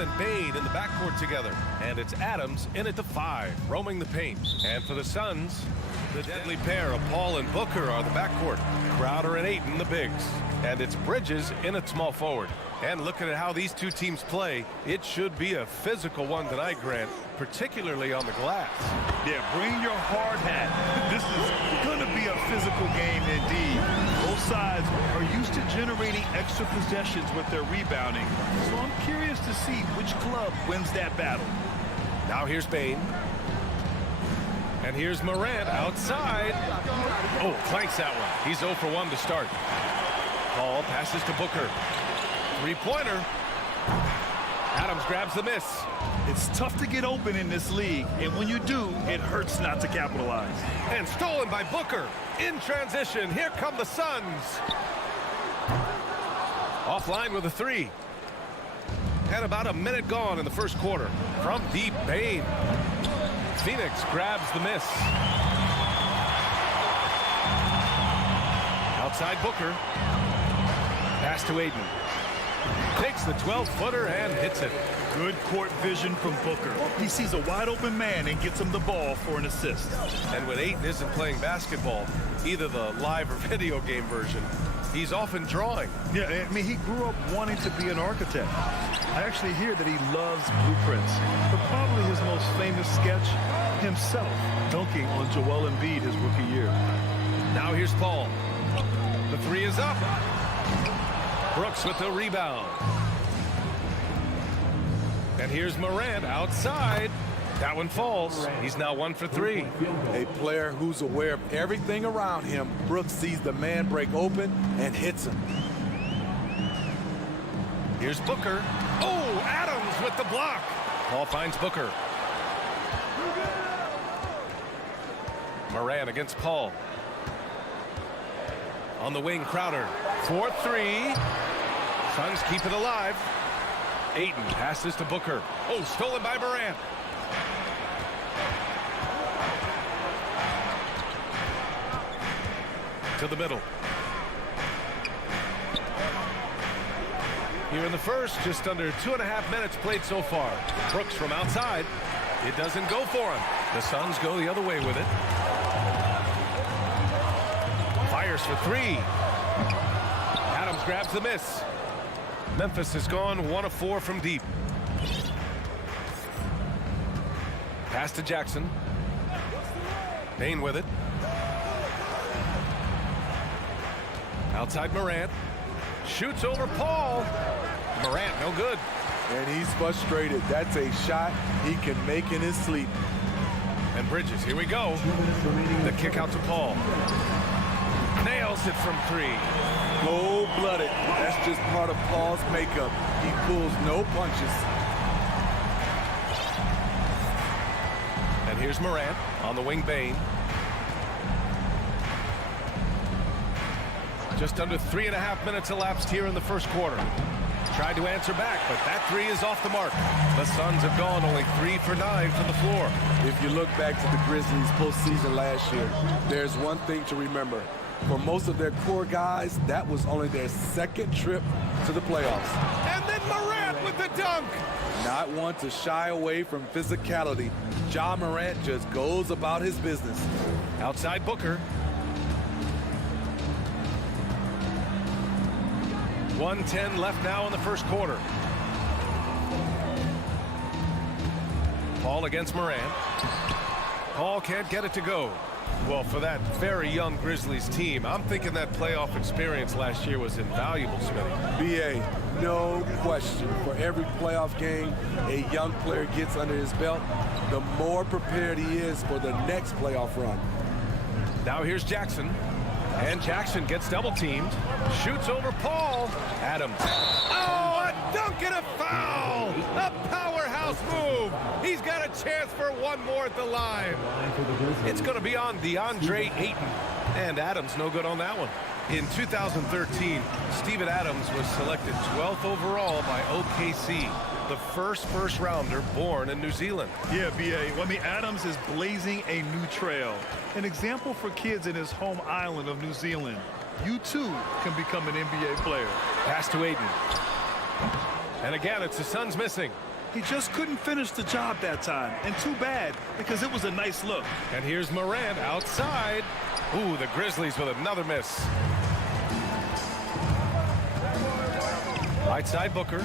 Morant and Bane in the backcourt together. And it's Adams in at the 5, roaming the paint. And for the Suns, the deadly pair of Paul and Booker are the backcourt. Crowder and Ayton the bigs. And it's Bridges in at small forward. And looking at how these two teams play, it should be a physical one tonight, Grant, particularly on the glass. Yeah, bring your hard hat. This is going to be a physical game indeed. Both sides are used to generating extra possessions with their rebounding, so I'm curious to see which club wins that battle. Now here's Bane. And here's Morant outside. Oh, clanks that one. He's 0 for 1 to start. Paul passes to Booker. Three-pointer. Adams grabs the miss. It's tough to get open in this league, and when you do, it hurts not to capitalize. And stolen by Booker. In transition, here come the Suns. Offline with a 3. And about a minute gone in the first quarter. From deep, Bane. Phoenix grabs the miss. Outside Booker. Pass to Ayton. Takes the 12-footer and hits it. Good court vision from Booker. He sees a wide-open man and gets him the ball for an assist. And when Ayton isn't playing basketball, either the live or video game version, he's often drawing. Yeah, I mean, he grew up wanting to be an architect. I actually hear that he loves blueprints. But probably his most famous sketch, himself dunking on Joel Embiid his rookie year. Now here's Paul. The 3 is up. Brooks with the rebound. And here's Morant outside. That one falls. He's now 1 for 3. A player who's aware of everything around him. Brooks sees the man break open and hits him. Here's Booker. Oh, Adams with the block. Paul finds Booker. Morant against Paul. On the wing, Crowder. 4-3. Suns keep it alive. Ayton passes to Booker. Oh, stolen by Morant. To the middle. Here in the first, just under 2.5 minutes played so far. Brooks from outside. It doesn't go for him. The Suns go the other way with it. Fires for 3. Adams grabs the miss. Memphis has gone 1 of 4 from deep. Pass to Jackson. Bane with it. Outside Morant. Shoots over Paul. Morant, no good. And he's frustrated. That's a shot he can make in his sleep. And Bridges, here we go. The kick out to Paul. Nails it from 3. Cold-blooded. That's just part of Paul's makeup. He pulls no punches. And here's Morant on the wing, Bane. Just under 3.5 minutes elapsed here in the first quarter. Tried to answer back, but that 3 is off the mark. The Suns have gone only 3 for 9 from the floor. If you look back to the Grizzlies postseason last year, there's one thing to remember. For most of their core guys, that was only their second trip to the playoffs. And then Morant with the dunk. Not one to shy away from physicality. Ja Morant just goes about his business. Outside Booker. 1:10 left now in the first quarter. Paul against Morant. Paul can't get it to go. Well, for that very young Grizzlies team, I'm thinking that playoff experience last year was invaluable, Smitty. B.A., no question. For every playoff game a young player gets under his belt, the more prepared he is for the next playoff run. Now here's Jackson. And Jackson gets double-teamed. Shoots over Paul. Adams. Oh, a dunk and a foul! A powerhouse move! He's got a chance for one more at the line. It's going to be on DeAndre Ayton. And Adams no good on that one. In 2013, Steven Adams was selected 12th overall by OKC, the first rounder born in New Zealand. Yeah, B.A. I mean, Adams is blazing a new trail. An example for kids in his home island of New Zealand. You, too, can become an NBA player. Pass to Ayton. And again, it's the Suns missing. He just couldn't finish the job that time. And too bad, because it was a nice look. And here's Morant outside. Ooh, the Grizzlies with another miss. Right side Booker.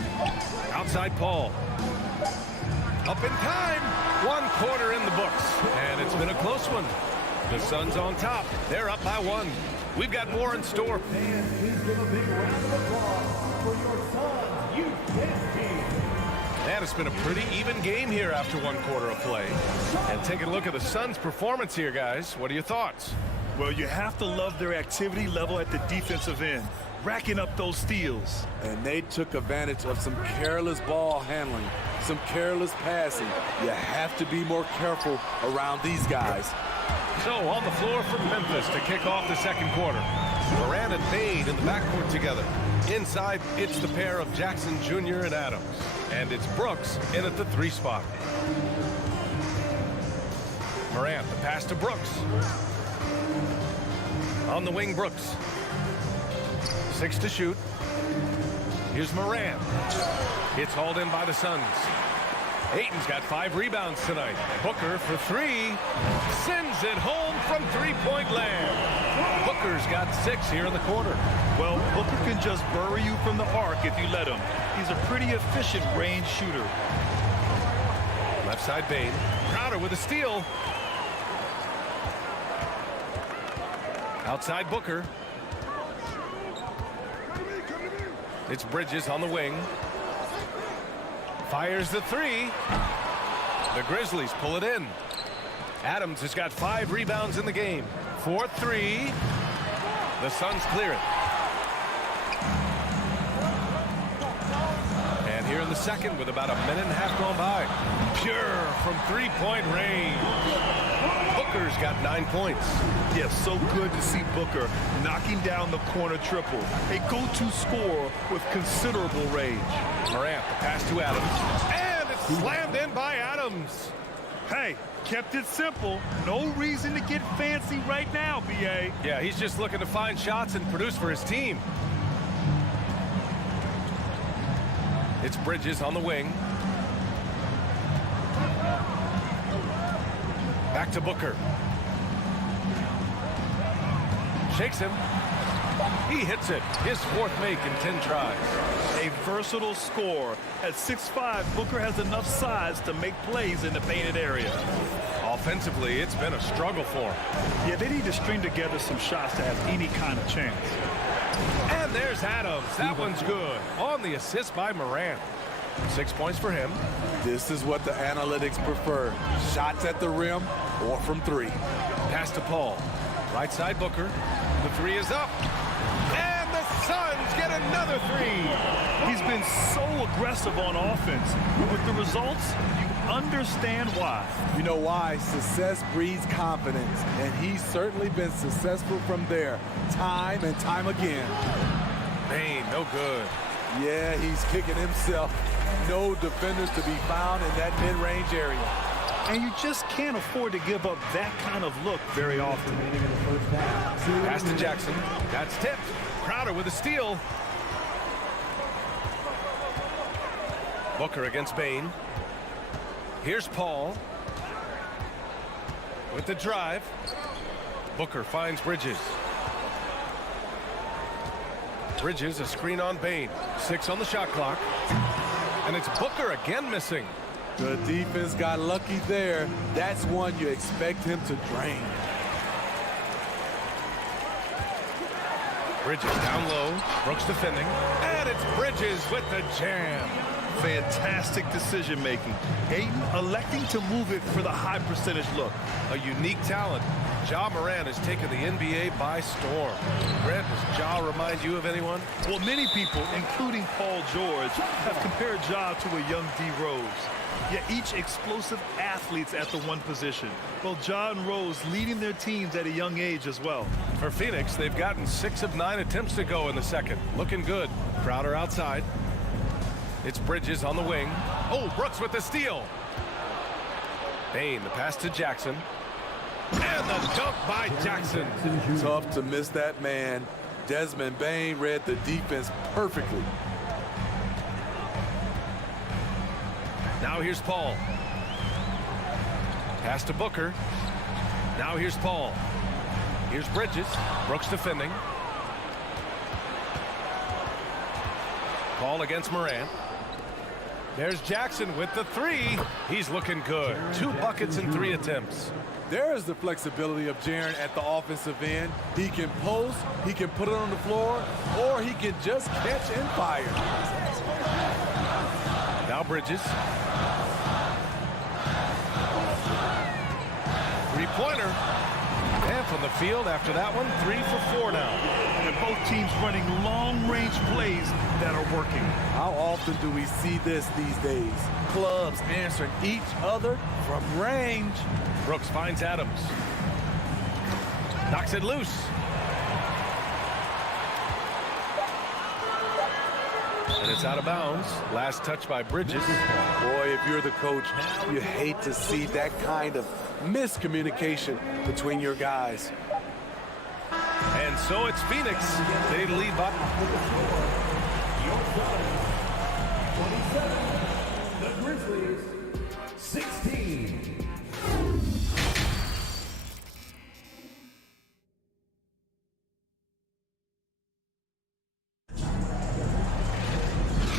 Outside Paul. Up in time. 1 quarter in the books. And it's been a close one. The Suns on top. They're up by 1. We've got more in store. Please give a big round of applause for your Suns Youth Dance Team. And it's been a pretty even game here after 1 quarter of play. And taking a look at the Suns' performance here, guys. What are your thoughts? Well, you have to love their activity level at the defensive end, racking up those steals. And they took advantage of some careless ball handling, some careless passing. You have to be more careful around these guys. So on the floor for Memphis to kick off the second quarter. Morant and Bade in the backcourt together. Inside, it's the pair of Jackson Jr. and Adams. And it's Brooks in at the 3 spot. Morant, the pass to Brooks. On the wing, Brooks. 6 to shoot. Here's Morant. It's hauled in by the Suns. Ayton's got 5 rebounds tonight. Booker for 3. Sends it home from 3-point land. Booker's got 6 here in the quarter. Well, Booker can just bury you from the arc if you let him. He's a pretty efficient range shooter. Left side Bane. Crowder with a steal. Outside Booker. It's Bridges on the wing. Fires the 3. The Grizzlies pull it in. Adams has got 5 rebounds in the game. 4-3. The Suns clear it. And here in the second with about a minute and a half gone by. Pure from 3-point range. Booker's got 9 points. Yes, so good to see Booker knocking down the corner triple. A go-to scorer with considerable range. Morant, the pass to Adams. And it's slammed in by Adams. Hey, kept it simple. No reason to get fancy right now, B.A. Yeah, he's just looking to find shots and produce for his team. It's Bridges on the wing. Back to Booker. Shakes him. He hits it. His 4th make in 10 tries. A versatile scorer. At 6'5", Booker has enough size to make plays in the painted area. Offensively, it's been a struggle for him. Yeah, they need to string together some shots to have any kind of chance. And there's Adams. That one's good. On the assist by Morant. 6 points for him. This is what the analytics prefer. Shots at the rim or from 3. Pass to Paul. Right side Booker. The 3 is up. And the Suns get another 3. He's been so aggressive on offense. With the results, you understand why. You know why? Success breeds confidence. And he's certainly been successful from there. Time and time again. Bane, no good. Yeah, he's kicking himself. No defenders to be found in that mid-range area. And you just can't afford to give up that kind of look very often. Pass to Jackson. That's tipped. Crowder with a steal. Booker against Bane. Here's Paul. With the drive. Booker finds Bridges. Bridges, a screen on Bane. 6 on the shot clock. And it's Booker again missing. The defense got lucky there. That's one you expect him to drain. Bridges down low. Brooks defending. And it's Bridges with the jam. Fantastic decision making. Ayton electing to move it for the high percentage look. A unique talent. Ja Morant has taken the NBA by storm. Grant, does Ja remind you of anyone? Well, many people, including Paul George, have compared Ja to a young D. Rose. Yet each explosive athletes at the one position. Well, Ja and Rose leading their teams at a young age as well. For Phoenix, they've gotten 6 of 9 attempts to go in the second. Looking good. Crowder outside. It's Bridges on the wing. Oh, Brooks with the steal. Bane, the pass to Jackson. And the dunk by Jackson. Tough to miss that man. Desmond Bane read the defense perfectly. Now here's Paul. Pass to Booker. Now here's Paul. Here's Bridges. Brooks defending. Paul against Morant. There's Jackson with the three. He's looking good. 2 buckets in 3 attempts. There's the flexibility of Jaren at the offensive end. He can post, he can put it on the floor, or he can just catch and fire. Now Bridges. 3-pointer. And from the field after that one, 3 for 4 now. And both teams running long-range plays that are working. How often do we see this these days? Clubs answering each other from range. Brooks finds Adams. Knocks it loose. And it's out of bounds. Last touch by Bridges. Boy, if you're the coach, you hate to see that kind of miscommunication between your guys. And so it's Phoenix. They lead by 27. The Grizzlies, 16.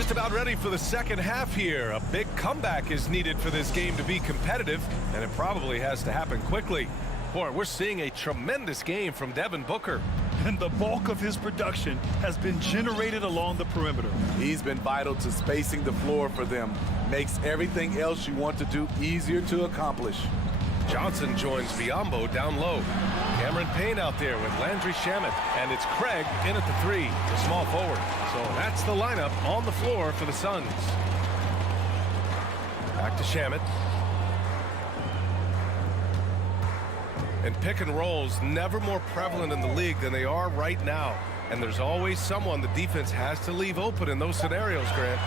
just about ready for the second half here. A big comeback is needed for this game to be competitive, and it probably has to happen quickly. Boy, we're seeing a tremendous game from Devin Booker. And the bulk of his production has been generated along the perimeter. He's been vital to spacing the floor for them. Makes everything else you want to do easier to accomplish. Johnson joins Biombo down low. Cameron Payne out there with Landry Shamet. And it's Craig in at the 3, the small forward. So that's the lineup on the floor for the Suns. Back to Shamet. And pick and rolls never more prevalent in the league than they are right now. And there's always someone the defense has to leave open in those scenarios, Grant.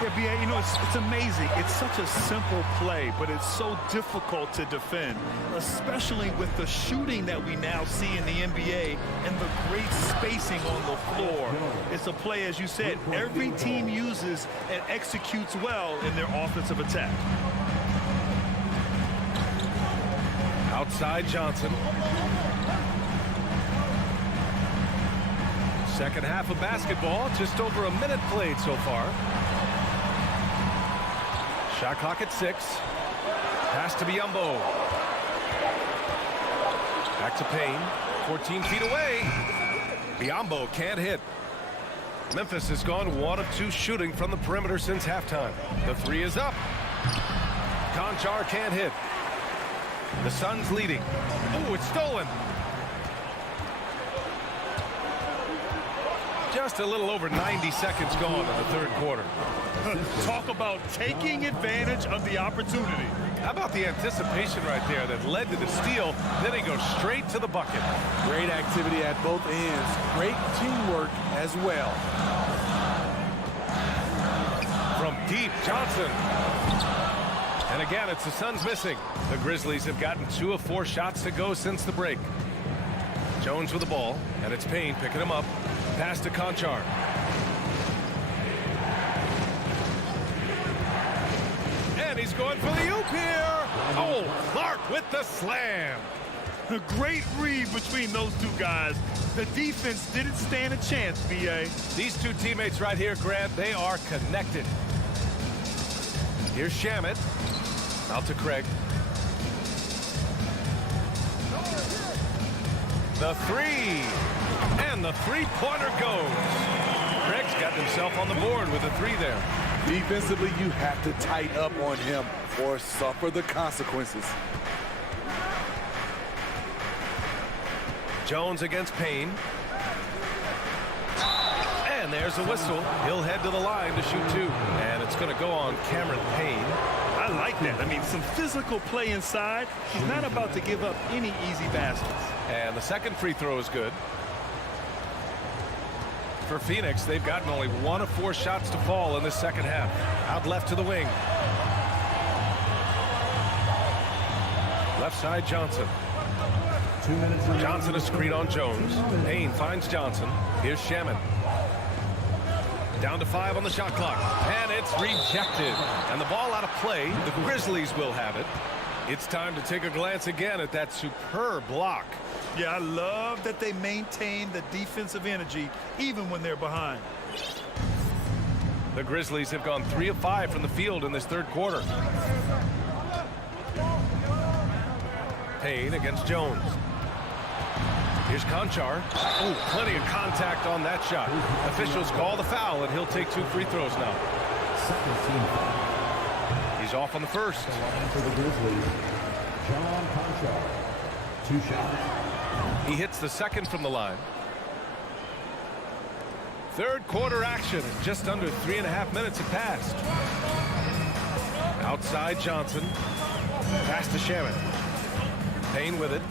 Yeah, B.A., you know, it's amazing. It's such a simple play, but it's so difficult to defend, especially with the shooting that we now see in the NBA and the great spacing on the floor. It's a play, as you said, every team uses and executes well in their offensive attack. Outside Johnson. Second half of basketball, just over a minute played so far. Shot clock at 6. Pass to Biombo. Back to Payne. 14 feet away. Biombo can't hit. Memphis has gone 1 of 2 shooting from the perimeter since halftime. The 3 is up. Conchar can't hit. The Suns leading. Oh, it's stolen. Just a little over 90 seconds gone in the third quarter. Talk about taking advantage of the opportunity. How about the anticipation right there that led to the steal, then he goes straight to the bucket. Great activity at both ends. Great teamwork as well. From deep, Johnson. And again, it's the Suns missing. The Grizzlies have gotten 2 of 4 shots to go since the break. Jones with the ball, and it's Payne picking him up. Pass to Conchar. And he's going for the oop here. Oh, Clark with the slam. A great read between those two guys. The defense didn't stand a chance, B.A. These two teammates right here, Grant, they are connected. Here's Shamet. Out to Craig. The 3. And the three-pointer goes. Craig's got himself on the board with a 3 there. Defensively, you have to tighten up on him or suffer the consequences. Jones against Payne. And there's a whistle. He'll head to the line to shoot 2. And it's going to go on Cameron Payne. I like that. I mean, some physical play inside. He's not about to give up any easy baskets. And the second free throw is good. For Phoenix, they've gotten only 1 of 4 shots to fall in the second half. Out left to the wing. Left side, Johnson. 2 minutes. Johnson a screen on Jones. Payne finds Johnson. Here's Shamet. Down to 5 on the shot clock. And it's rejected. And the ball out of play. The Grizzlies will have it. It's time to take a glance again at that superb block. Yeah, I love that they maintain the defensive energy even when they're behind. The Grizzlies have gone 3 of 5 from the field in this third quarter. Payne against Jones. Here's Conchar. Oh, plenty of contact on that shot. Officials call the foul, and he'll take 2 free throws now. Second team foul. He's off on the first. The line for the Grizzlies, John Conchar. 2 shots. He hits the second from the line. Third quarter action. Just under 3.5 minutes have passed. Outside Johnson. Pass to Shaman. Payne with it.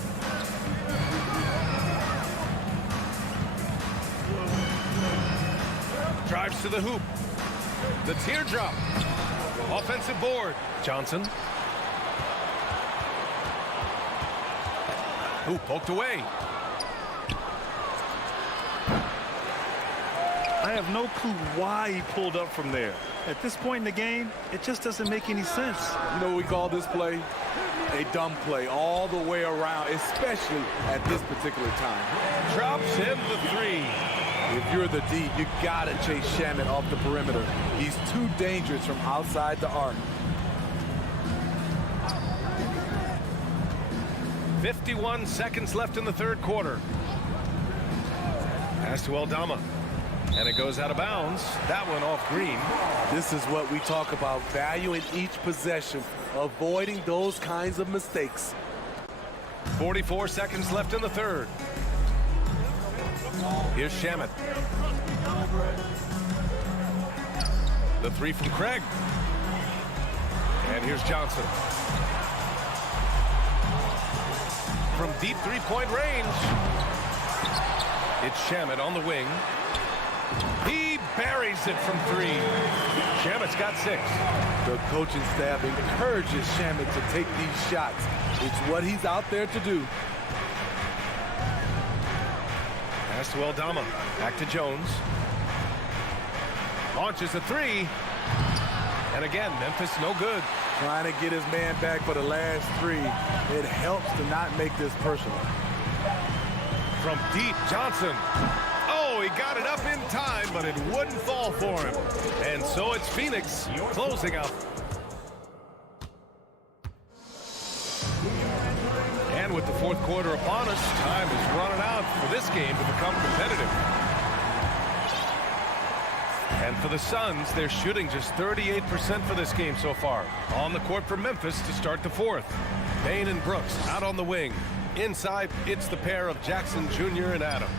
Drives to the hoop. The teardrop. Offensive board. Johnson. Hoop poked away. I have no clue why he pulled up from there. At this point in the game, it just doesn't make any sense. You know what we call this play? A dumb play all the way around, especially at this particular time. Drops in the 3. If you're the D, you gotta chase Shaman off the perimeter. He's too dangerous from outside the arc. 51 seconds left in the third quarter. Pass to Aldama. And it goes out of bounds. That one off Green. This is what we talk about, valuing each possession, avoiding those kinds of mistakes. 44 seconds left in the third. Here's Shaman. The 3 from Craig. And here's Johnson. From deep three-point range. It's Shaman on the wing. He buries it from 3. Shaman's got 6. The coaching staff encourages Shaman to take these shots. It's what he's out there to do. Pass to Aldama. Back to Jones. Launches a 3. And again, Memphis no good. Trying to get his man back for the last 3. It helps to not make this personal. From deep, Johnson. Oh, he got it up in time, but it wouldn't fall for him. And so it's Phoenix closing out. And with the fourth quarter upon us, time is running out for this game to become competitive. And for the Suns, they're shooting just 38% for this game so far. On the court for Memphis to start the fourth. Payne and Brooks out on the wing. Inside, it's the pair of Jackson Jr. and Adams.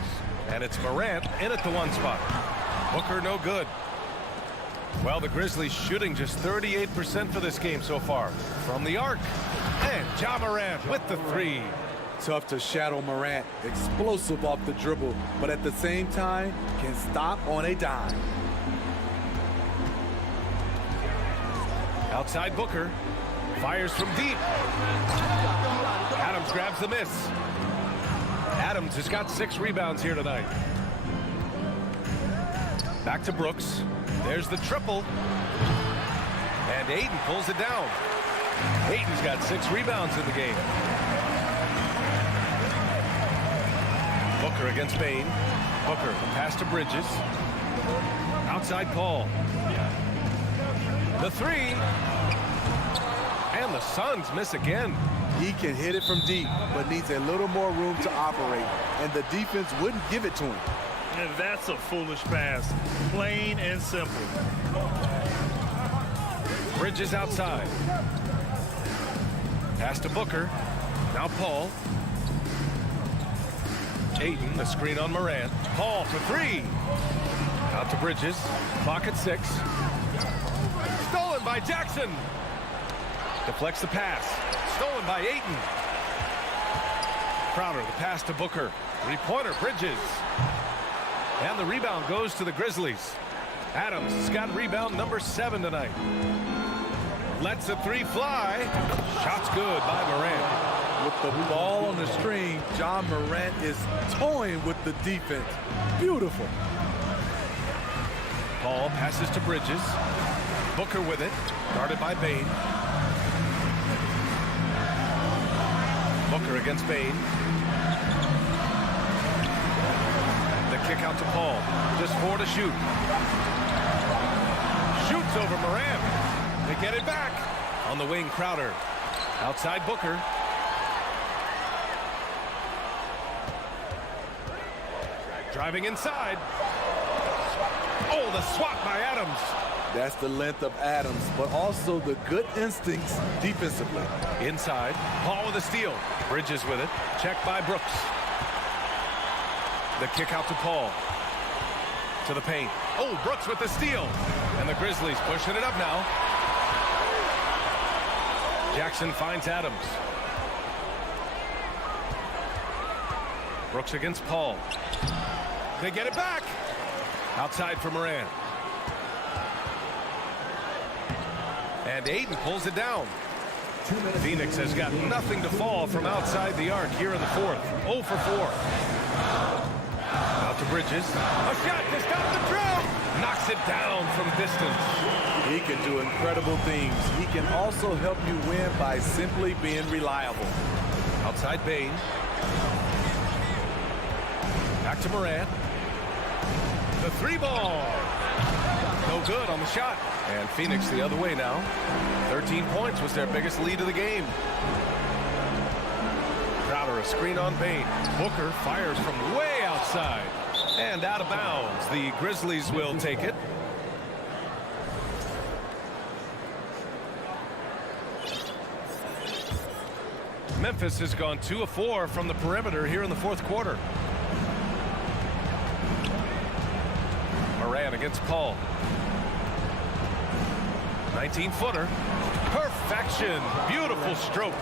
And it's Morant in at the 1 spot. Booker no good. Well, the Grizzlies shooting just 38% for this game so far. From the arc. And Ja Morant with the 3. Tough to shadow Morant. Explosive off the dribble, but at the same time, can stop on a dime. Outside Booker. Fires from deep. Adams grabs the miss. Adams has got 6 rebounds here tonight. Back to Brooks. There's the triple. And Ayton pulls it down. Ayton's got 6 rebounds in the game. Booker against Payne. Booker, pass to Bridges. Outside Paul. The 3. And the Suns miss again. He can hit it from deep, but needs a little more room to operate, and the defense wouldn't give it to him. And that's a foolish pass. Plain and simple. Bridges outside. Pass to Booker. Now Paul. Ayton, the screen on Morant. Paul for 3. Out to Bridges. Clock at 6. Stolen by Jackson. Deflects the pass. Stolen by Ayton. Crowder, the pass to Booker. 3-pointer, Bridges. And the rebound goes to the Grizzlies. Adams has got rebound number 7 tonight. Lets the 3 fly. Shot's good by Morant. With the ball on the string, Ja Morant is toying with the defense. Beautiful. Paul passes to Bridges. Booker with it, guarded by Bane. Booker against Bane. The kick out to Paul. Just 4 to shoot. Shoots over Morant. They get it back. On the wing, Crowder. Outside Booker. Driving inside. Oh, the swat by Adams. That's the length of Adams, but also the good instincts defensively. Inside. Paul with a steal. Bridges with it. Checked by Brooks. The kick out to Paul. To the paint. Oh, Brooks with the steal. And the Grizzlies pushing it up now. Jackson finds Adams. Brooks against Paul. They get it back. Outside for Morant. And Aiden pulls it down. Phoenix has got nothing to fall from outside the arc here in the fourth. 0 for 4. Out to Bridges. A shot to stop the throw. Knocks it down from distance. He can do incredible things. He can also help you win by simply being reliable. Outside Bane. Back to Morant. The 3-ball. No good on the shot. And Phoenix the other way now. 13 points was their biggest lead of the game. Crowder a screen on Bane. Booker fires from way outside. And out of bounds. The Grizzlies will take it. Memphis has gone 2 of 4 from the perimeter here in the fourth quarter. Morant against Paul. 19-footer. Perfection. Beautiful stroke.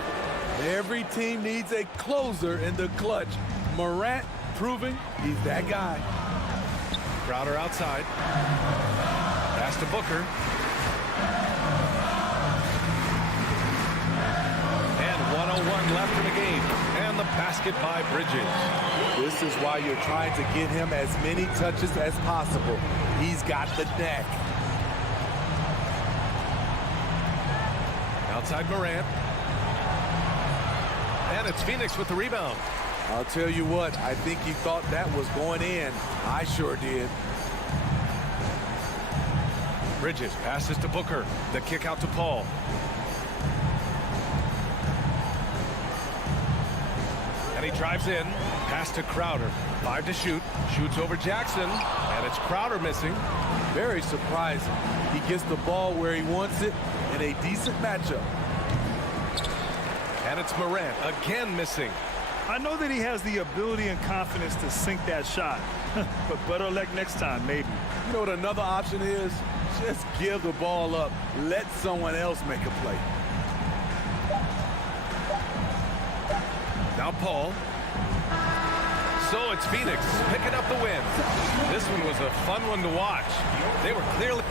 Every team needs a closer in the clutch. Morant proving he's that guy. Crowder outside. Pass to Booker. And 1:01 left in the game. And the basket by Bridges. This is why you're trying to get him as many touches as possible. He's got the knack. Outside Morant. And it's Phoenix with the rebound. I'll tell you what, I think he thought that was going in. I sure did. Bridges passes to Booker. The kick out to Paul. And he drives in. Pass to Crowder. 5 to shoot. Shoots over Jackson. And it's Crowder missing. Very surprising. He gets the ball where he wants it in a decent matchup. And it's Morant again missing. I know that he has the ability and confidence to sink that shot. But better luck next time, maybe. You know what another option is? Just give the ball up. Let someone else make a play. Now Paul. So it's Phoenix picking up the win. This one was a fun one to watch. They were clearly...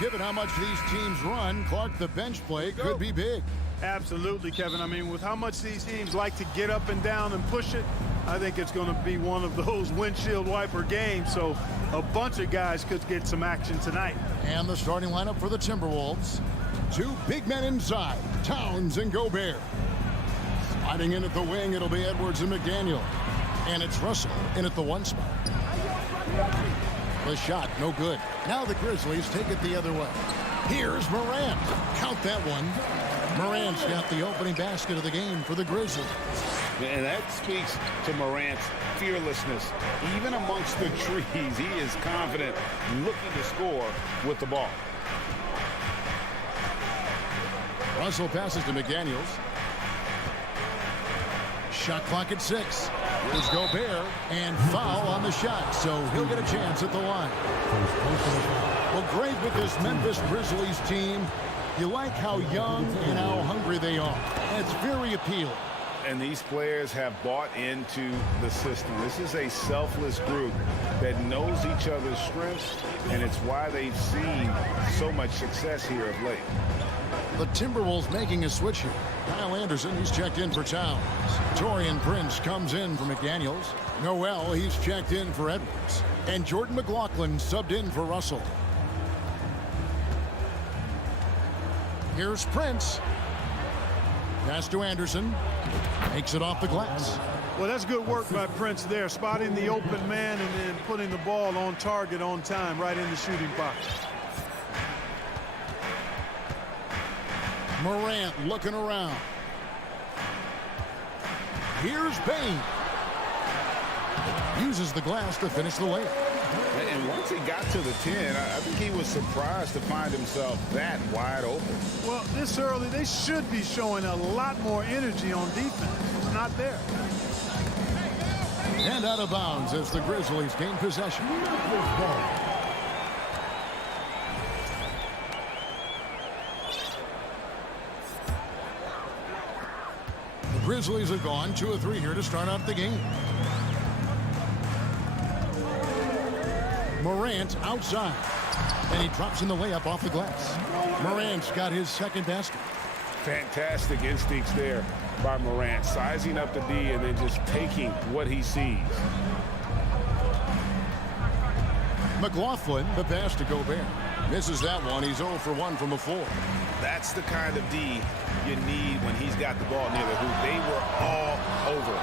Given how much these teams run, Clark, the bench play could be big. Absolutely, Kevin. I mean, with how much these teams like to get up and down and push it, I think it's going to be one of those windshield wiper games. So a bunch of guys could get some action tonight. And the starting lineup for the Timberwolves. Two big men inside, Towns and Gobert. Sliding in at the wing, it'll be Edwards and McDaniel. And it's Russell in at the 1 spot. The shot, no good. Now the Grizzlies take it the other way. Here's Morant. Count that one. Morant's got the opening basket of the game for the Grizzlies. And that speaks to Morant's fearlessness. Even amongst the trees, he is confident, looking to score with the ball. Russell passes to McDaniels. Shot clock at 6. Here's Gobert, and foul on the shot, so he'll get a chance at the line. Well, great with this Memphis Grizzlies team. You like how young and how hungry they are. It's very appealing. And these players have bought into the system. This is a selfless group that knows each other's strengths, and it's why they've seen so much success here of late. The Timberwolves making a switch here. Kyle Anderson, he's checked in for Towns. Torian Prince comes in for McDaniels. Noel, he's checked in for Edwards. And Jordan McLaughlin subbed in for Russell. Here's Prince. Pass to Anderson. Makes it off the glass. Well, that's good work by Prince there, spotting the open man and then putting the ball on target on time right in the shooting box. Morant looking around. Here's Bain. Uses the glass to finish the layup. And once he got to the 10, I think he was surprised to find himself that wide open. Well, this early, they should be showing a lot more energy on defense. It's not there. And out of bounds as the Grizzlies gain possession. The Grizzlies have gone 2 of 3 here to start out the game. Morant outside. And he drops in the layup off the glass. Morant's got his second basket. Fantastic instincts there by Morant, sizing up the D and then just taking what he sees. McLaughlin, the pass to Gobert. Misses that one. He's 0 for 1 from the floor. That's the kind of D you need when he's got the ball near the hoop. They were all over it.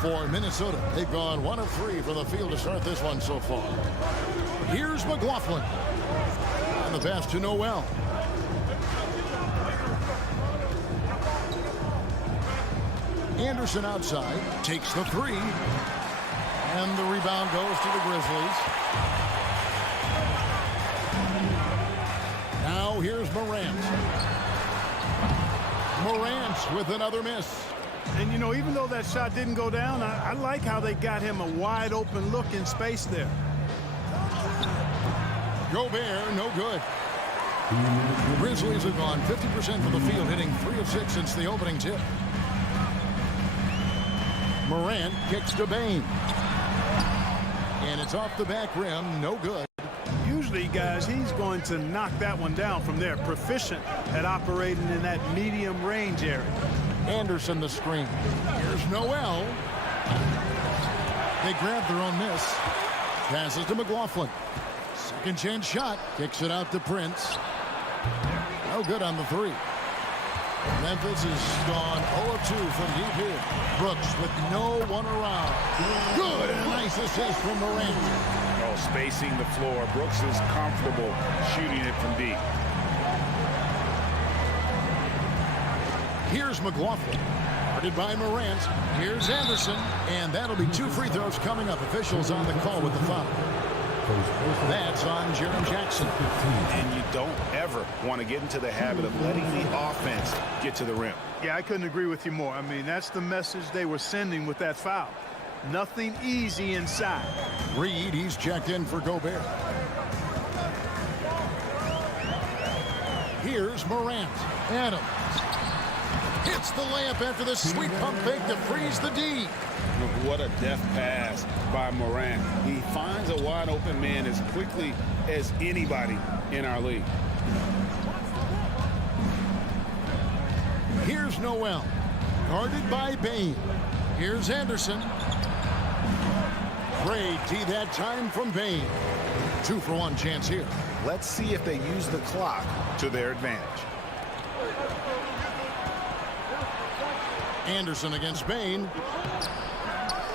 For Minnesota, they've gone 1 of 3 from the field to start this one so far. Here's McLaughlin. And the pass to Noel. Anderson outside, takes the 3. And the rebound goes to the Grizzlies. Now here's Morant. Morant with another miss. And, you know, even though that shot didn't go down, I like how they got him a wide open look in space there. Gobert, no good. The Grizzlies have gone 50% from the field, hitting 3 of 6 since the opening tip. Morant kicks to Bain. And it's off the back rim, no good. Usually, guys, he's going to knock that one down from there. Proficient at operating in that medium range area. Anderson the screen. Here's Noel. They grab their own miss. Passes to McLaughlin. Second chance shot. Kicks it out to Prince. No good on the 3. Memphis has gone 0 of 2 from deep here. Brooks with no one around. Good and a nice assist from Morant. Oh, spacing the floor. Brooks is comfortable shooting it from deep. Here's McLaughlin. Guarded by Morant. Here's Anderson. And that'll be 2 free throws coming up. Officials on the call with the foul. That's on Jaren Jackson. And you don't ever want to get into the habit of letting the offense get to the rim. Yeah, I couldn't agree with you more. I mean, that's the message they were sending with that foul. Nothing easy inside. Reed, he's checked in for Gobert. Here's Morant. Adams hits the layup after the sweet pump fake to freeze the D. What a deft pass by Morant. He finds a wide open man as quickly as anybody in our league. Here's Noel, guarded by Bain. Here's Anderson. Great D that time from Bain. 2-for-1 chance here. Let's see if they use the clock to their advantage. Anderson against Bain.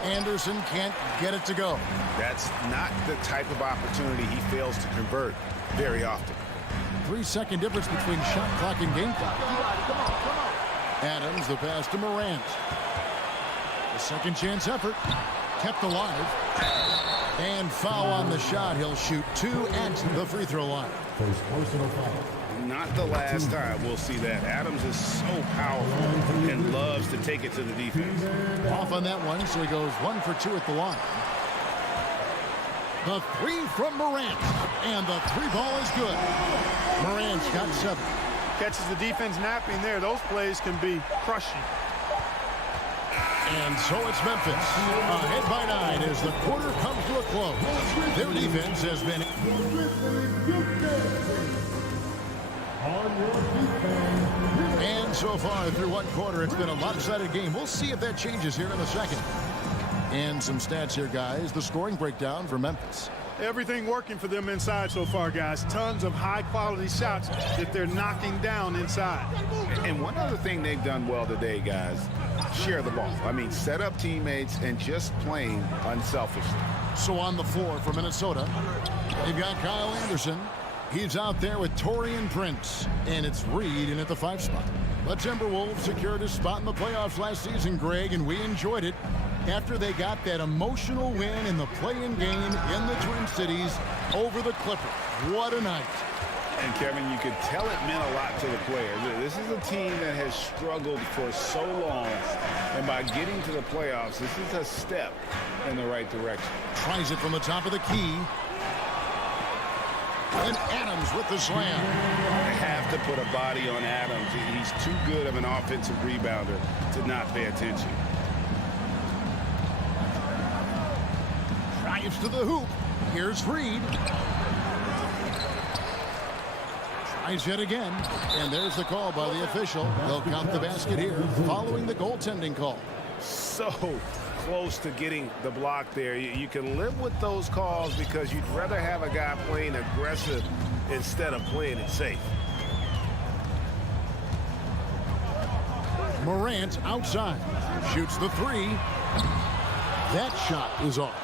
Anderson can't get it to go. That's not the type of opportunity he fails to convert very often. 3-second difference between shot clock and game clock. Adams, the pass to Morant. The second chance effort kept alive. And foul on the shot. He'll shoot 2 at the free throw line. First personal foul. Not the last time we'll see that. Adams is so powerful and loves to take it to the defense. Off on that one, so he goes 1 for 2 at the line. The 3 from Morant. And the 3 ball is good. Morant's got 7. Catches the defense napping there. Those plays can be crushing. And so it's Memphis, ahead by 9 as the quarter comes to a close. Their defense has been... And so far through one quarter, it's been a lopsided game. We'll see if that changes here in a second. And some stats here, guys. The scoring breakdown for Memphis. Everything working for them inside so far, guys. Tons of high-quality shots that they're knocking down inside. And one other thing they've done well today, guys, share the ball. I mean, set up teammates and just playing unselfishly. So on the floor for Minnesota, they've got Kyle Anderson. He's out there with Taurean Prince, and it's Reed in at the 5 spot. The Timberwolves secured his spot in the playoffs last season, Greg, and we enjoyed it after they got that emotional win in the play-in game in the Twin Cities over the Clippers. What a night. And, Kevin, you could tell it meant a lot to the players. This is a team that has struggled for so long, and by getting to the playoffs, this is a step in the right direction. Tries it from the top of the key. And Adams with the slam. They have to put a body on Adams. He's too good of an offensive rebounder to not pay attention. Drives to the hoop. Here's Reed. Tries yet again. And there's the call by the official. They'll count the basket here following the goaltending call. So close to getting the block there. You can live with those calls because you'd rather have a guy playing aggressive instead of playing it safe. Morant outside. Shoots the 3. That shot is off.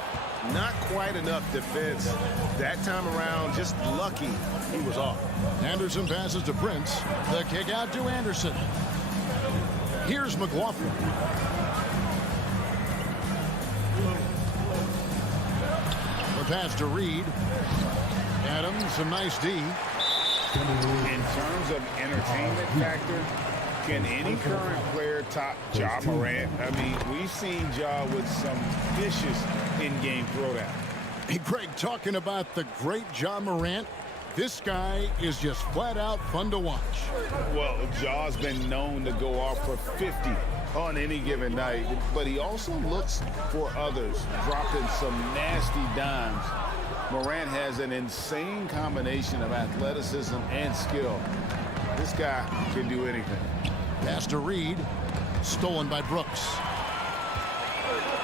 Not quite enough defense that time around. Just lucky he was off. Anderson passes to Prince. The kick out to Anderson. Here's McLaughlin. The pass to Reed. Adams, some nice D. In terms of entertainment factor, can any current player top Ja Morant? I mean, we've seen Ja with some vicious in-game throwdown. Hey, Greg, talking about the great Ja Morant, this guy is just flat out fun to watch. Well, Ja's been known to go off for 50 on any given night, but he also looks for others, dropping some nasty dimes. Morant has an insane combination of athleticism and skill. This guy can do anything. Pass to Reed. Stolen by Brooks.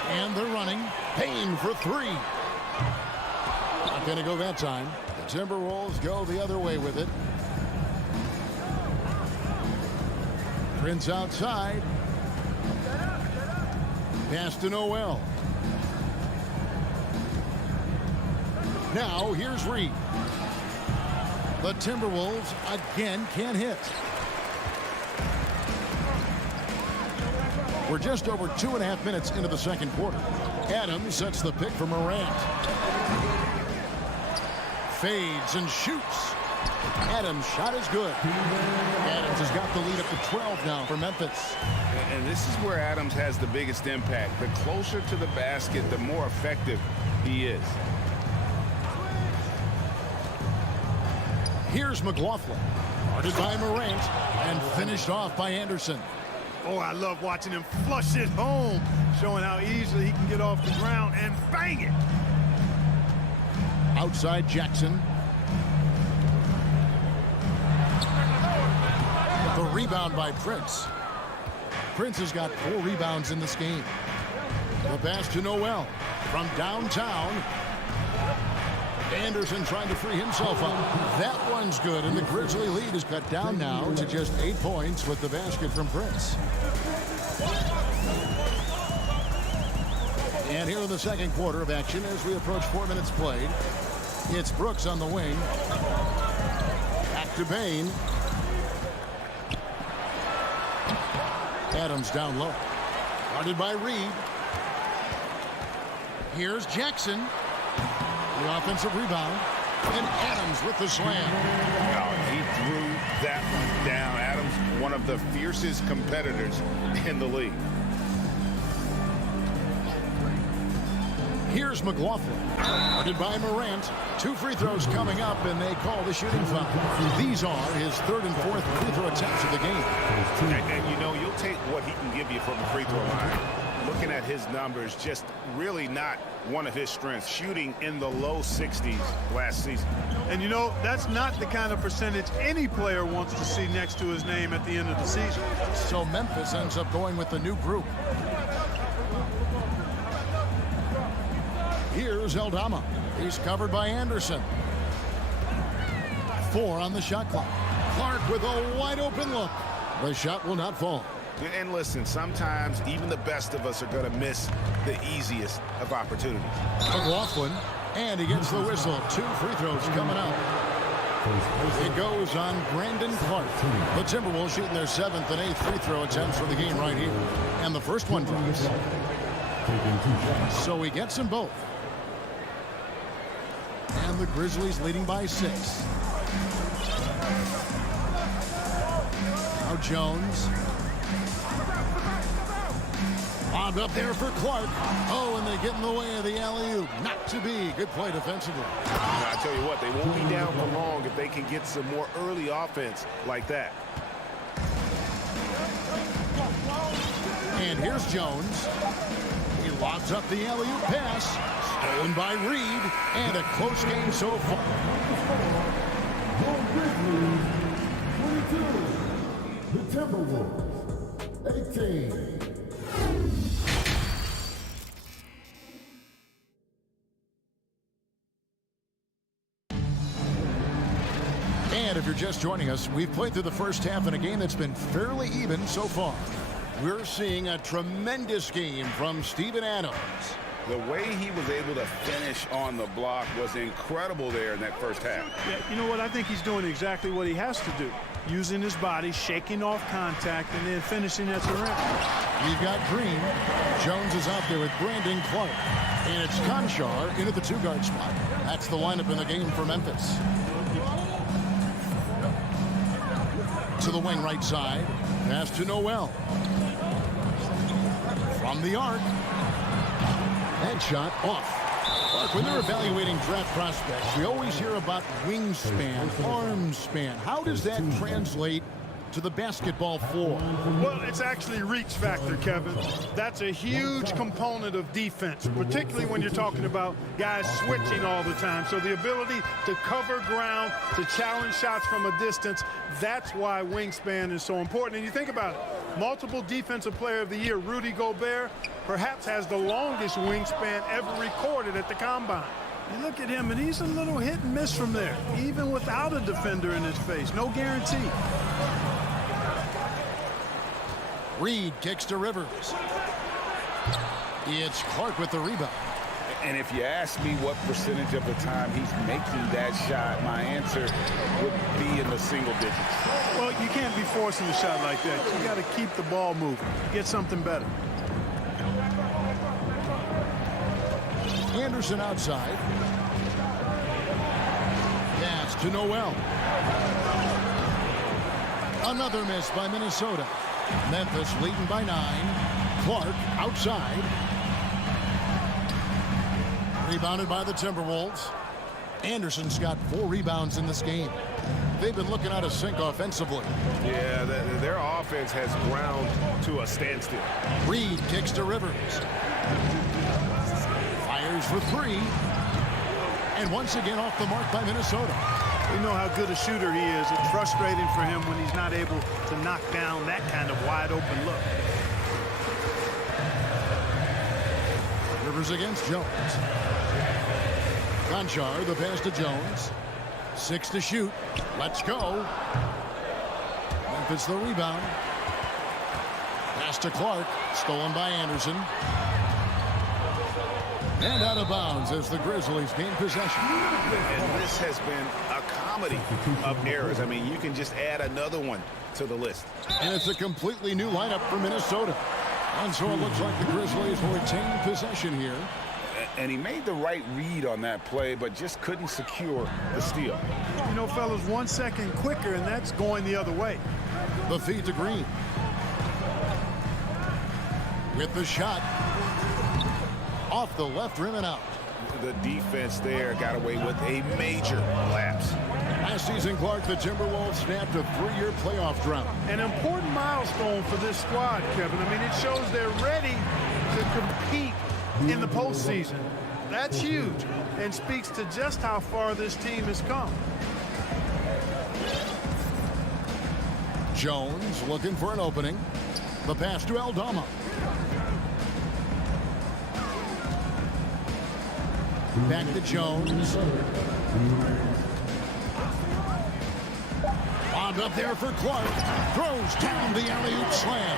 And they're running. Payne for 3. Not going to go that time. The Timberwolves go the other way with it. Prince outside. Pass to Noel. Now here's Reed. The Timberwolves again can't hit. We're just over 2.5 minutes into the second quarter. Adams sets the pick for Morant. Fades and shoots. Adams' shot is good. Adams has got the lead up to 12 now for Memphis. And this is where Adams has the biggest impact. The closer to the basket, the more effective he is. Here's McLaughlin. Guarded by Morant and finished off by Anderson. Oh, I love watching him flush it home, showing how easily he can get off the ground and bang it. Outside Jackson. The rebound by Prince. Prince has got 4 rebounds in this game. The pass to Noel from downtown. Anderson trying to free himself up. That one's good, and the Grizzly lead is cut down now to just 8 points with the basket from Prince. And here in the second quarter of action as we approach 4 minutes played. It's Brooks on the wing. Back to Bain. Adams down low. Guarded by Reed. Here's Jackson. The offensive rebound. And Adams with the slam. Oh, he threw that one down. Adams, one of the fiercest competitors in the league. Here's McLaughlin. Guarded by Morant. 2 free throws coming up, and they call the shooting foul. These are his 3rd and 4th free throw attempts of the game. And you know, you'll take what he can give you from the free throw line. Looking at his numbers, just really not one of his strengths. Shooting in the low 60s last season. And you know, that's not the kind of percentage any player wants to see next to his name at the end of the season. So Memphis ends up going with the new group. Here's Eldama. He's covered by Anderson. 4 on the shot clock. Clark with a wide open look. The shot will not fall. And listen, sometimes even the best of us are going to miss the easiest of opportunities. McLaughlin, and he gets the whistle. 2 free throws coming up. It goes on Brandon Clark. The Timberwolves shooting their 7th and 8th free throw attempts for the game right here. And the first one drops. So he gets them both. And the Grizzlies leading by 6. Now Jones. Bombed up there for Clark. Oh, and they get in the way of the alley-oop. Not to be. Good play defensively. Now, I tell you what, they won't be down for long if they can get some more early offense like that. And here's Jones. He lobs up the alley-oop pass. Stolen by Reed. And a close game so far. The Timberwolves, 18. And if you're just joining us, we've played through the first half in a game that's been fairly even so far. We're seeing a tremendous game from Steven Adams. The way he was able to finish on the block was incredible there in that first half. Yeah, you know what? I think he's doing exactly what he has to do. Using his body, shaking off contact, and then finishing at the rim. You've got Green. Jones is out there with Brandon Clark. And it's Conchar into the 2-guard spot. That's the lineup in the game for Memphis. To the wing right side. Pass to Noel. From the arc. That shot off. Clark, when they're evaluating draft prospects, we always hear about wingspan, arm span. How does that translate to the basketball floor? Well, it's actually reach factor, Kevin. That's a huge component of defense, particularly when you're talking about guys switching all the time. So the ability to cover ground, to challenge shots from a distance, that's why wingspan is so important. And you think about it, multiple defensive player of the year, Rudy Gobert, perhaps has the longest wingspan ever recorded at the combine. You look at him, and he's a little hit and miss from there, even without a defender in his face. No guarantee. Reed kicks to Rivers. It's Clark with the rebound. And if you ask me what percentage of the time he's making that shot, my answer would be in the single digits. Well, you can't be forcing a shot like that. You got to keep the ball moving. Get something better. Anderson outside. Pass to Noel. Another miss by Minnesota. Memphis leading by 9. Clark outside. Rebounded by the Timberwolves. Anderson's got 4 rebounds in this game. They've been looking out of sync offensively. Yeah, their offense has ground to a standstill. Reed kicks to Rivers. Fires for 3. And once again off the mark by Minnesota. We know how good a shooter he is. It's frustrating for him when he's not able to knock down that kind of wide open look. Rivers against Jones. Conchar, the pass to Jones. 6 to shoot. Let's go. Memphis the rebound. Pass to Clark. Stolen by Anderson. And out of bounds as the Grizzlies gain possession. And this has been a comedy of errors. I mean, you can just add another one to the list. And it's a completely new lineup for Minnesota. And so it looks like the Grizzlies will retain possession here. And he made the right read on that play, but just couldn't secure the steal. You know, fellas, 1 second quicker, and that's going the other way. The feed to Green. With the shot. Off the left rim and out. The defense there got away with a major lapse. Last season, Clark, the Timberwolves snapped a 3-year playoff drought. An important milestone for this squad, Kevin. I mean, it shows they're ready to compete in the postseason. That's huge and speaks to just how far this team has come. Jones looking for an opening. The pass to Aldama. Back to Jones. Wound up there for Clark. Throws down the alley-oop slam.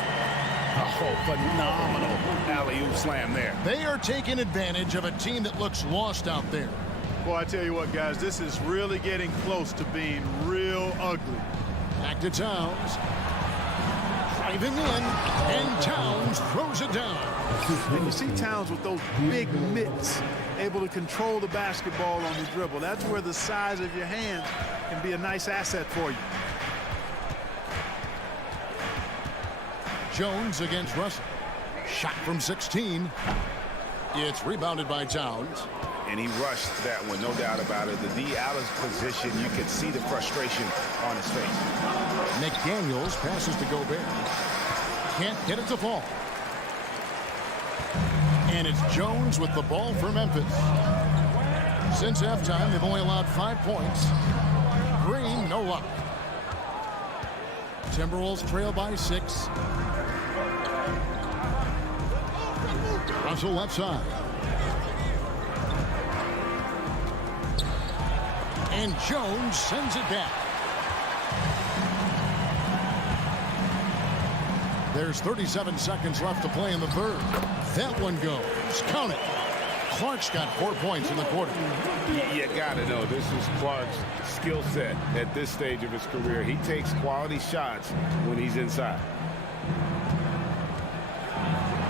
Oh, phenomenal alley-oop slam there. They are taking advantage of a team that looks lost out there. Boy, I tell you what, guys, this is really getting close to being real ugly. Back to Towns. Driving in, and Towns throws it down. And you see Towns with those big mitts, able to control the basketball on the dribble. That's where the size of your hands can be a nice asset for you. Jones against Russell. Shot from 16. It's rebounded by Towns. And he rushed that one, no doubt about it. The D out of position, you could see the frustration on his face. McDaniels passes to Gobert. Can't get it to fall. And it's Jones with the ball for Memphis. Since halftime, they've only allowed 5 points. Green, no luck. Timberwolves trail by 6. Russell left side. And Jones sends it back. There's 37 seconds left to play in the third. That one goes. Count it. Clark's got 4 points in the quarter. You got to know, this is Clark's skill set at this stage of his career. He takes quality shots when he's inside.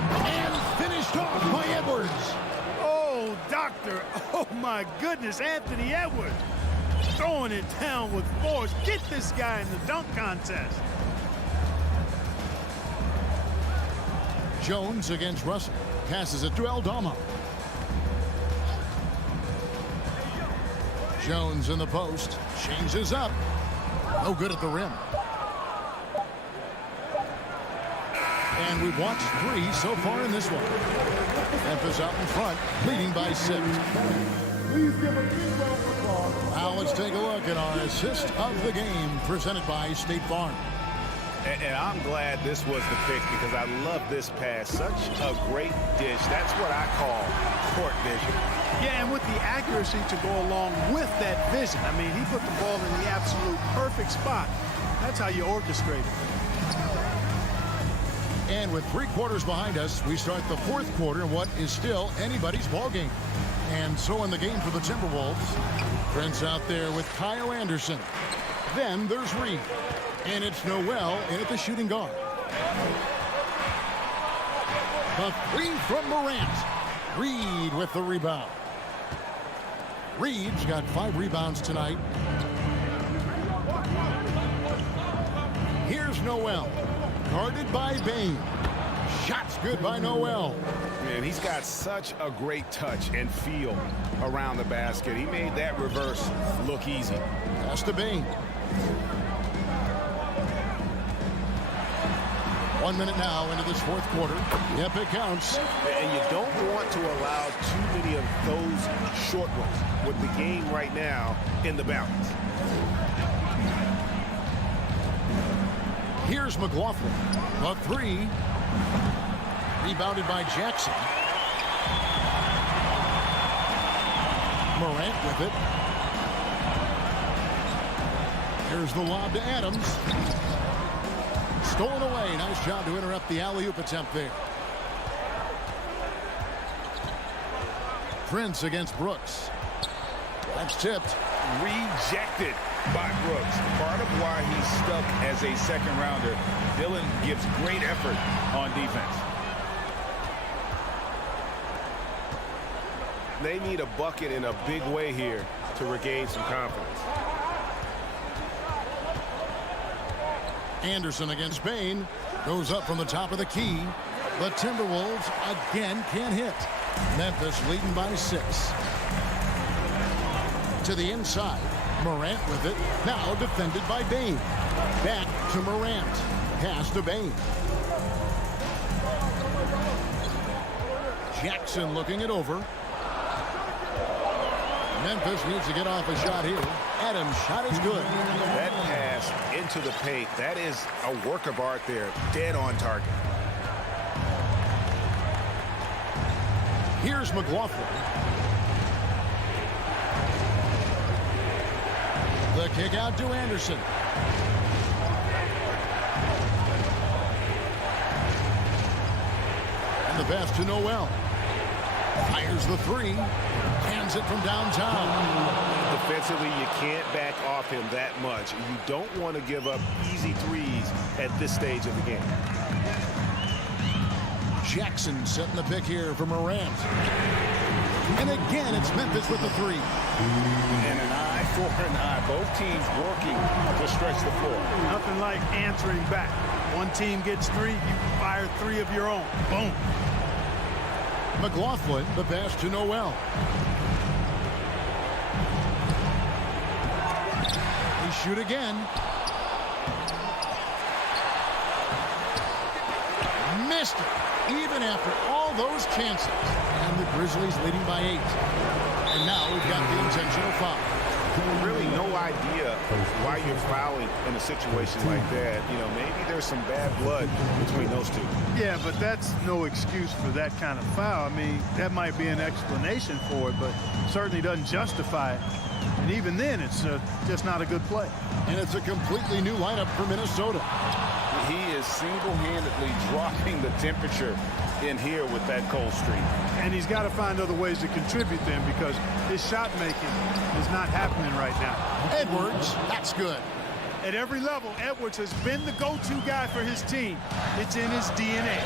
And finished off by Edwards. Oh, doctor. Oh, my goodness. Anthony Edwards throwing it down with force. Get this guy in the dunk contest. Jones against Russell. Passes it to Aldama. Jones in the post. Changes up. No good at the rim. And we've watched 3 so far in this one. Memphis out in front, leading by 6. Now let's take a look at our assist of the game, presented by State Farm. And I'm glad this was the pick because I love this pass. Such a great dish. That's what I call court vision. Yeah, and with the accuracy to go along with that vision. I mean, he put the ball in the absolute perfect spot. That's how you orchestrate it. And with 3 quarters behind us, we start the 4th quarter in what is still anybody's ball game. And so in the game for the Timberwolves, Prince out there with Kyle Anderson. Then there's Reed. And it's Noel in at the shooting guard. The 3 from Morant. Reed with the rebound. Reed's got 5 rebounds tonight. Here's Noel. Guarded by Bain. Shot's good by Noel. Man, he's got such a great touch and feel around the basket. He made that reverse look easy. Pass to Bain. 1 minute now into this fourth quarter. Yep, it counts. And you don't want to allow too many of those short ones with the game right now in the balance. Here's McLaughlin. A three. Rebounded by Jackson. Morant with it. Here's the lob to Adams. Stolen away. Nice job to interrupt the alley-oop attempt there. Prince against Brooks. That's tipped. Rejected by Brooks. Part of why he's stuck as a second rounder. Dillon gives great effort on defense. They need a bucket in a big way here to regain some confidence. Anderson against Bain. Goes up from the top of the key. The Timberwolves again can't hit. Memphis leading by 6. To the inside. Morant with it. Now defended by Bain. Back to Morant. Pass to Bain. Jackson looking it over. Memphis needs to get off a shot here. Adams' shot is good. That pass into the paint, that is a work of art there. Dead on target. Here's McLaughlin. The kick out to Anderson. And the pass to Noel. Fires the three. Hands it from downtown. Defensively, you can't back off him that much. You don't want to give up easy threes at this stage of the game. Jackson setting the pick here for Morant. And again, it's Memphis with the three. And an eye for an eye. Both teams working to stretch the floor. Nothing like answering back. One team gets 3, you fire 3 of your own. Boom. McLaughlin, the pass to Noel. He shoot again. Missed it, even after all those chances. And the Grizzlies leading by 8. And now we've got the intentional foul. Really no idea why you're fouling in a situation like that. You know, maybe there's some bad blood between those two. Yeah, but that's no excuse for that kind of foul. I mean, that might be an explanation for it, but certainly doesn't justify it. And even then, it's just not a good play. And it's a completely new lineup for Minnesota. He is single-handedly dropping the temperature in here with that cold streak. And he's got to find other ways to contribute then, because his shot making is not happening right now. Edwards, that's good. At every level, Edwards has been the go-to guy for his team. It's in his DNA.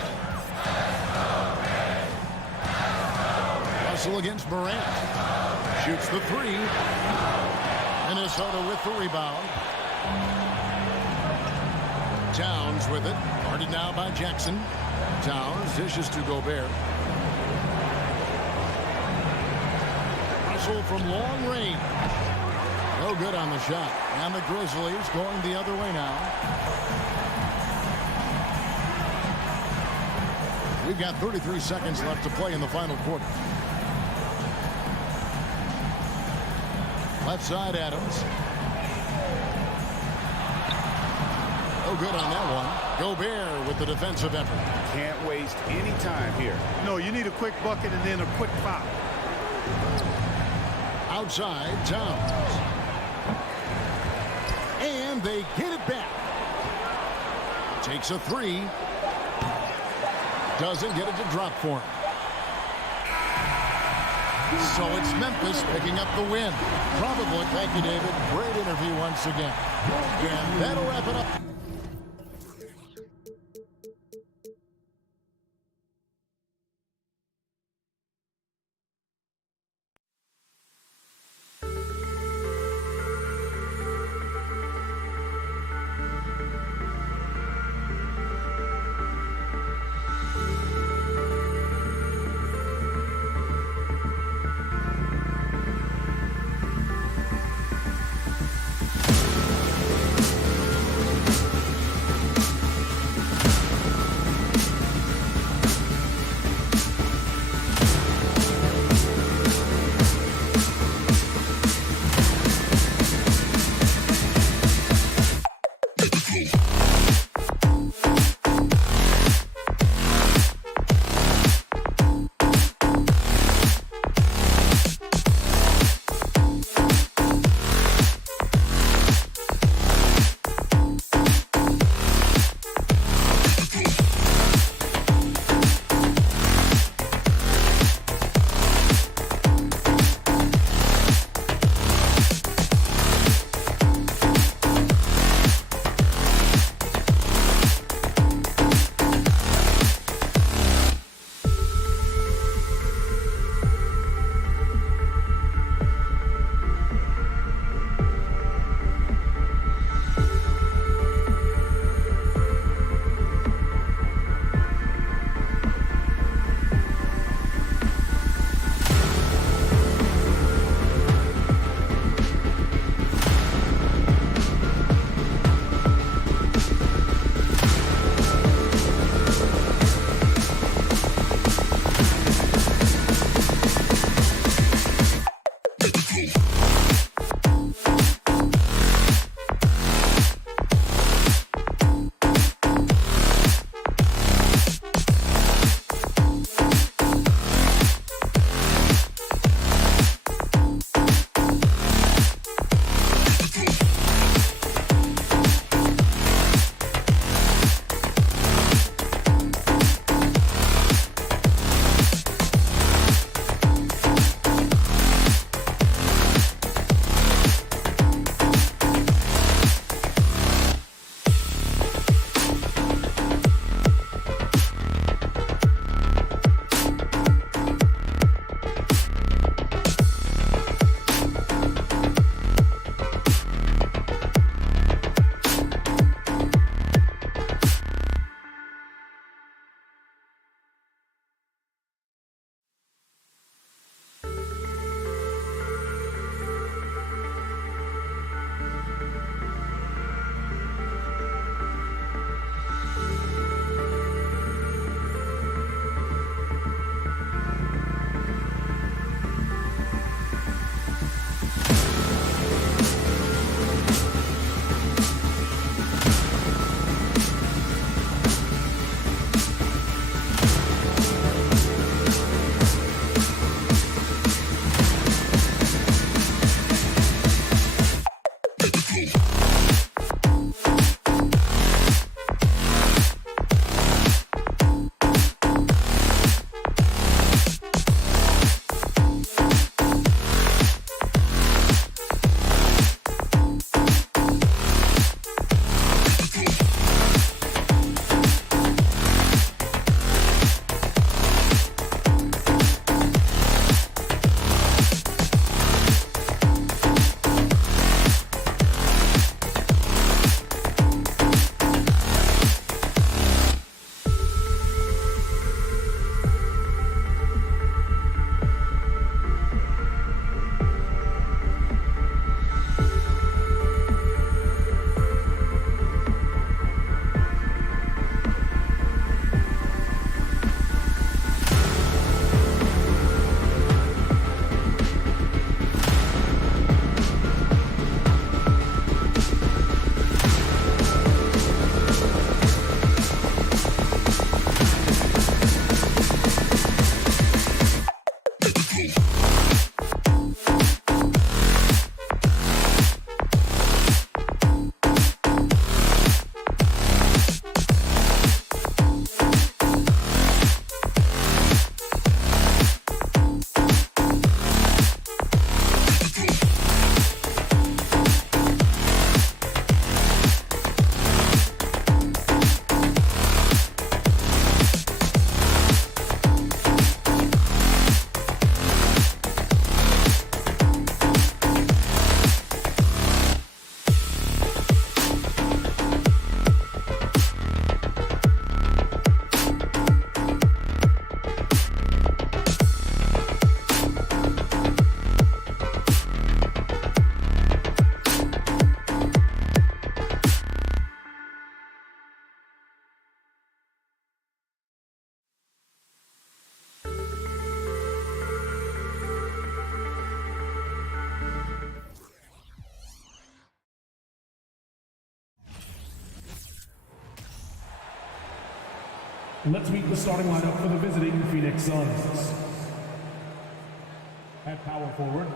Russell against Morant. Shoots the three. Minnesota with the rebound. Towns with it. Guarded now by Jackson. Towns dishes to Gobert. Russell from long range. No good on the shot. And the Grizzlies going the other way now. We've got 33 seconds left to play in the final quarter. Left side, Adams. No good on that one. Gobert with the defensive effort. Can't waste any time here. No, you need a quick bucket and then a quick foul. Outside, Towns. And they get it back. Takes a three. Doesn't get it to drop for him. So it's Memphis picking up the win. Probably. Thank you, David. Great interview once again. And that'll wrap it up. Let's meet the starting lineup for the visiting Phoenix Suns. At power forward.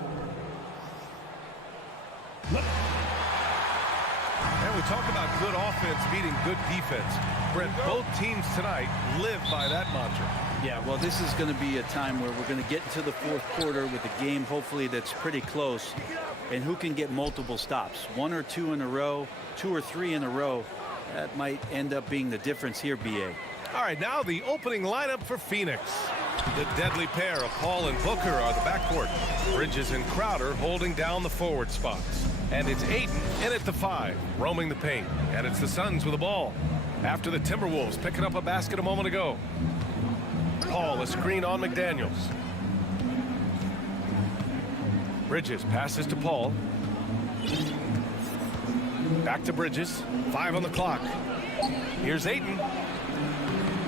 And we talk about good offense beating good defense. Brent, both teams tonight live by that mantra. Yeah, well, this is going to be a time where we're going to get into the fourth quarter with a game, hopefully, that's pretty close. And who can get multiple stops? 1 or 2 in a row, 2 or 3 in a row. That might end up being the difference here, BA. All right, now the opening lineup for Phoenix. The deadly pair of Paul and Booker are the backcourt. Bridges and Crowder holding down the forward spots. And it's Ayton in at the 5, roaming the paint. And it's the Suns with the ball. After the Timberwolves picking up a basket a moment ago. Paul, a screen on McDaniels. Bridges passes to Paul. Back to Bridges. 5 on the clock. Here's Ayton.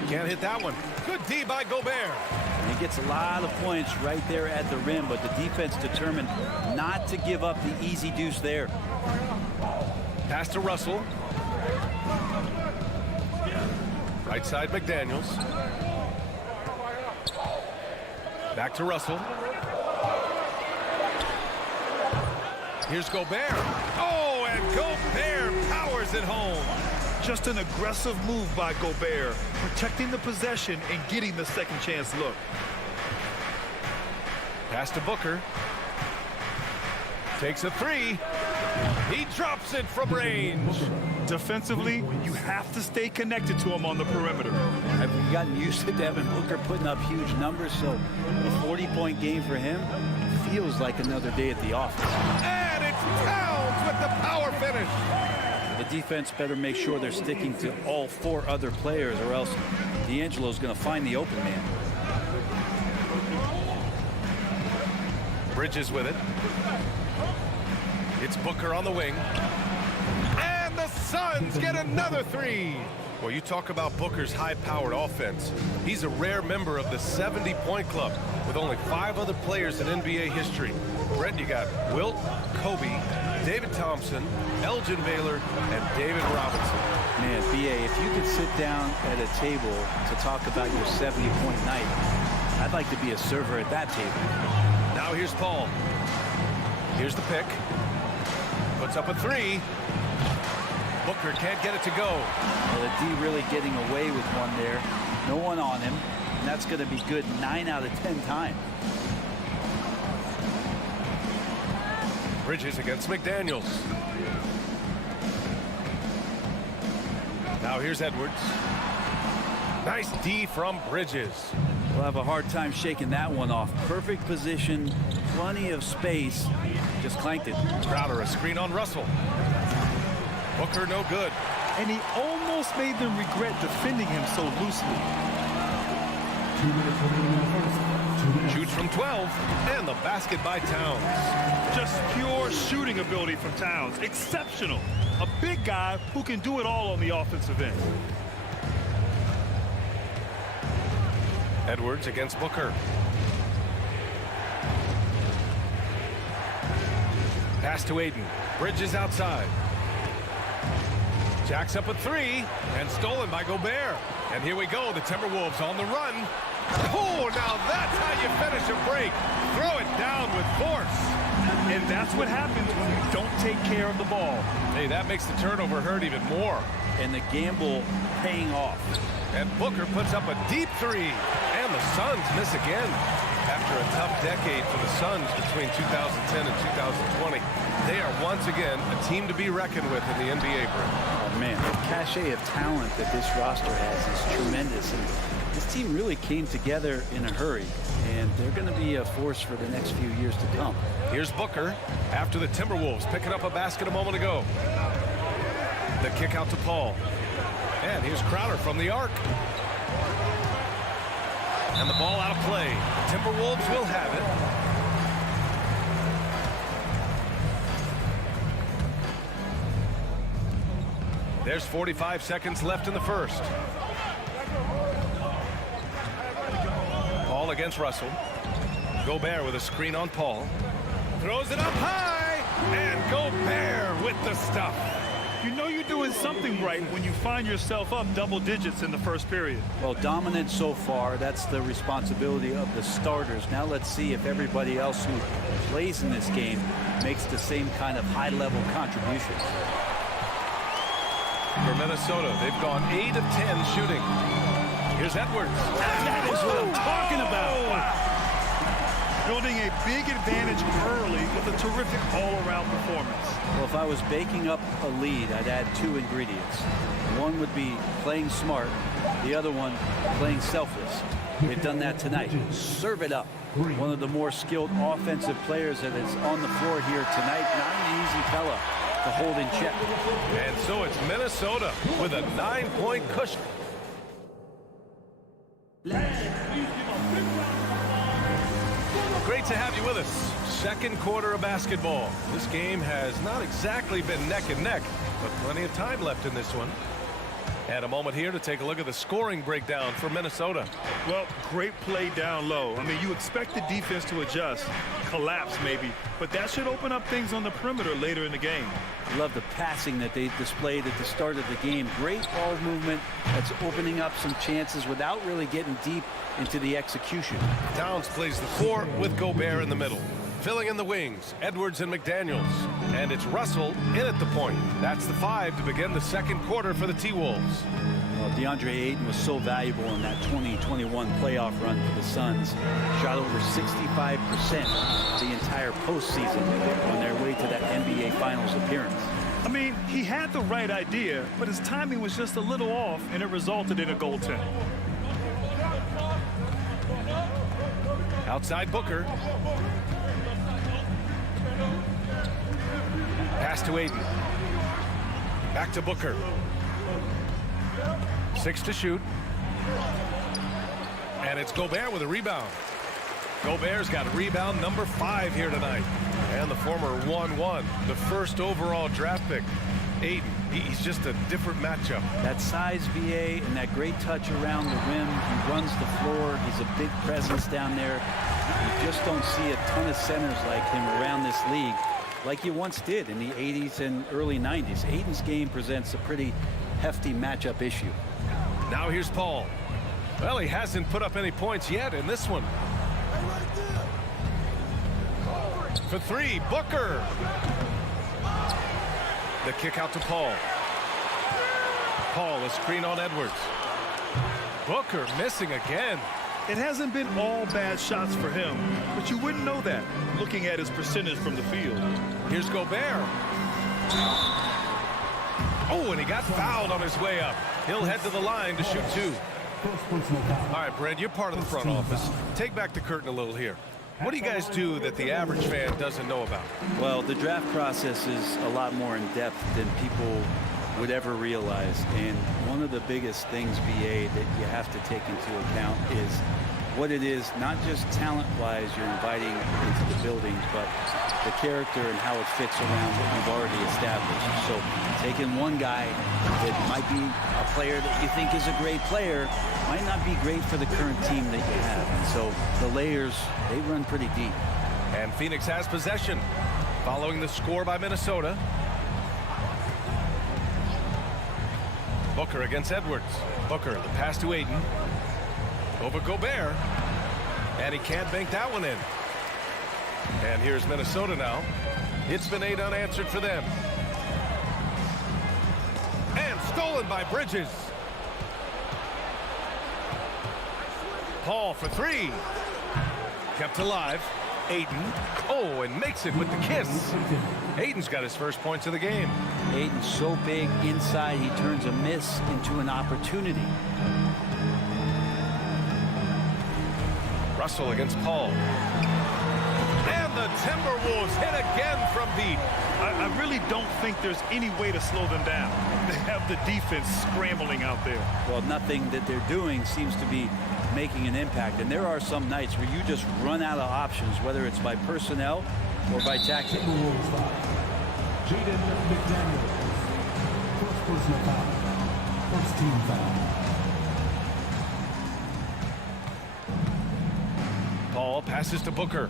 Can't hit that one. Good D by Gobert. And he gets a lot of points right there at the rim, but the defense determined not to give up the easy deuce there. Pass to Russell. Right side McDaniels. Back to Russell. Here's Gobert. Oh, and Gobert powers it home. Just an aggressive move by Gobert, protecting the possession and getting the second chance look. Pass to Booker. Takes a 3. He drops it from range. Defensively, you have to stay connected to him on the perimeter. I've gotten used to Devin Booker putting up huge numbers, so a 40-point game for him feels like another day at the office. And it's Towns with the power finish. The defense better make sure they're sticking to all 4 other players, or else D'Angelo's going to find the open man. Bridges with it. It's Booker on the wing. And the Suns get another 3. Well, you talk about Booker's high-powered offense. He's a rare member of the 70-point club with only 5 other players in NBA history. Brent, you got Wilt, Kobe, David Thompson, Elgin Baylor, and David Robinson. Man, BA, if you could sit down at a table to talk about your 70-point night, I'd like to be a server at that table. Now here's Paul. Here's the pick. Puts up a 3. Booker can't get it to go. Well, the D really getting away with one there. No one on him. And that's going to be good 9 out of 10 times. Bridges against McDaniels. Now here's Edwards. Nice D from Bridges. We'll have a hard time shaking that one off. Perfect position, plenty of space. Just clanked it. Crowder, a screen on Russell. Booker, no good. And he almost made them regret defending him so loosely. 2 minutes remaining in the first. 2 minutes. Shoots from 12, and the basket by Towns. Just pure shooting ability from Towns. Exceptional. A big guy who can do it all on the offensive end. Edwards against Booker. Pass to Ayton. Bridges outside. Jacks up a 3, and stolen by Gobert. And here we go, the Timberwolves on the run. Oh, now that's how you finish a break. Throw it down with force. And that's what happens when you don't take care of the ball. Hey, that makes the turnover hurt even more. And the gamble paying off. And Booker puts up a deep 3. And the Suns miss again. After a tough decade for the Suns between 2010 and 2020, they are once again a team to be reckoned with in the NBA. Oh, man, the cachet of talent that this roster has is tremendous. And this team really came together in a hurry. And they're going to be a force for the next few years to come. Here's Booker after the Timberwolves picking up a basket a moment ago. The kick out to Paul. And here's Crowder from the arc. And the ball out of play. Timberwolves will have it. There's 45 seconds left in the first. Paul against Russell. Gobert with a screen on Paul. Throws it up high. And Gobert with the stuff. You know you're doing something right when you find yourself up double digits in the first period. Well, dominant so far. That's the responsibility of the starters. Now let's see if everybody else who plays in this game makes the same kind of high-level contribution. For Minnesota, they've gone 8 of 10 shooting. Here's Edwards. That is what I'm talking about. Wow. Building a big advantage early with a terrific all-around performance. Well, if I was baking up a lead, I'd add 2 ingredients. One would be playing smart. The other one, playing selfless. They've done that tonight. Serve it up. One of the more skilled offensive players that is on the floor here tonight. Not an easy fella to hold in check. And so it's Minnesota with a 9-point cushion. Great to have you with us. Second quarter of basketball. This game has not exactly been neck and neck, but plenty of time left in this one. And a moment here to take a look at the scoring breakdown for Minnesota. Well, great play down low. I mean, you expect the defense to adjust, collapse maybe, but that should open up things on the perimeter later in the game. I love the passing that they displayed at the start of the game. Great ball movement that's opening up some chances without really getting deep into the execution. Towns plays the 4 with Gobert in the middle. Filling in the wings, Edwards and McDaniels. And it's Russell in at the point. That's the 5 to begin the second quarter for the T-Wolves. Well, DeAndre Ayton was so valuable in that 2021 playoff run for the Suns. Shot over 65% the entire postseason on their way to that NBA Finals appearance. I mean, he had the right idea, but his timing was just a little off, and it resulted in a goaltend. Outside Booker. Pass to Ayton. Back to Booker. 6 to shoot. And it's Gobert with a rebound. Gobert's got rebound number 5 here tonight. And the former 1-1, the first overall draft pick. Ayton, he's just a different matchup. That size, VA, and that great touch around the rim. He runs the floor. He's a big presence down there. You just don't see a ton of centers like him around this league like you once did in the 80s and early 90s. Ayton's game presents a pretty hefty matchup issue. Now here's Paul. Well, he hasn't put up any points yet in this one. For 3, Booker. The kick out to Paul. Paul, a screen on Edwards. Booker missing again. It hasn't been all bad shots for him, but you wouldn't know that looking at his percentage from the field. Here's Gobert. Oh, and he got fouled on his way up. He'll head to the line to shoot 2. All right, Brent, you're part of the front office. Take back the curtain a little here. What do you guys do that the average fan doesn't know about? Well, the draft process is a lot more in depth than people would ever realize. And one of the biggest things, BA, that you have to take into account is what it is, not just talent-wise you're inviting into the buildings, but the character and how it fits around what you've already established. So taking one guy that might be a player that you think is a great player might not be great for the current team that you have. And so the layers, they run pretty deep. And Phoenix has possession following the score by Minnesota. Booker against Edwards. Booker, the pass to Ayton. Over Gobert. And he can't bank that one in. And here's Minnesota now. It's been 8 unanswered for them. And stolen by Bridges. Paul for 3. Kept alive. Ayton. Oh, and makes it with the kiss. Ayton's got his first points of the game. Ayton's so big inside, he turns a miss into an opportunity. Russell against Paul. And the Timberwolves hit again from deep. I really don't think there's any way to slow them down. They have the defense scrambling out there. Well, nothing that they're doing seems to be making an impact. And there are some nights where you just run out of options, whether it's by personnel or by tactics. Jaden McDaniels. First personal foul. First team foul. Paul passes to Booker.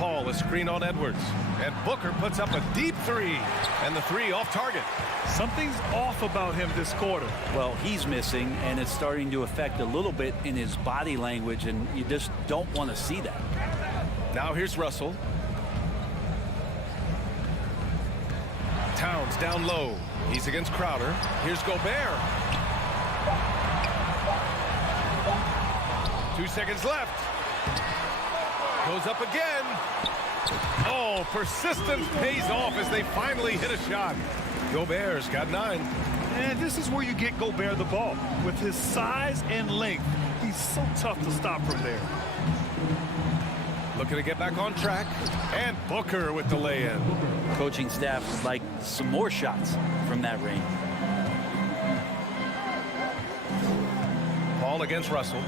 Paul, a screen on Edwards. And Booker puts up a deep three. And the three off target. Something's off about him this quarter. Well, he's missing, and it's starting to affect a little bit in his body language, and you just don't want to see that. Now here's Russell. Towns down low. He's against Crowder. Here's Gobert. 2 seconds left. Goes up again. Oh, persistence pays off as they finally hit a shot. Gobert's got 9. And this is where you get Gobert the ball. With his size and length, he's so tough to stop from there. Looking to get back on track. And Booker with the lay-in. Coaching staff would like some more shots from that range. Paul against Russell.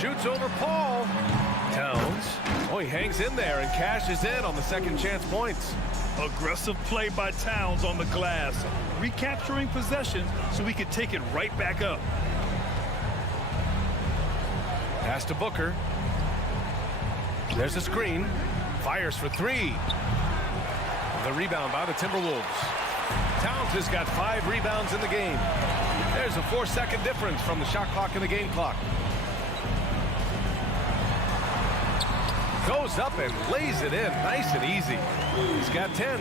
Shoots over Paul. Towns. Oh, he hangs in there and cashes in on the second chance points. Aggressive play by Towns on the glass, recapturing possession so he could take it right back up. Pass to Booker. There's a screen. Fires for 3. The rebound by the Timberwolves. Towns has got 5 rebounds in the game. There's a 4-second difference from the shot clock and the game clock. Goes up and lays it in nice and easy. He's got 10.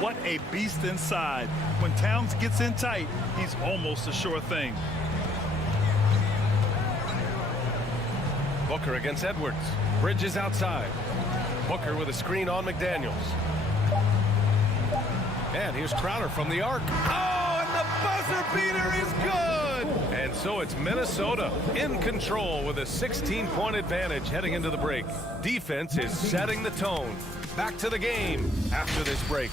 What a beast inside. When Towns gets in tight, he's almost a sure thing. Booker against Edwards. Bridges outside. Booker with a screen on McDaniels. And here's Crowder from the arc. Oh, and the buzzer beater is good! And so it's Minnesota in control with a 16-point advantage heading into the break. Defense is setting the tone. Back to the game after this break.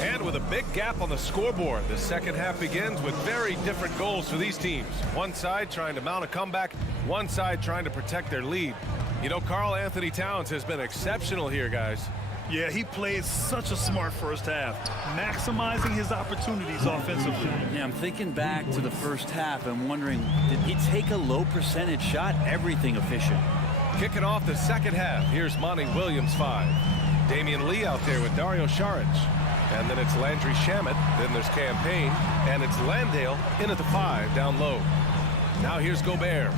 And with a big gap on the scoreboard, the second half begins with very different goals for these teams. One side trying to mount a comeback, one side trying to protect their lead. You know, Karl Anthony Towns has been exceptional here, guys. Yeah, he plays such a smart first half, maximizing his opportunities offensively. Yeah, I'm thinking back to the first half and wondering, did he take a low percentage shot? Everything efficient. Kicking off the second half, here's Monty Williams 5. Damian Lee out there with Dario Saric. And then it's Landry Shamet, then there's Campaign, and it's Landale in at the 5 down low. Now here's Gobert.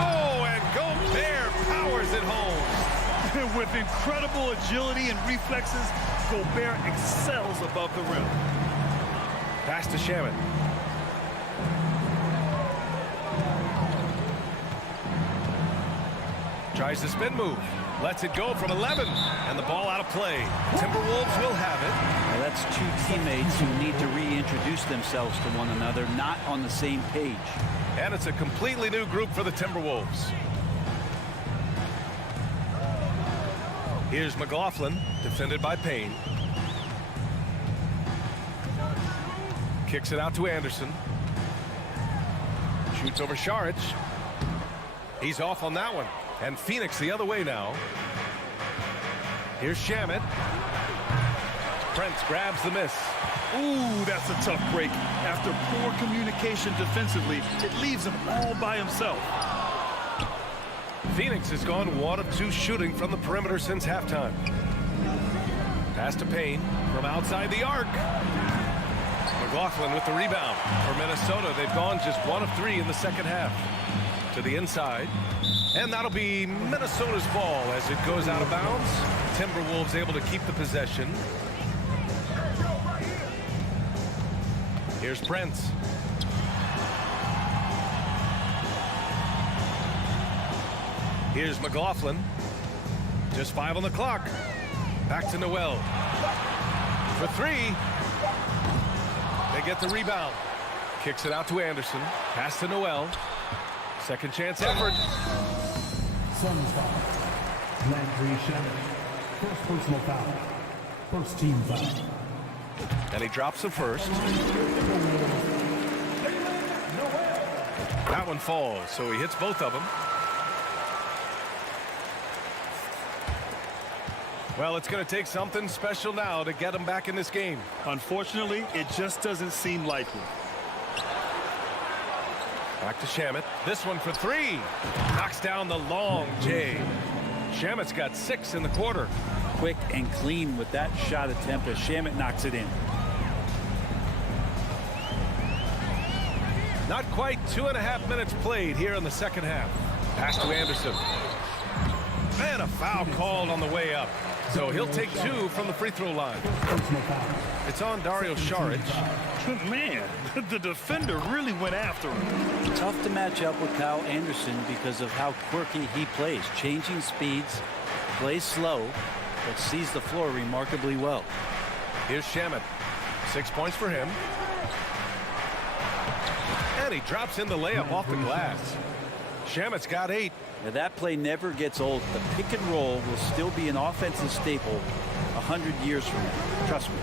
Oh, and Gobert powers it home. With incredible agility and reflexes, Gobert excels above the rim. Pass to Shamet. Tries the spin move. Lets it go from 11. And the ball out of play. Timberwolves will have it. Well, that's two teammates who need to reintroduce themselves to one another, not on the same page. And it's a completely new group for the Timberwolves. Here's McLaughlin, defended by Payne. Kicks it out to Anderson. Shoots over Saric. He's off on that one. And Phoenix the other way now. Here's Shamet. Prince grabs the miss. Ooh, that's a tough break. After poor communication defensively, it leaves him all by himself. Phoenix has gone 1 of 2 shooting from the perimeter since halftime. Pass to Payne from outside the arc. McLaughlin with the rebound. For Minnesota, they've gone just 1 of 3 in the second half. To the inside. And that'll be Minnesota's ball as it goes out of bounds. Timberwolves able to keep the possession. Here's Prince. Here's McLaughlin. Just 5 on the clock. Back to Noel. For 3. They get the rebound. Kicks it out to Anderson. Pass to Noel. Second chance effort. Suns foul. Landry Shamet. First personal foul. First team foul. And he drops the first. That one falls, so he hits both of them. Well, it's going to take something special now to get them back in this game. Unfortunately, it just doesn't seem likely. Back to Shamet. This one for three. Knocks down the long J. Shamet's got 6 in the quarter. Quick and clean with that shot attempt as Shamet knocks it in. Not quite 2.5 minutes played here in the second half. Pass to Anderson. And a foul called on the way up. So he'll take 2 from the free throw line. It's on Dario Saric. Man, the defender really went after him. Tough to match up with Kyle Anderson because of how quirky he plays. Changing speeds, plays slow, but sees the floor remarkably well. Here's Shamet. 6 points for him. And he drops in the layup off the glass. Shamet's got 8. Now that play never gets old. The pick and roll will still be an offensive staple 100 years from now. Trust me.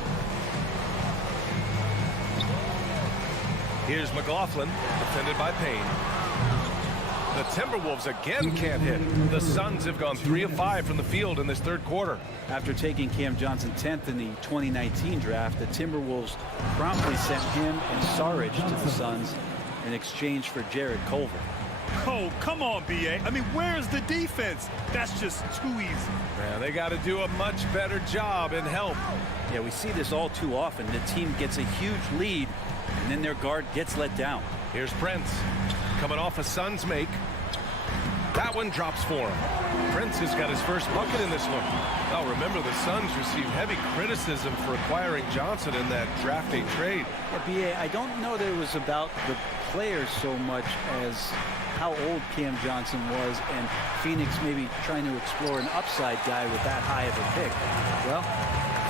Here's McLaughlin, defended by Payne. The Timberwolves again can't hit. The Suns have gone 3 of 5 from the field in this third quarter. After taking Cam Johnson 10th in the 2019 draft, the Timberwolves promptly sent him and Saric to the Suns in exchange for Jared Culver. Oh, come on, B.A. I mean, where's the defense? That's just too easy. Man, they got to do a much better job in help. Yeah, we see this all too often. The team gets a huge lead, and then their guard gets let down. Here's Prince, coming off a Suns make. That one drops for him. Prince has got his first bucket in this one. Now, remember, the Suns received heavy criticism for acquiring Johnson in that draft day trade. Yeah, B.A., I don't know that it was about the players so much as how old Cam Johnson was and Phoenix maybe trying to explore an upside guy with that high of a pick. Well,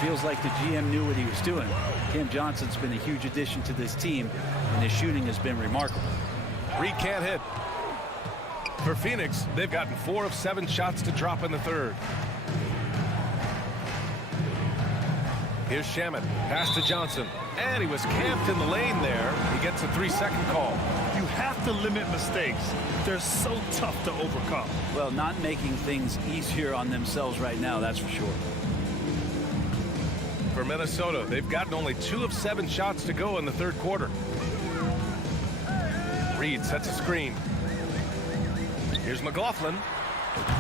feels like the GM knew what he was doing. Cam Johnson's been a huge addition to this team, and his shooting has been remarkable. Reed can't hit. For Phoenix, they've gotten 4 of 7 shots to drop in the third. Here's Shamet. Pass to Johnson. And he was camped in the lane there. He gets a 3-second call. You have to limit mistakes. They're so tough to overcome. Well, not making things easier on themselves right now, that's for sure. For Minnesota, they've gotten only 2 of 7 shots to go in the third quarter. Reed sets a screen. Here's McLaughlin.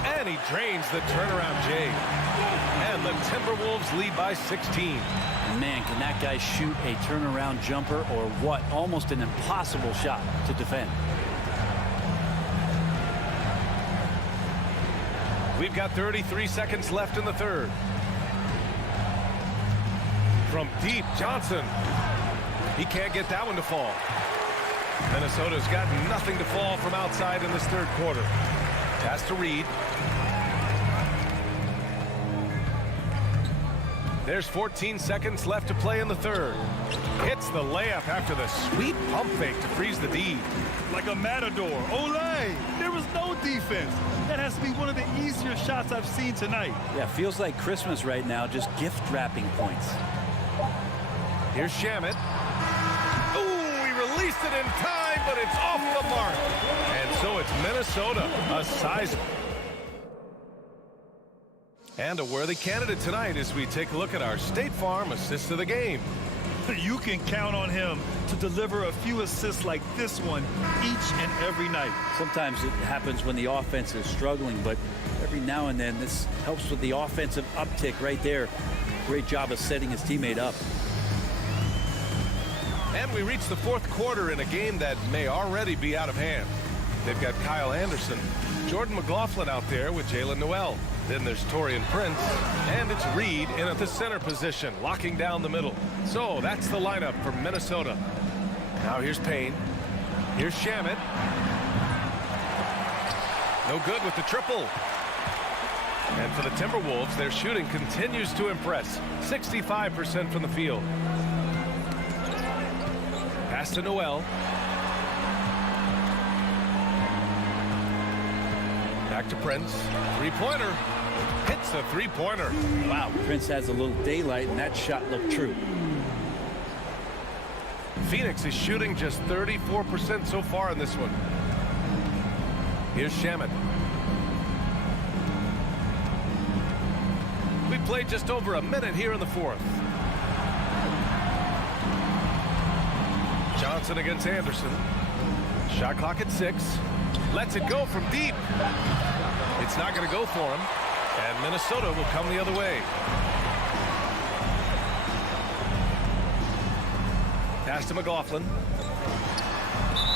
And he drains the turnaround J. And the Timberwolves lead by 16. Man, can that guy shoot a turnaround jumper or what? Almost an impossible shot to defend. We've got 33 seconds left in the third. From deep, Johnson. He can't get that one to fall. Minnesota's got nothing to fall from outside in this third quarter. Pass to Reed. There's 14 seconds left to play in the third. Hits the layup after the sweet pump fake to freeze the D. Like a matador. Olay! There was no defense. That has to be one of the easier shots I've seen tonight. Yeah, feels like Christmas right now, just gift wrapping points. Here's Shamet. Ooh, he released it in time, but it's off the mark. And so it's Minnesota, a sizable. And a worthy candidate tonight as we take a look at our State Farm assist of the game. You can count on him to deliver a few assists like this one each and every night. Sometimes it happens when the offense is struggling, but every now and then this helps with the offensive uptick right there. Great job of setting his teammate up. And we reach the fourth quarter in a game that may already be out of hand. They've got Kyle Anderson, Jordan McLaughlin out there with Jalen Noel. Then there's Taurean Prince, and it's Reed in at the center position, locking down the middle. So that's the lineup for Minnesota. Now here's Payne. Here's Shamet. No good with the triple. And for the Timberwolves, their shooting continues to impress. 65% from the field. Pass to Noel. Back to Prince. Three-pointer. Hits a three-pointer. Wow, Prince has a little daylight, and that shot looked true. Phoenix is shooting just 34% so far in this one. Here's Shamet. We played just over a minute here in the fourth. Johnson against Anderson. Shot clock at 6. Lets it go from deep. It's not going to go for him. And Minnesota will come the other way. Pass to McLaughlin.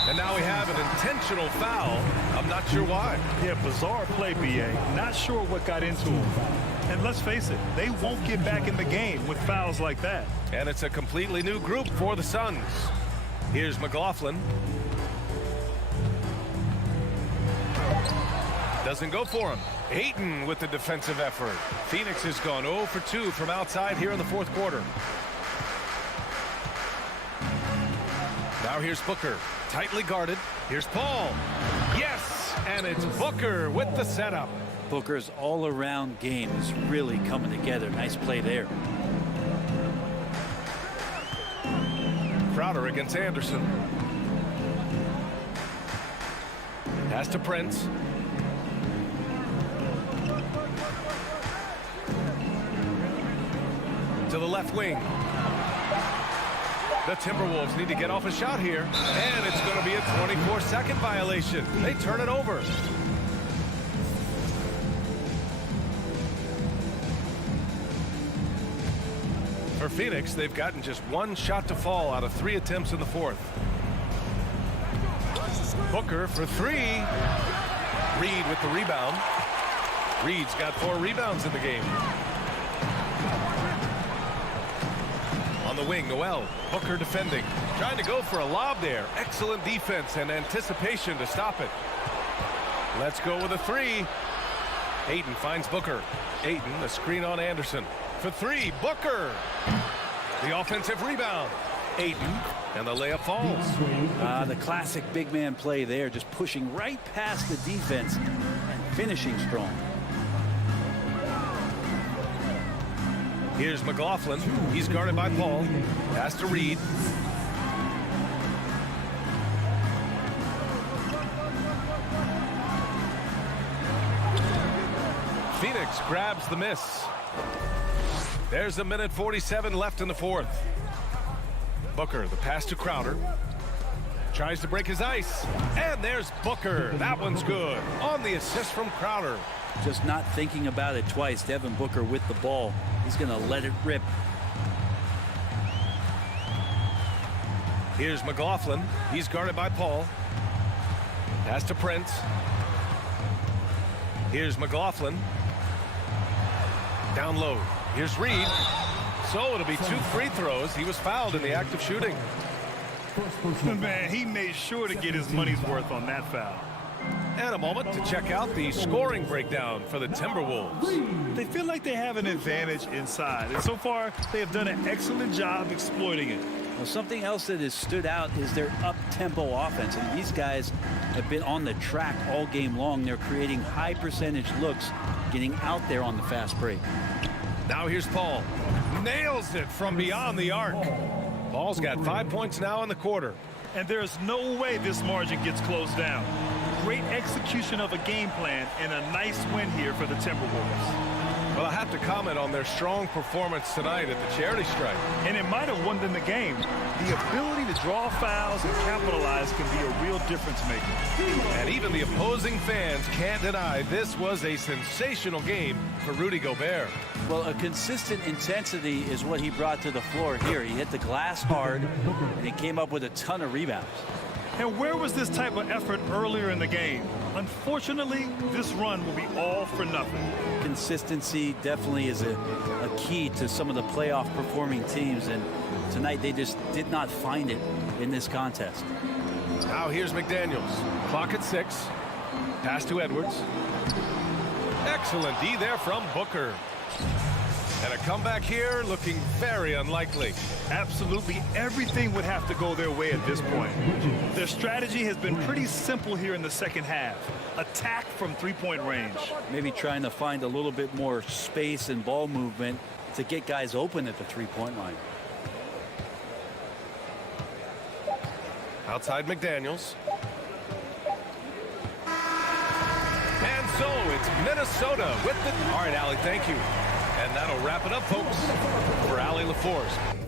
And now we have an intentional foul. I'm not sure why. Yeah, bizarre play, B.A. Not sure what got into him. And let's face it, they won't get back in the game with fouls like that. And it's a completely new group for the Suns. Here's McLaughlin. Doesn't go for him. Ayton with the defensive effort. Phoenix has gone 0 for 2 from outside here in the fourth quarter. Now here's Booker. Tightly guarded. Here's Paul. Yes! And it's Booker with the setup. Booker's all-around game is really coming together. Nice play there. Crowder against Anderson. Pass to Prince. To the left wing. The Timberwolves need to get off a shot here. And it's going to be a 24-second violation. They turn it over. For Phoenix, they've gotten just 1 shot to fall out of 3 attempts in the fourth. Booker for 3. Reed with the rebound. Reed's got 4 rebounds in the game. On the wing, Noel. Booker defending. Trying to go for a lob there. Excellent defense and anticipation to stop it. Let's go with a 3. Ayton finds Booker. Ayton, a screen on Anderson. For 3, Booker. The offensive rebound. Ayton, and the layup falls. The classic big man play there, just pushing right past the defense and finishing strong. Here's McLaughlin. He's guarded by Paul. Pass to Reed. Phoenix grabs the miss. There's a minute 47 left in the fourth. Booker, the pass to Crowder. Tries to break his ice. And there's Booker. That one's good. On the assist from Crowder. Just not thinking about it twice. Devin Booker with the ball. He's going to let it rip. Here's McLaughlin. He's guarded by Paul. Pass to Prince. Here's McLaughlin. Down low. Here's Reed. So it'll be 2 free throws. He was fouled in the act of shooting. Man, he made sure to get his money's worth on that foul. And a moment to check out the scoring breakdown for the Timberwolves. They feel like they have an advantage inside, and so far they have done an excellent job exploiting it. Well, something else that has stood out is their up-tempo offense. And these guys have been on the track all game long. They're creating high percentage looks, getting out there on the fast break. Now here's Paul. Nails it from beyond the arc. Paul's got 5 points now in the quarter. And there's no way this margin gets closed down. Great execution of a game plan and a nice win here for the Timberwolves. Well, I have to comment on their strong performance tonight at the charity stripe. And it might have won them the game. The ability to draw fouls and capitalize can be a real difference maker. And even the opposing fans can't deny this was a sensational game for Rudy Gobert. Well, a consistent intensity is what he brought to the floor here. He hit the glass hard, and he came up with a ton of rebounds. And where was this type of effort earlier in the game? Unfortunately, this run will be all for nothing. Consistency definitely is a key to some of the playoff performing teams, and tonight they just did not find it in this contest. Now here's McDaniels. Clock at 6. Pass to Edwards. Excellent D there from Booker. And a comeback here looking very unlikely. Absolutely everything would have to go their way at this point. Their strategy has been pretty simple here in the second half. Attack from three-point range. Maybe trying to find a little bit more space and ball movement to get guys open at the three-point line. Outside McDaniels. And so it's Minnesota with the... All right, Allie, thank you. And that'll wrap it up, folks, for Allie LaForce.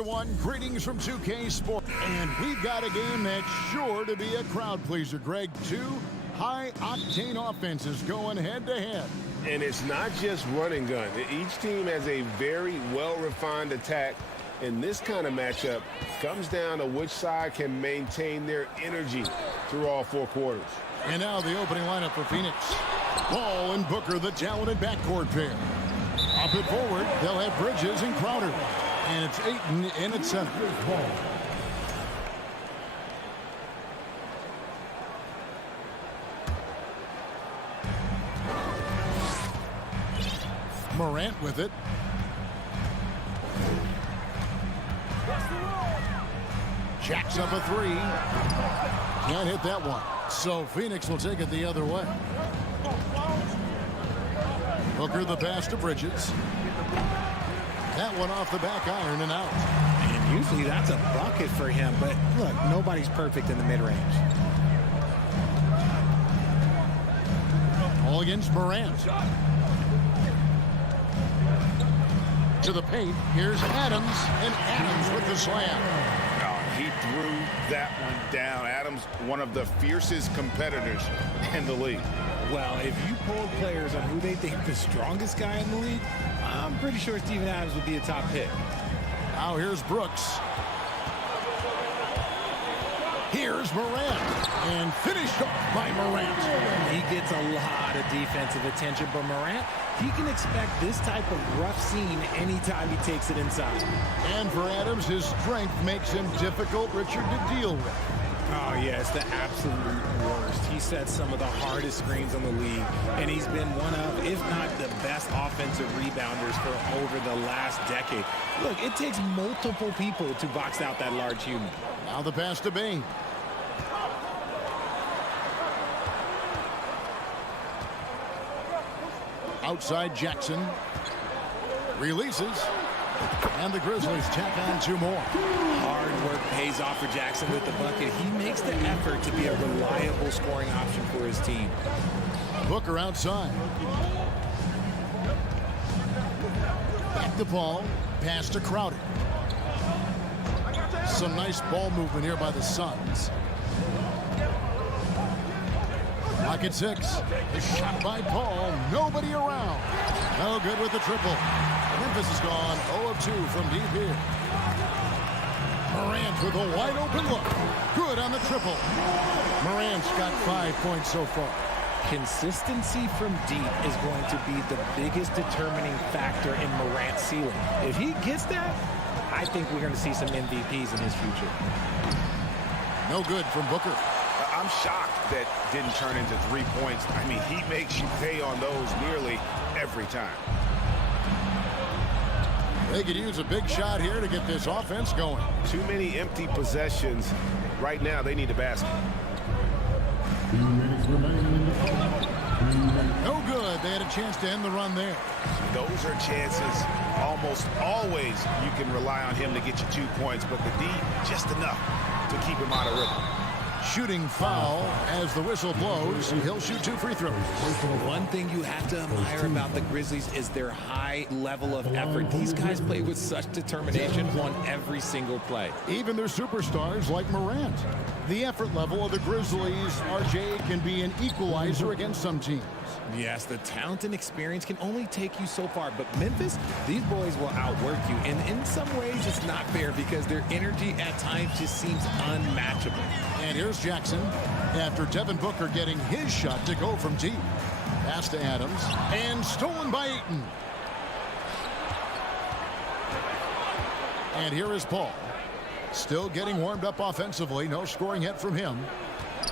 everyone. Greetings from 2K Sports. And we've got a game that's sure to be a crowd pleaser, Greg. Two high-octane offenses going head-to-head. And it's not just run and gun. Each team has a very well-refined attack. And this kind of matchup comes down to which side can maintain their energy through all 4 quarters. And now the opening lineup for Phoenix. Paul and Booker, the talented backcourt pair. Up it forward, they'll have Bridges and Crowder. And it's Ayton in at center. Morant with it. Jacks up a 3. Can't hit that one. So Phoenix will take it the other way. Booker the pass to Bridges. That one off the back iron and out. And usually that's a bucket for him, but look, nobody's perfect in the mid-range. All against Morant. To the paint. Here's Adams, and Adams with the slam. He threw that one down. Adams, one of the fiercest competitors in the league. Well, if you polled players on who they think the strongest guy in the league, I'm pretty sure Steven Adams would be a top pick. Now here's Brooks. Here's Morant. And finished off by Morant. He gets a lot of defensive attention, but Morant, he can expect this type of rough scene anytime he takes it inside. And for Adams, his strength makes him difficult, Richard, to deal with. Oh, yeah, it's the absolute worst. He sets some of the hardest screens on the league, and he's been one of, if not the best offensive rebounders for over the last decade. Look, it takes multiple people to box out that large human. Now the pass to Bain. Outside Jackson. Releases. And the Grizzlies tack on 2 more. Hard work pays off for Jackson with the bucket. He makes the effort to be a reliable scoring option for his team. Booker outside. Back to Paul. Pass to Crowder. Some nice ball movement here by the Suns. Lock at 6. The shot by Paul. Nobody around. No good with the triple. Memphis is gone 0 of 2 from deep here. Morant with a wide open look. Good on the triple. Morant's got 5 points so far. Consistency from deep is going to be the biggest determining factor in Morant's ceiling. If he gets that, I think we're going to see some MVPs in his future. No good from Booker. I'm shocked that didn't turn into 3 points. I mean, he makes you pay on those nearly every time. They could use a big shot here to get this offense going. Too many empty possessions. Right now, they need a basket. No good. They had a chance to end the run there. Those are chances. Almost always you can rely on him to get you 2 points, but the D, just enough to keep him out of rhythm. Shooting foul as the whistle blows. He'll shoot 2 free throws. One thing you have to admire about the Grizzlies is their high level of effort. These guys play with such determination on every single play. Even their superstars like Morant. The effort level of the Grizzlies, RJ, can be an equalizer against some teams. Yes, the talent and experience can only take you so far, but Memphis, these boys will outwork you, and in some ways it's not fair because their energy at times just seems unmatchable. And here's Jackson after Devin Booker getting his shot to go from deep. Pass to Adams, and stolen by Ayton. And here is Paul. Still getting warmed up offensively. No scoring yet from him.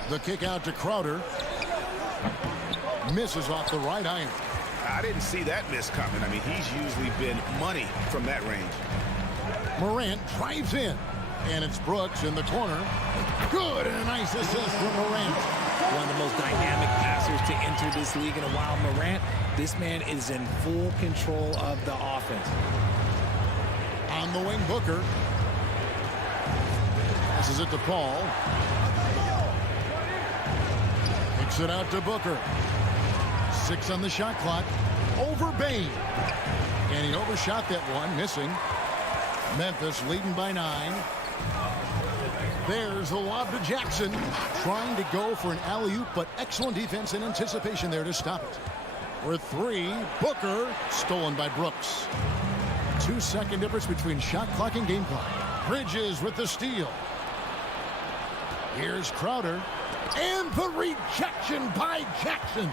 The kick out to Crowder. Misses off the right iron. I didn't see that miss coming. I mean, he's usually been money from that range. Morant drives in. And it's Brooks in the corner. Good, and a nice assist from Morant. One of the most dynamic passers to enter this league in a while. Morant, this man is in full control of the offense. On the wing, Booker. Passes it to Paul. Kicks it out to Booker. 6 on the shot clock. Over Bain. And he overshot that one, missing. Memphis leading by 9. There's the lob to Jackson. Trying to go for an alley-oop, but excellent defense and anticipation there to stop it. For 3, Booker, stolen by Brooks. 2-second difference between shot clock and game clock. Bridges with the steal. Here's Crowder. And the rejection by Jackson.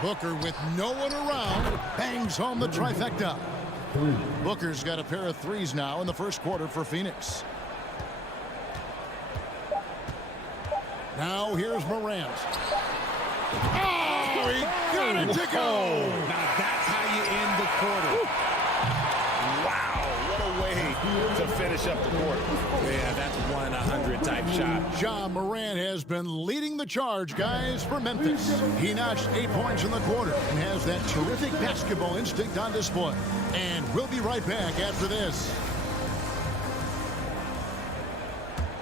Booker with no one around bangs home the trifecta. Booker's got a pair of threes now in the first quarter for Phoenix. Now here's Morant. Oh, he got it to go. Now that's how you end the quarter. Wow, what a way to finish up the quarter. Yeah, that's 1-100 type shot. Ja Morant has been leading the charge, guys, for Memphis. He notched 8 points in the quarter and has that terrific basketball instinct on display. And we'll be right back after this.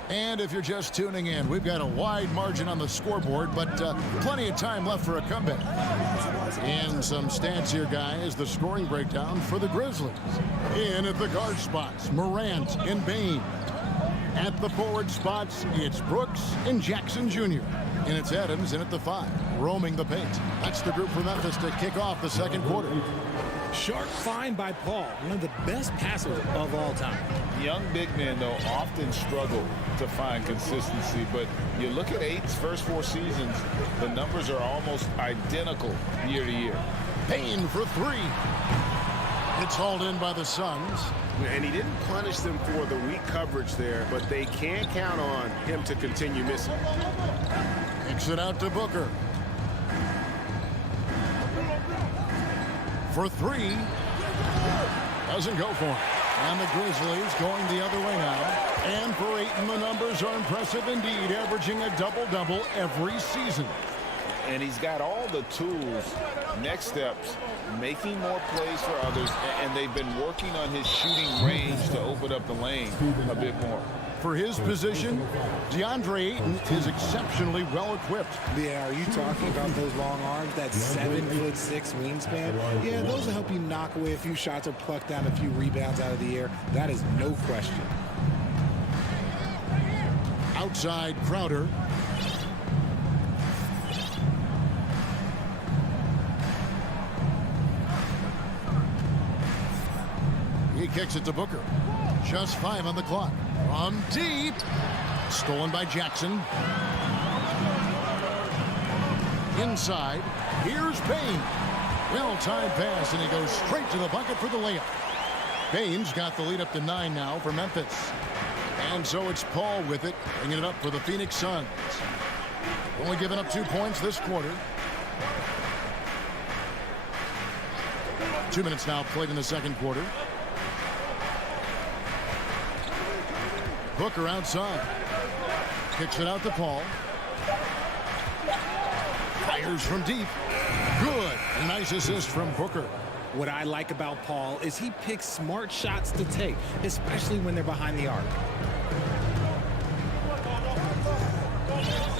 And if you're just tuning in, we've got a wide margin on the scoreboard, but plenty of time left for a comeback. And some stats here, guys. The scoring breakdown for the Grizzlies. In at the guard spots, Morant and Bane. At the forward spots, it's Brooks and Jackson Jr. And it's Adams in at the 5, roaming the paint. That's the group for Memphis to kick off the second quarter. Sharp find by Paul, one of the best passers of all time. Young big men, though, often struggle to find consistency, but you look at Ayton's first 4 seasons, the numbers are almost identical year to year. Payne for 3. It's hauled in by the Suns. And he didn't punish them for the weak coverage there, but they can count on him to continue missing. Kicks it out to Booker. For 3. Doesn't go for it. And the Grizzlies going the other way now. And for Ayton, the numbers are impressive indeed, averaging a double-double every season. And he's got all the tools, next steps, making more plays for others, and they've been working on his shooting range to open up the lane a bit more. For his position, DeAndre Ayton is exceptionally well-equipped. Yeah, are you talking about those long arms, that 7'6" wingspan? Yeah, those will help you knock away a few shots or pluck down a few rebounds out of the air. That is no question. Outside Crowder. He kicks it to Booker. Just 5 on the clock. From deep. Stolen by Jackson. Inside. Here's Payne. Well-timed pass, and he goes straight to the bucket for the layup. Payne's got the lead up to 9 now for Memphis. And so it's Paul with it, bringing it up for the Phoenix Suns. Only giving up 2 points this quarter. 2 minutes now played in the second quarter. Booker outside. Kicks it out to Paul. Fires from deep. Good. A nice assist from Booker. What I like about Paul is he picks smart shots to take, especially when they're behind the arc.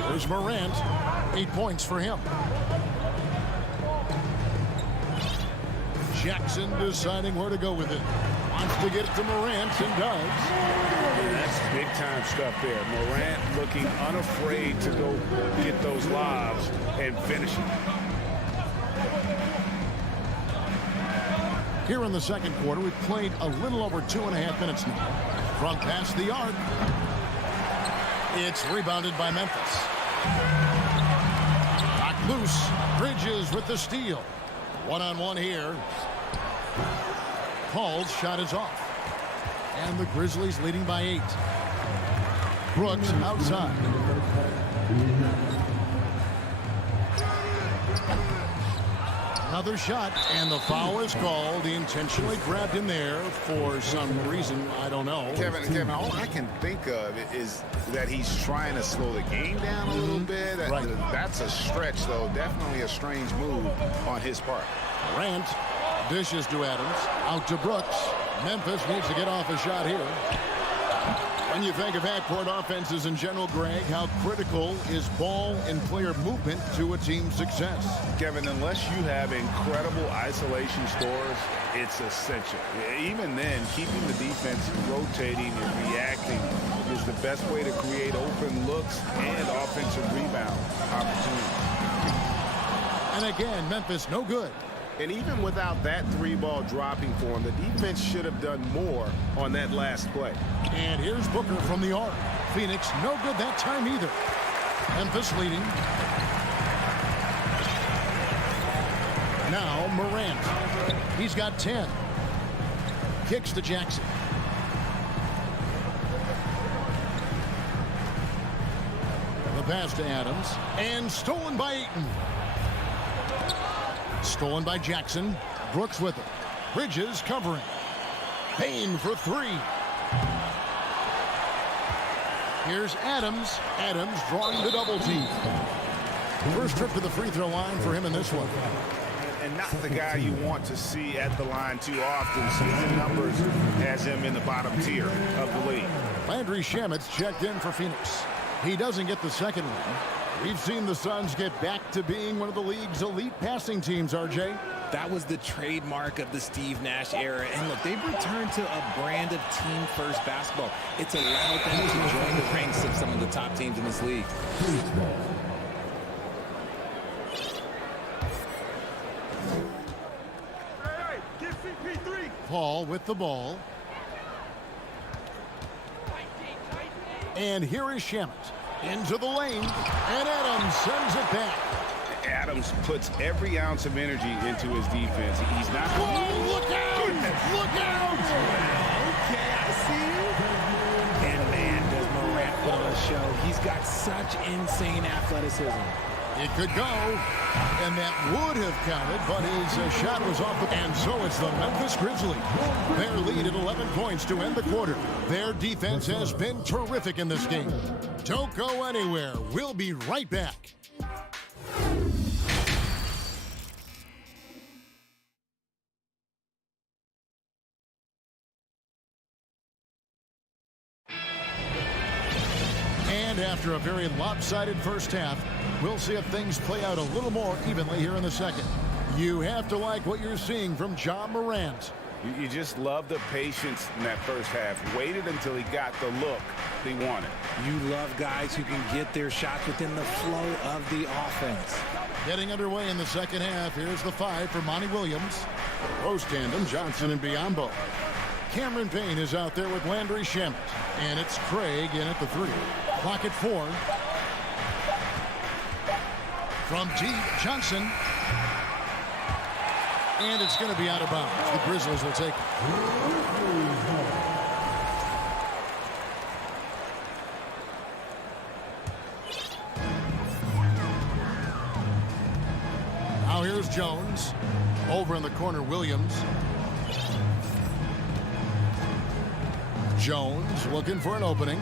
There's Morant. 8 points for him. Jackson deciding where to go with it. Wants to get it to Morant and does. That's big-time stuff there. Morant looking unafraid to go get those lobs and finish it. Here in the second quarter, we've played a little over 2.5 minutes now. From past the arc. It's rebounded by Memphis. Knocked loose. Bridges with the steal. One-on-one here. Paul's shot is off. And the Grizzlies leading by 8. Brooks outside. Another shot, and the foul is called. He intentionally grabbed him there for some reason, I don't know. Kevin, all I can think of is that he's trying to slow the game down a little bit. Right. That's a stretch, though. Definitely a strange move on his part. Morant dishes to Adams. Out to Brooks. Memphis needs to get off a shot here. When you think of half-court offenses in general, Greg, how critical is ball and player movement to a team's success? Kevin, unless you have incredible isolation scores, it's essential. Even then, keeping the defense rotating and reacting is the best way to create open looks and offensive rebound opportunities. And again, Memphis no good. And even without that three-ball dropping for him, the defense should have done more on that last play. And here's Booker from the arc. Phoenix no good that time either. Memphis leading. Now Morant. He's got 10. Kicks to Jackson. The pass to Adams. And stolen by Ayton. Stolen by Jackson. Brooks with it. Bridges covering. Payne for three. Here's Adams. Adams drawing the double team. First trip to the free throw line for him in this one. And not the guy you want to see at the line too often. Season numbers has him in the bottom tier of the league. Landry Shamet's checked in for Phoenix. He doesn't get the second one. We've seen the Suns get back to being one of the league's elite passing teams, RJ. That was the trademark of the Steve Nash era. And look, they've returned to a brand of team-first basketball. It's allowed them to join the ranks of some of the top teams in this league. Paul with the ball. And here is Shamet. Into the lane. And Adams sends it back. Adams puts every ounce of energy into his defense. He's not... Whoa, look out! Look out! Okay, I see you. And man, does Morant put on a show. He's got such insane athleticism. It could go, and that would have counted, but his shot was off. And so it's the Memphis Grizzlies. Their lead at 11 points to end the quarter. Their defense has been terrific in this game. Don't go anywhere. We'll be right back. And after a very lopsided first half, we'll see if things play out a little more evenly here in the second. You have to like what you're seeing from Ja Morant. You just love the patience in that first half. Waited until he got the look he wanted. You love guys who can get their shots within the flow of the offense. Getting underway in the second half. Here's the 5 for Monty Williams. Post tandem, Johnson and Biyombo. Cameron Payne is out there with Landry Shamet. And it's Craig in at the 3. Clock at 4. From deep, Johnson. And it's going to be out of bounds. The Grizzlies will take it. Now here's Jones. Over in the corner, Williams. Jones looking for an opening.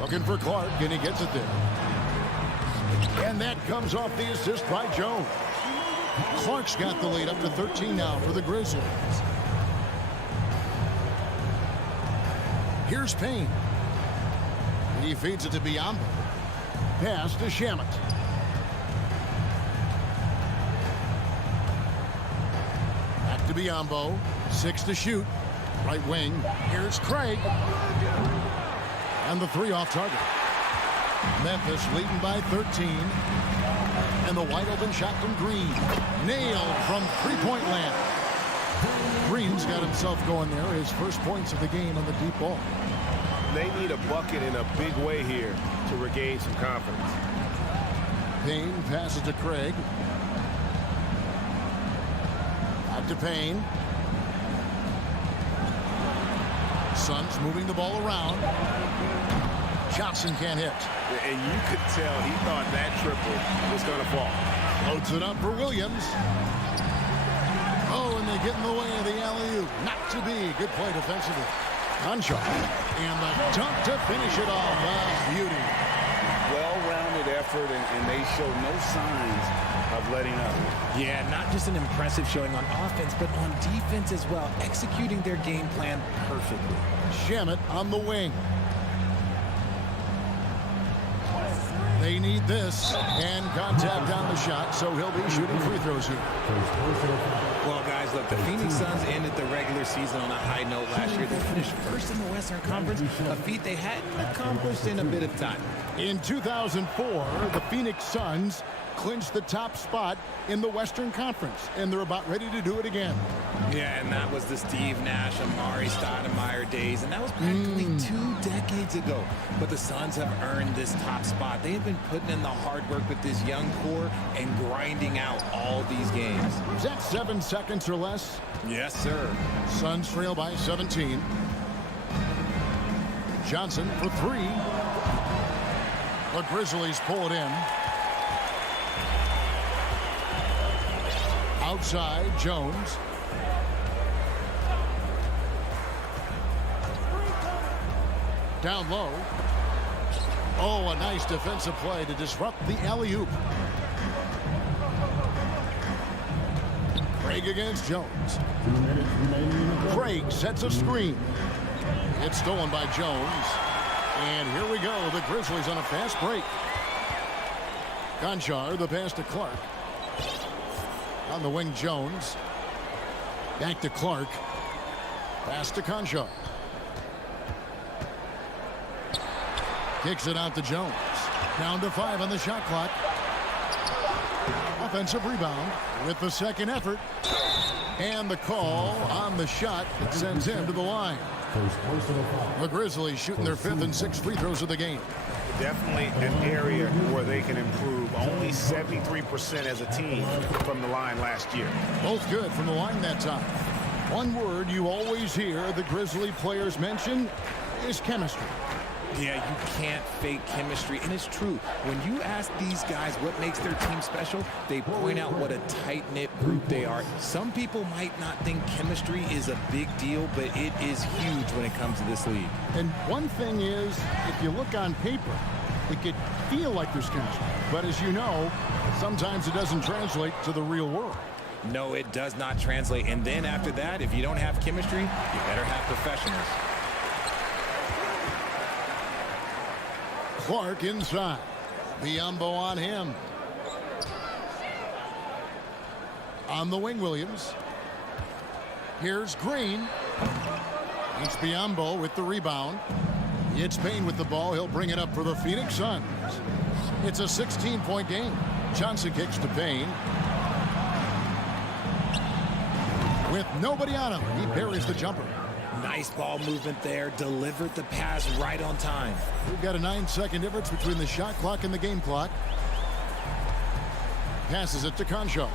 Looking for Clark, and he gets it there. And that comes off the assist by Jones. Clark's got the lead up to 13 now for the Grizzlies. Here's Payne. He feeds it to Biyombo. Pass to Shamet. Back to Biyombo. 6 to shoot. Right wing. Here's Craig. And the 3 off target. Memphis leading by 13. And the wide open shot from Green. Nailed from three-point land. Green's got himself going there. His first points of the game on the deep ball. They need a bucket in a big way here to regain some confidence. Payne passes to Craig. Out to Payne. Suns moving the ball around. Johnson can't hit. And you could tell he thought that triple was going to fall. Loads it up for Williams. Oh, and they get in the way of the alley-oop. Not to be. Good play defensively. Conchar. And the dunk to finish it off. Beauty. Well-rounded effort, and they show no signs of letting up. Yeah, not just an impressive showing on offense, but on defense as well, executing their game plan perfectly. Shamet on the wing. They need this, and contact on the shot, so he'll be shooting free throws here. Well, guys, look, the Phoenix Suns ended the regular season on a high note last year. They finished first in the Western Conference, a feat they hadn't accomplished in a bit of time. In 2004, the Phoenix Suns clinched the top spot in the Western Conference, and they're about ready to do it again. Yeah, and that was the Steve Nash, Amari Stoudemire days, and that was practically 2 decades ago. But the Suns have earned this top spot. They have been putting in the hard work with this young core and grinding out all these games. Is that 7 seconds or less? Yes, sir. Suns trail by 17. Johnson for 3. The Grizzlies pull it in. Outside, Jones. Down low. Oh, a nice defensive play to disrupt the alley-oop. Craig against Jones. Craig sets a screen. It's stolen by Jones. And here we go. The Grizzlies on a fast break. Conchar, the pass to Clark. On the wing, Jones. Back to Clark. Pass to Conchar. Kicks it out to Jones. Down to 5 on the shot clock. Offensive rebound with the second effort. And the call on the shot that sends him to the line. The Grizzlies shooting their 5th and 6th free throws of the game. Definitely an area where they can improve. Only 73% as a team from the line last year. Both good from the line that time. One word you always hear the Grizzly players mention is chemistry. Yeah, you can't fake chemistry, and it's true. When you ask these guys what makes their team special, they point out what a tight-knit group they are. Some people might not think chemistry is a big deal, but it is huge when it comes to this league. And one thing is, if you look on paper, it could feel like there's chemistry. But as you know, sometimes it doesn't translate to the real world. No, it does not translate. And then after that, if you don't have chemistry, you better have professionals. Clark inside. Biombo on him. On the wing, Williams. Here's Green. It's Biombo with the rebound. It's Payne with the ball. He'll bring it up for the Phoenix Suns. It's a 16-point game. Johnson kicks to Payne. With nobody on him, he buries the jumper. Nice ball movement there. Delivered the pass right on time. We've got a 9-second difference between the shot clock and the game clock. Passes it to Concho.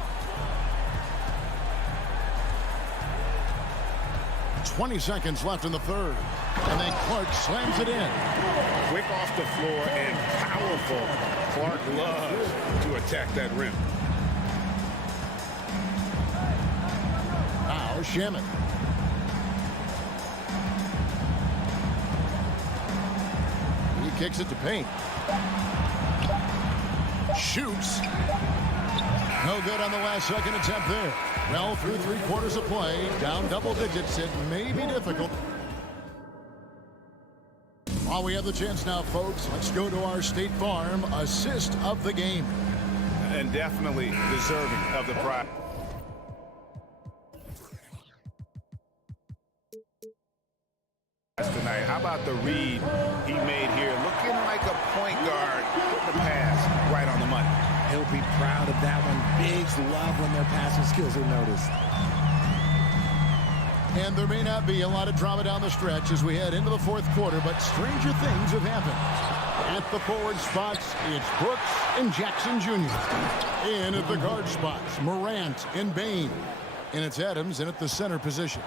20 seconds left in the third. And then Clark slams it in. Quick off the floor and powerful. Clark loves to attack that rim. Now Shaman. He kicks it to Payne. Shoots. No good on the last second attempt there. Well, through 3 quarters of play, down double digits, it may be difficult. While we have the chance now, folks, let's go to our State Farm assist of the game. And definitely deserving of the prize. Tonight, how about the read he made here? Looking like a point guard. Put the pass right on the money. He'll be proud of that one. Bigs love when their passing skills are noticed. And there may not be a lot of drama down the stretch as we head into the fourth quarter, but stranger things have happened. At the forward spots, it's Brooks and Jackson Jr. In at the guard spots, Morant and Bain. And it's Adams in at the center position.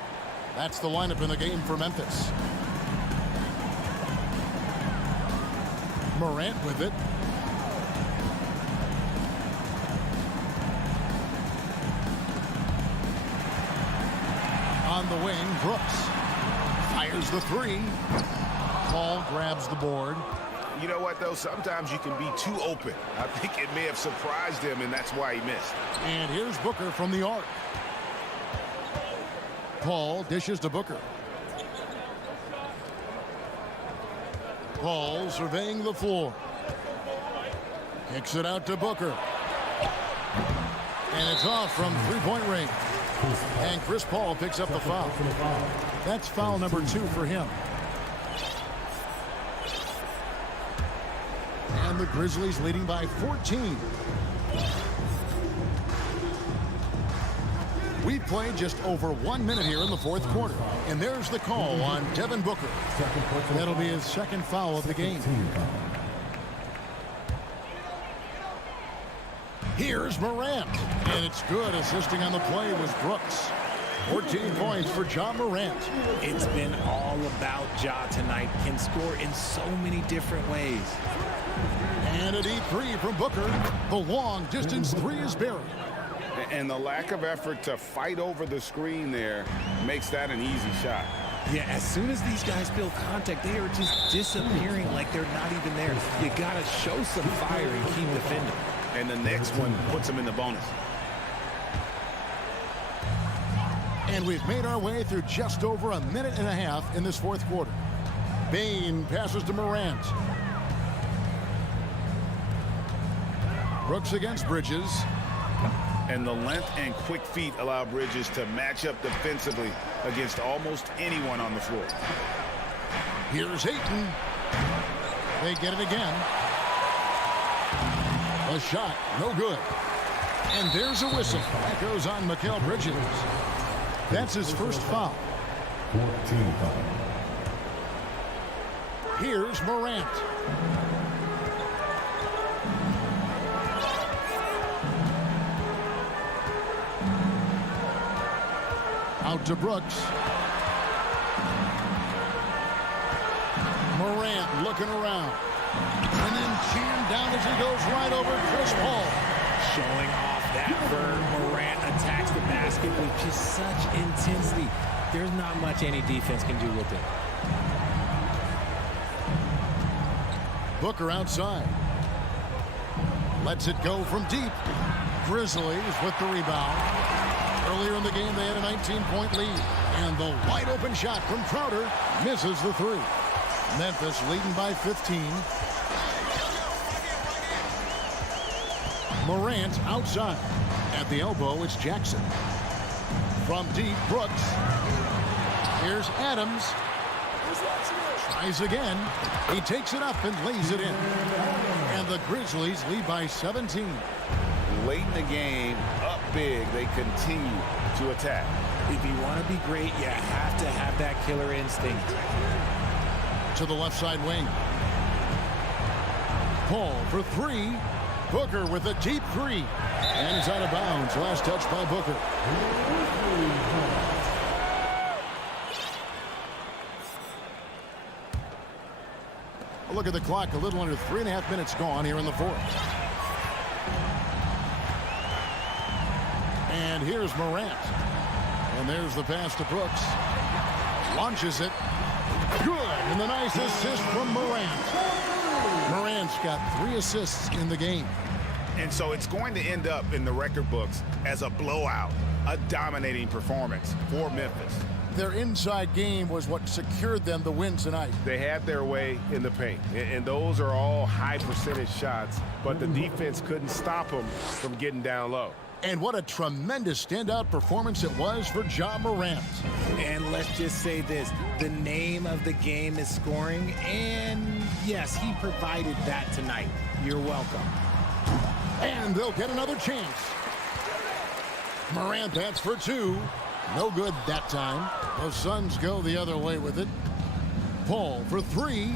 That's the lineup in the game for Memphis. Morant with it. On the wing, Brooks fires the 3. Paul grabs the board. You know what, though? Sometimes you can be too open. I think it may have surprised him, and that's why he missed. And here's Booker from the arc. Paul dishes to Booker. Paul surveying the floor. Kicks it out to Booker. And it's off from three-point range. And Chris Paul picks up the foul. That's foul number 2 for him. And the Grizzlies leading by 14. We've played just over 1 minute here in the fourth quarter. And there's the call on Devin Booker. That'll be his second foul of the game. Here's Morant. And it's good. Assisting on the play was Brooks. 14 points for Ja Morant. It's been all about Ja tonight. Can score in so many different ways. And a deep three from Booker. The long distance three is buried. And the lack of effort to fight over the screen there makes that an easy shot. Yeah, as soon as these guys feel contact, they are just disappearing like they're not even there. You got to show some fire and keep defending. And the next one puts them in the bonus. And we've made our way through just over a minute and a half in this fourth quarter. Bane passes to Morant. Brooks against Bridges. And the length and quick feet allow Bridges to match up defensively against almost anyone on the floor. Here's Ayton. They get it again. A shot, no good. And there's a whistle. That goes on Mikal Bridges. That's his first foul. 14 foul. Here's Morant. Out to Brooks. Morant looking around. And then jammed down as he goes right over Chris Paul. Showing off that verb. Morant attacks the basket with just such intensity. There's not much any defense can do with it. Booker outside. Lets it go from deep. Grizzlies with the rebound. Earlier in the game, they had a 19-point lead. And the wide open shot from Crowder misses the three. Memphis leading by 15. Morant outside. At the elbow, it's Jackson. From deep, Brooks. Here's Adams. Tries again. He takes it up and lays it in. And the Grizzlies lead by 17. Late in the game, up big, they continue to attack. If you want to be great, you have to have that killer instinct. To the left side wing. Paul for three. Booker with a deep three. And it's out of bounds. Last touch by Booker. A look at the clock. A little under 3.5 minutes gone here in the fourth. And here's Morant. And there's the pass to Brooks. Launches it. Good. And the nice assist from Morant. Morant's got 3 assists in the game. And so it's going to end up in the record books as a blowout, a dominating performance for Memphis. Their inside game was what secured them the win tonight. They had their way in the paint, and those are all high percentage shots, but the defense couldn't stop them from getting down low. And what a tremendous standout performance it was for Ja Morant. And let's just say this, the name of the game is scoring, and yes, he provided that tonight. You're welcome. And they'll get another chance. Morant bats for 2. No good that time. The Suns go the other way with it. Paul for 3.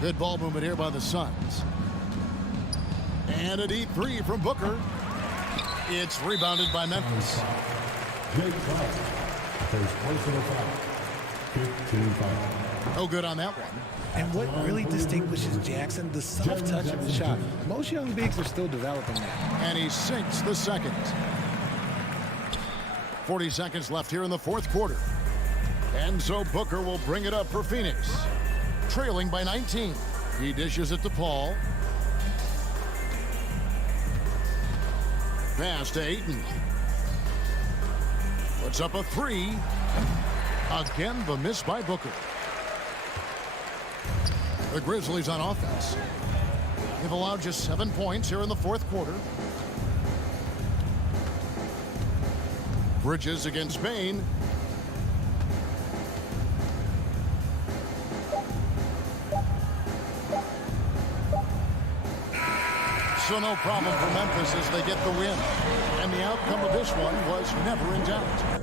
Good ball movement here by the Suns. And a deep 3 from Booker. It's rebounded by Memphis. Jake Clark. First personal foul. 15 foul. No good on that one. And what really distinguishes Jackson, the soft touch of the shot. Most young bigs are still developing that. And he sinks the second. 40 seconds left here in the fourth quarter. And so Booker will bring it up for Phoenix. Trailing by 19. He dishes it to Paul. Pass to Ayton. Puts up a 3. Again, the miss by Booker. The Grizzlies on offense. They've allowed just 7 points here in the fourth quarter. Bridges against Spain. So no problem for Memphis as they get the win. And the outcome of this one was never in doubt.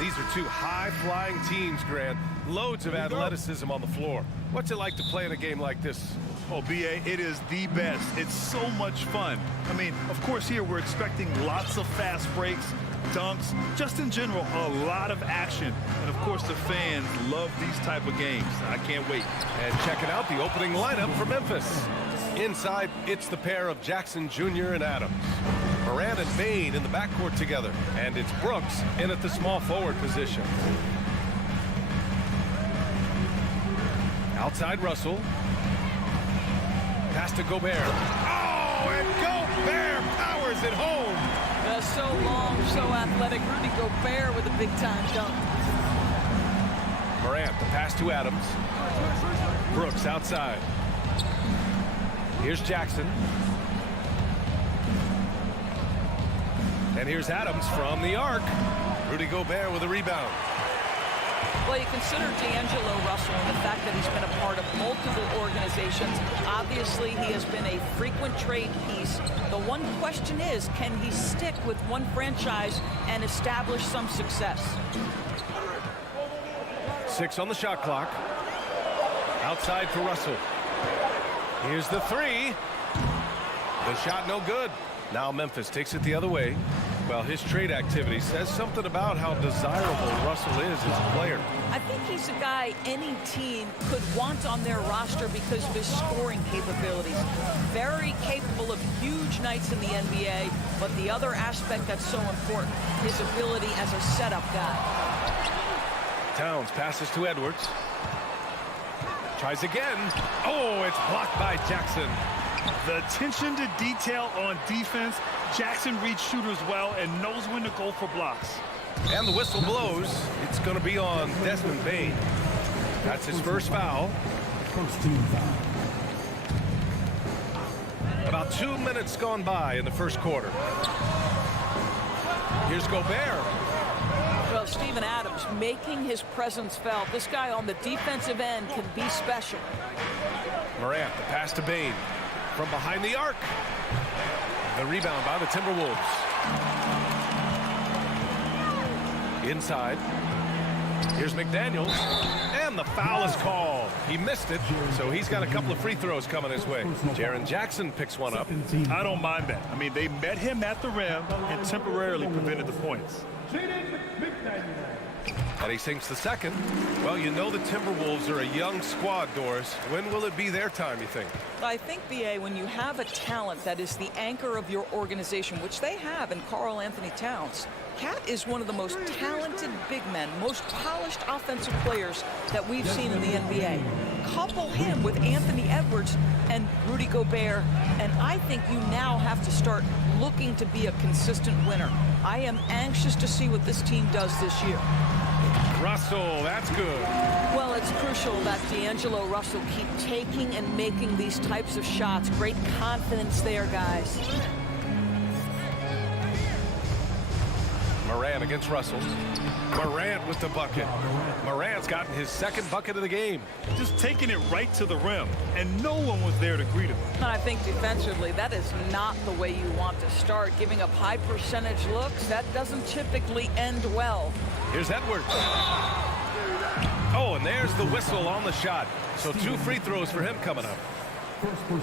These are two high-flying teams, Grant. Loads of athleticism on the floor. What's it like to play in a game like this? Oh, B.A., it is the best. It's so much fun. I mean, of course, here we're expecting lots of fast breaks, dunks, just in general, a lot of action. And, of course, the fans love these type of games. I can't wait. And checking out the opening lineup for Memphis. Inside, it's the pair of Jackson Jr. and Adams. Morant and Bane in the backcourt together. And it's Brooks in at the small forward position. Outside Russell. Pass to Gobert. Oh, and Gobert powers it home. So long, so athletic. Rudy Gobert with a big-time dunk. Morant, the pass to Adams. Brooks outside. Here's Jackson. And here's Adams from the arc. Rudy Gobert with a rebound. Well, you consider D'Angelo Russell and the fact that he's been a part of multiple organizations. Obviously, he has been a frequent trade piece. The one question is, can he stick with one franchise and establish some success? 6 on the shot clock. Outside for Russell. Here's the three. The shot no good. Now Memphis takes it the other way. Well, his trade activity says something about how desirable Russell is as a player. I think he's a guy any team could want on their roster because of his scoring capabilities. Very capable of huge nights in the NBA, but the other aspect that's so important, his ability as a setup guy. Towns passes to Edwards. Tries again. Oh, it's blocked by Jackson. The attention to detail on defense. Jackson reads shooters well and knows when to go for blocks. And the whistle blows. It's going to be on Desmond Bane. That's his first foul. First team foul. About 2 minutes gone by in the first quarter. Here's Gobert. Well, Steven Adams making his presence felt. This guy on the defensive end can be special. Morant, the pass to Bane. From behind the arc. The rebound by the Timberwolves. Inside. Here's McDaniels. And the foul is called. He missed it, so he's got a couple of free throws coming his way. Jaren Jackson picks one up. I don't mind that. I mean, they met him at the rim and temporarily prevented the points. And he sinks the second. Well, you know the Timberwolves are a young squad, Doris. When will it be their time, you think? I think, B.A., when you have a talent that is the anchor of your organization, which they have in Karl Anthony Towns, Cat is one of the most talented big men, most polished offensive players that we've seen in the NBA. Couple him with Anthony Edwards and Rudy Gobert, and I think you now have to start looking to be a consistent winner. I am anxious to see what this team does this year. Russell, that's good. Well, it's crucial that D'Angelo Russell keep taking and making these types of shots. Great confidence there, guys. Morant against Russell. Morant with the bucket. Morant's gotten his second bucket of the game. Just taking it right to the rim, and no one was there to greet him. And I think defensively, that is not the way you want to start. Giving up high percentage looks, that doesn't typically end well. Here's Edwards. Oh, and there's the whistle on the shot. So 2 free throws for him coming up.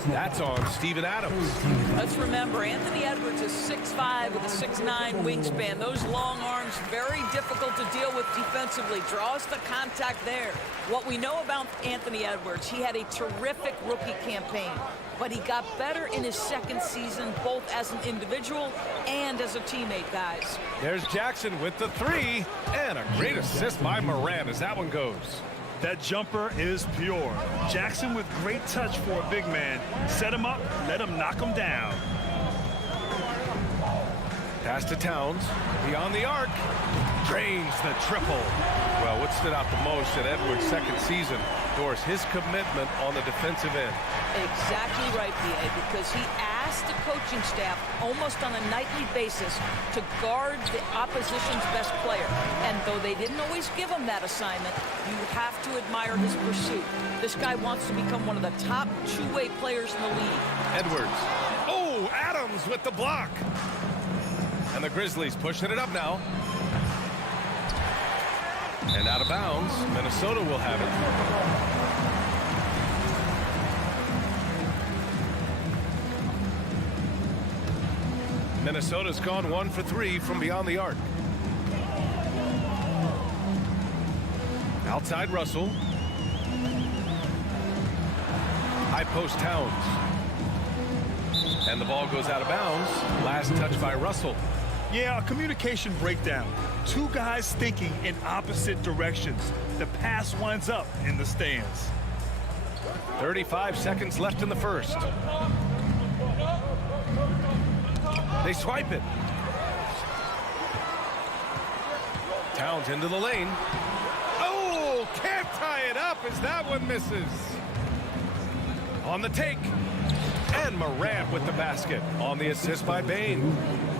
That's on Steven Adams. Let's remember, Anthony Edwards is 6'5" with a 6'9" wingspan. Those long arms, very difficult to deal with defensively. Draws the contact there. What we know about Anthony Edwards, he had a terrific rookie campaign, but he got better in his second season, both as an individual and as a teammate, guys. There's Jackson with the 3, and a great assist by Morant as that one goes. That jumper is pure. Jackson with great touch for a big man. Set him up, let him knock him down. Pass to Towns. Beyond the arc. Drains the triple. Well, what stood out the most at Edwards' second season, Doris, his commitment on the defensive end. Exactly right, B.A., because he asked the coaching staff almost on a nightly basis to guard the opposition's best player. And though they didn't always give him that assignment, you have to admire his pursuit. This guy wants to become one of the top two-way players in the league. Edwards. Oh, Adams with the block. And the Grizzlies pushing it up now. And out of bounds. Minnesota will have it. Minnesota's gone 1 for 3 from beyond the arc. Outside Russell. High post Towns. And the ball goes out of bounds. Last touch by Russell. Yeah, a communication breakdown. Two guys thinking in opposite directions. The pass winds up in the stands. 35 seconds left in the first. They swipe it. Towns into the lane. Oh, can't tie it up as that one misses. On the take. And Morant with the basket on the assist by Bane.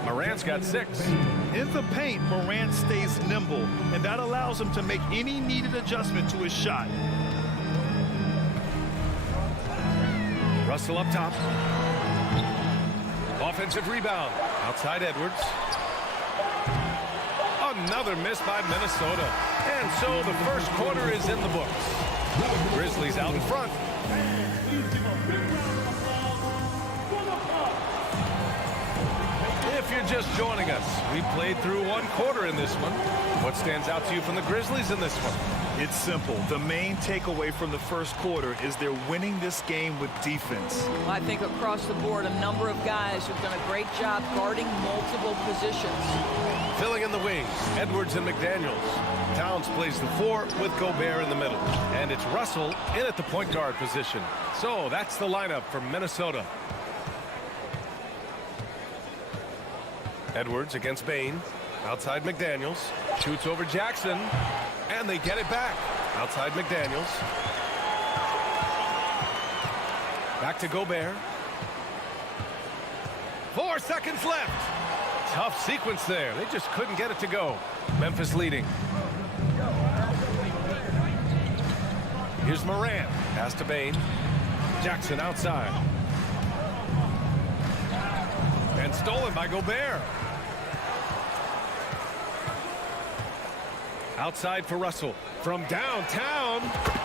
Morant's got 6. In the paint, Morant stays nimble, and that allows him to make any needed adjustment to his shot. Russell up top. Offensive rebound. Outside Edwards. Another miss by Minnesota. And so the first quarter is in the books. Grizzlies out in front. If you're just joining us, we played through 1 quarter in this one. What stands out to you from the Grizzlies in this one? It's simple. The main takeaway from the first quarter is they're winning this game with defense. I think across the board, a number of guys have done a great job guarding multiple positions. Filling in the wings, Edwards and McDaniels. Towns plays the 4 with Gobert in the middle. And it's Russell in at the point guard position. So that's the lineup from Minnesota. Edwards against Bane. Outside McDaniels. Shoots over Jackson. And they get it back. Outside McDaniels. Back to Gobert. 4 seconds left. Tough sequence there. They just couldn't get it to go. Memphis leading. Here's Morant. Pass to Bane. Jackson outside. And stolen by Gobert. Outside for Russell. From downtown.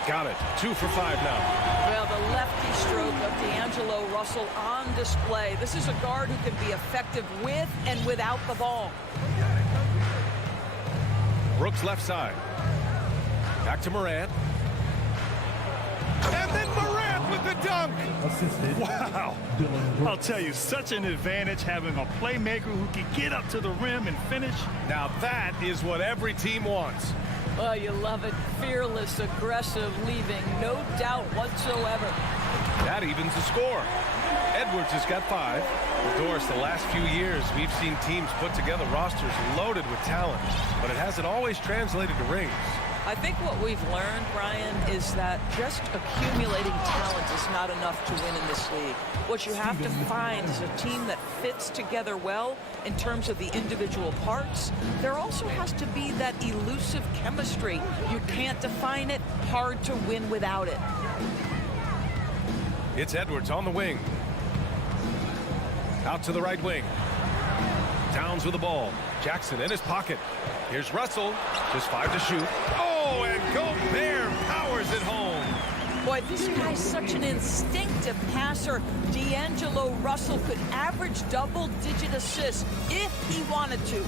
Got it. 2 for 5 now. Well, the lefty stroke of D'Angelo Russell on display. This is a guard who can be effective with and without the ball. Brooks left side. Back to Morant. And then Morant with the dunk. Wow. I'll tell you, such an advantage having a playmaker who can get up to the rim and finish. Now that is what every team wants. Oh, you love it. Fearless, aggressive, leaving no doubt whatsoever. That evens the score. Edwards has got 5. Doris, the last few years, we've seen teams put together rosters loaded with talent, but it hasn't always translated to rings. I think what we've learned, Brian, is that just accumulating talent is not enough to win in this league. What you have to find is a team that fits together well in terms of the individual parts. There also has to be that elusive chemistry. You can't define it, hard to win without it. It's Edwards on the wing. Out to the right wing. Towns with the ball. Jackson in his pocket. Here's Russell. Just 5 to shoot. Oh, and Gobert powers it home. Boy, this guy's such an instinctive passer. D'Angelo Russell could average double-digit assists if he wanted to.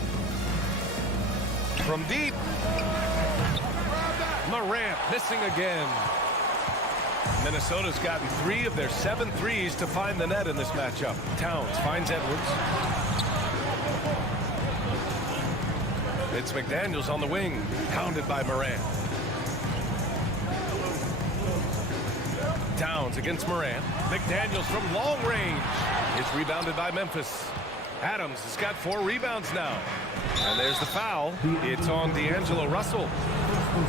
From deep. Morant missing again. Minnesota's gotten 3 of their 7 threes to find the net in this matchup. Towns finds Edwards. It's McDaniels on the wing, pounded by Morant. Towns against Morant. McDaniels from long range. It's rebounded by Memphis. Adams has got 4 rebounds now. And there's the foul. It's on D'Angelo Russell.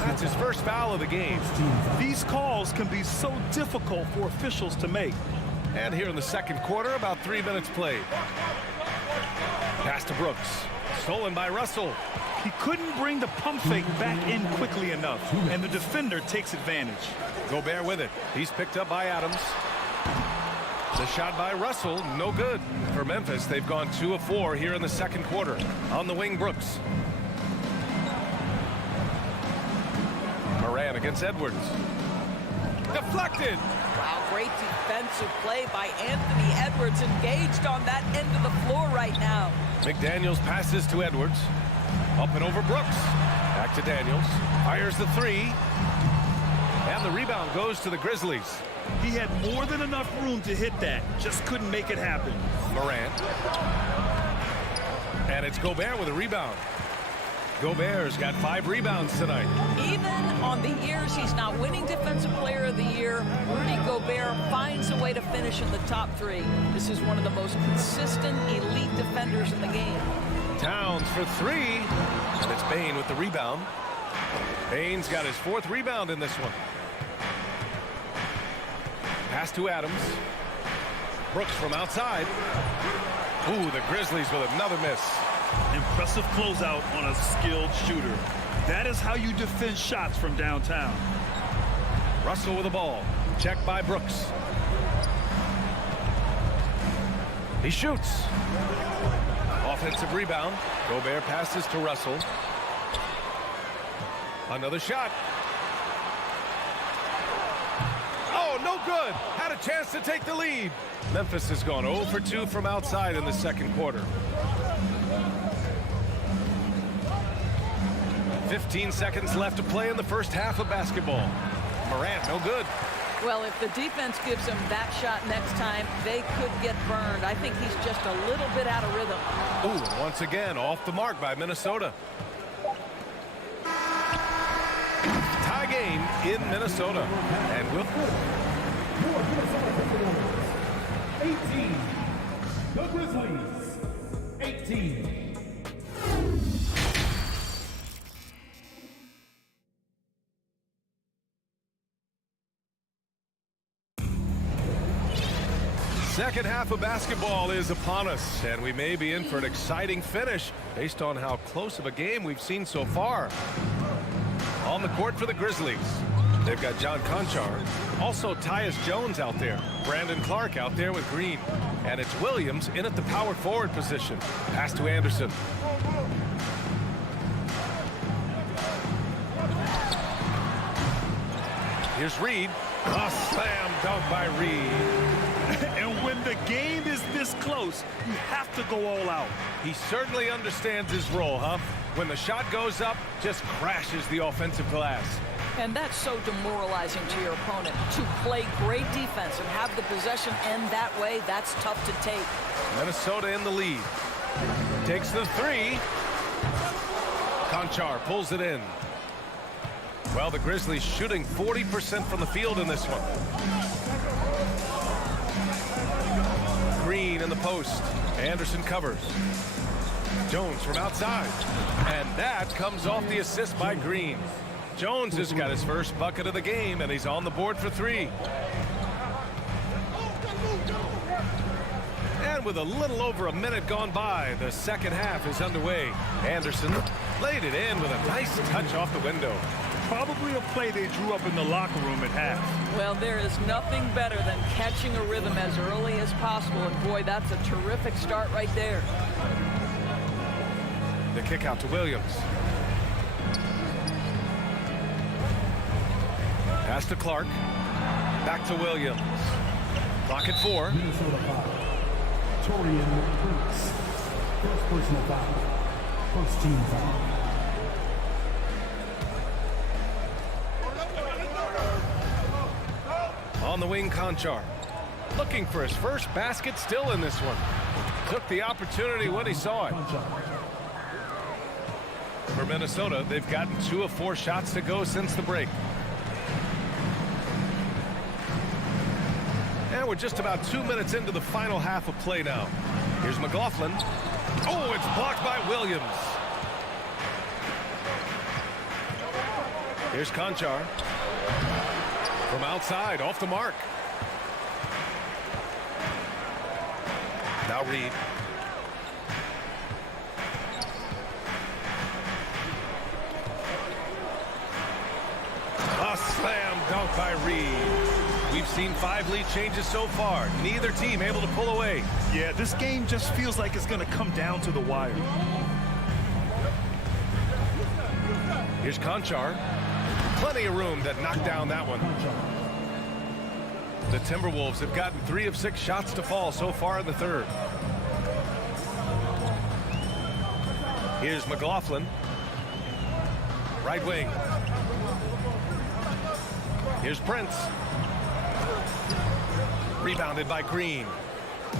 That's his first foul of the game. These calls can be so difficult for officials to make. And here in the second quarter, about 3 minutes played. Pass to Brooks. Stolen by Russell. He couldn't bring the pump fake back in quickly enough, and the defender takes advantage. Gobert with it. He's picked up by Adams. The shot by Russell, no good. For Memphis, they've gone 2 of 4 here in the second quarter. On the wing, Brooks. man against Edwards. Deflected. Wow, great defensive play by Anthony Edwards, engaged on that end of the floor right now. McDaniels passes to Edwards. Up and over Brooks. Back to Daniels. Fires the three. And the rebound goes to the Grizzlies. He had more than enough room to hit that. Just couldn't make it happen. Morant. And it's Gobert with a rebound. Gobert's got 5 rebounds tonight. Even on the years he's not winning Defensive Player of the Year, Rudy Gobert finds a way to finish in the top 3. This is one of the most consistent elite defenders in the game. Towns for 3. And it's Bane with the rebound. Bane's got his 4th rebound in this one. Pass to Adams. Brooks from outside. Ooh, the Grizzlies with another miss. Impressive closeout on a skilled shooter. That is how you defend shots from downtown. Russell with the ball. Checked by Brooks. He shoots. Offensive rebound. Gobert passes to Russell. Another shot. Oh, no good. Had a chance to take the lead. Memphis has gone 0 for 2 from outside in the second quarter. 15 seconds left to play in the first half of basketball. Morant, no good. Well, if the defense gives him that shot next time, they could get burned. I think he's just a little bit out of rhythm. Ooh, and once again, off the mark by Minnesota. Tie game in Minnesota. And we'll... 18. The Grizzlies. 18. Second half of basketball is upon us, and we may be in for an exciting finish based on how close of a game we've seen so far. On the court for the Grizzlies, they've got John Conchar, also Tyus Jones out there, Brandon Clark out there with Green, and it's Williams in at the power forward position. Pass to Anderson. Here's Reed. A slam dunk by Reed. And when the game is this close, you have to go all out. He certainly understands his role, huh? When the shot goes up, just crashes the offensive glass. And that's so demoralizing to your opponent. To play great defense and have the possession end that way, that's tough to take. Minnesota in the lead. Takes the three. Conchar pulls it in. Well, the Grizzlies shooting 40% from the field in this one. Green in the post. Anderson covers. Jones from outside. And that comes off the assist by Green. Jones has got his first bucket of the game, and he's on the board for three. And with a little over a minute gone by, the second half is underway. Anderson laid it in with a nice touch off the window. Probably a play they drew up in the locker room at half. Well, there is nothing better than catching a rhythm as early as possible, and boy, that's a terrific start right there. The kick out to Williams. Pass to Clark. Back to Williams. Clock at 4. Minnesota foul. Torian Prince. First personal foul. First team foul. On the wing, Conchar. Looking for his first basket still in this one. Took the opportunity when he saw it. For Minnesota, they've gotten 2 of 4 shots to go since the break. And we're just about 2 minutes into the final half of play now. Here's McLaughlin. Oh, it's blocked by Williams. Here's Conchar. From outside, off the mark. Now Reed. A slam dunk by Reed. We've seen 5 lead changes so far. Neither team able to pull away. Yeah, this game just feels like it's going to come down to the wire. Here's Conchar. Plenty of room to knock down that one. The Timberwolves have gotten 3 of 6 shots to fall so far in the third. Here's McLaughlin. Right wing. Here's Prince. Rebounded by Green.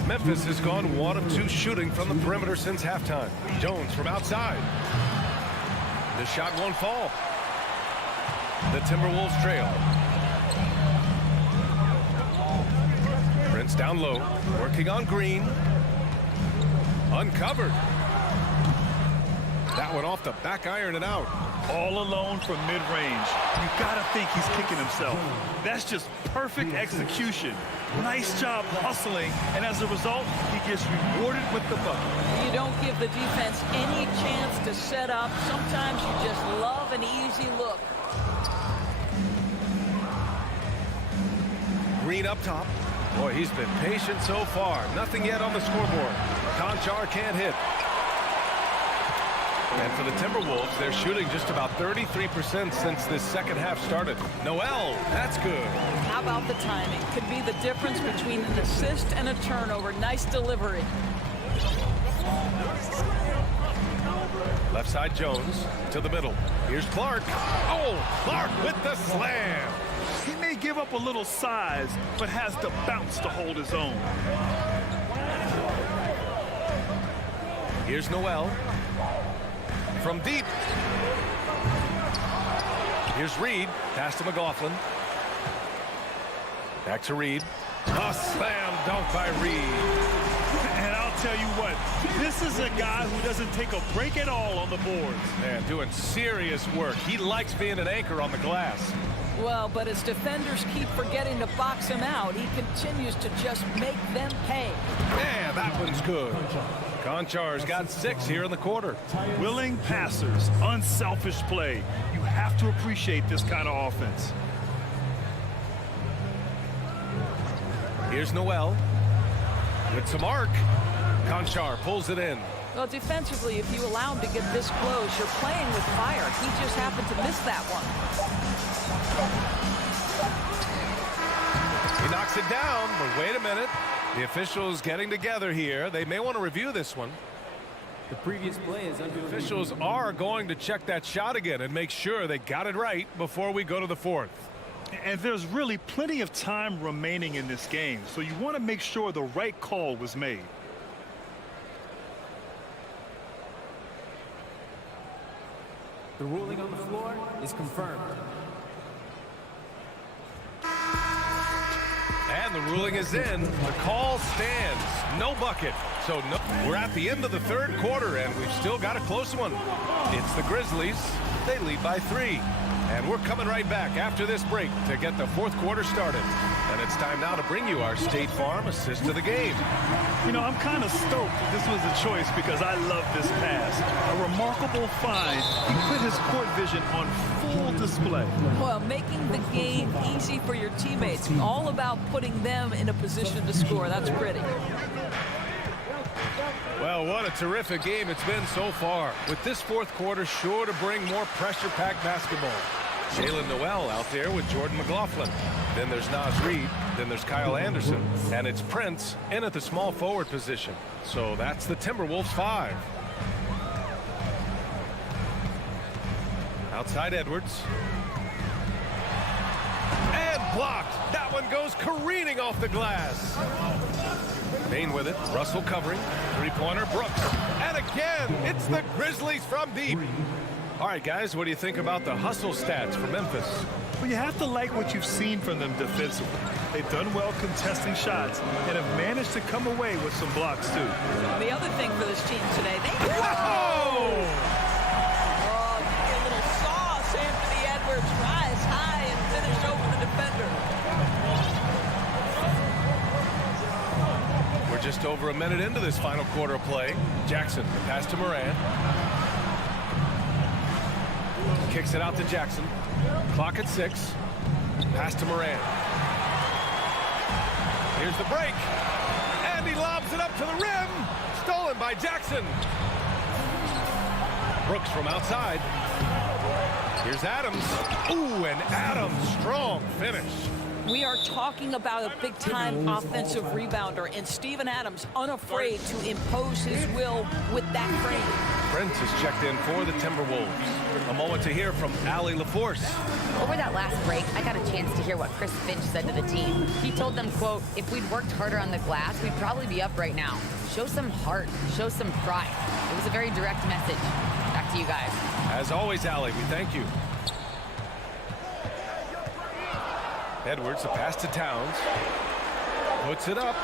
Memphis has gone 1 of 2 shooting from the perimeter since halftime. Jones from outside. The shot won't fall. The Timberwolves trail. Prince down low, working on Green. Uncovered. That one off the back iron and out. All alone from mid-range. You gotta think he's kicking himself. That's just perfect execution. Nice job hustling, and as a result, he gets rewarded with the bucket. You don't give the defense any chance to set up. Sometimes you just love an easy look. Green up top. Boy, he's been patient so far. Nothing yet on the scoreboard. Conchar can't hit. And for the Timberwolves, they're shooting just about 33% since this second half started. Noel, that's good. How about the timing? Could be the difference between an assist and a turnover. Nice delivery. Left side Jones to the middle. Here's Clark. Oh, Clark with the slam. He may give up a little size, but has the bounce to hold his own. Here's Noel. From deep. Here's Reed. Pass to McLaughlin. Back to Reed. A slam dunk by Reed. And I'll tell you what, this is a guy who doesn't take a break at all on the boards. Man, doing serious work. He likes being an anchor on the glass. Well, but as defenders keep forgetting to box him out, he continues to just make them pay. Man, that one's good. Conchar's got 6 here in the quarter. Willing passers, unselfish play. You have to appreciate this kind of offense. Here's Noel. With some arc. Conchar pulls it in. Well, defensively, if you allow him to get this close, you're playing with fire. He just happened to miss that one. He knocks it down, but wait a minute. The officials getting together here. They may want to review this one. The previous play is under. Officials are going to check that shot again and make sure they got it right before we go to the fourth. And there's really plenty of time remaining in this game, so you want to make sure the right call was made. The ruling on the floor is confirmed. And the ruling is in. The call stands. No bucket. So no, we're at the end of the third quarter, and we've still got a close one. It's the Grizzlies. They lead by 3. And we're coming right back after this break to get the fourth quarter started. And it's time now to bring you our State Farm assist of the game. You know, I'm kind of stoked this was a choice because I love this pass. A remarkable find. He put his court vision on full display. Well, making the game easy for your teammates. All about putting them in a position to score. That's pretty. Well, what a terrific game it's been so far. With this fourth quarter sure to bring more pressure-packed basketball. Jalen Noel out there with Jordan McLaughlin. Then there's Naz Reid. Then there's Kyle Anderson. And it's Prince in at the small forward position. So that's the Timberwolves 5. Outside Edwards. And blocked. That one goes careening off the glass. Bain with it. Russell covering. Three-pointer Brooks. And again, it's the Grizzlies from deep. All right, guys, what do you think about the hustle stats for Memphis? Well, you have to like what you've seen from them defensively. They've done well contesting shots and have managed to come away with some blocks, too. The other thing for this team today, they... Whoa! Oh, a little sauce. Anthony Edwards rise high and finish over the defender. We're just over a minute into this final quarter of play. Jackson, the pass to Moran. Kicks it out to Jackson. Clock at 6. Pass to Moran. Here's the break. And he lobs it up to the rim. Stolen by Jackson. Brooks from outside. Here's Adams. Ooh, and Adams, strong finish. We are talking about a big-time offensive rebounder, and Steven Adams unafraid to impose his will with that frame. Prince is checked in for the Timberwolves. A moment to hear from Allie LaForce. Over that last break, I got a chance to hear what Chris Finch said to the team. He told them, quote, if we'd worked harder on the glass, we'd probably be up right now. Show some heart, show some pride. It was a very direct message. Back to you guys. As always, Allie, we thank you. Edwards, a pass to Towns. Puts it up.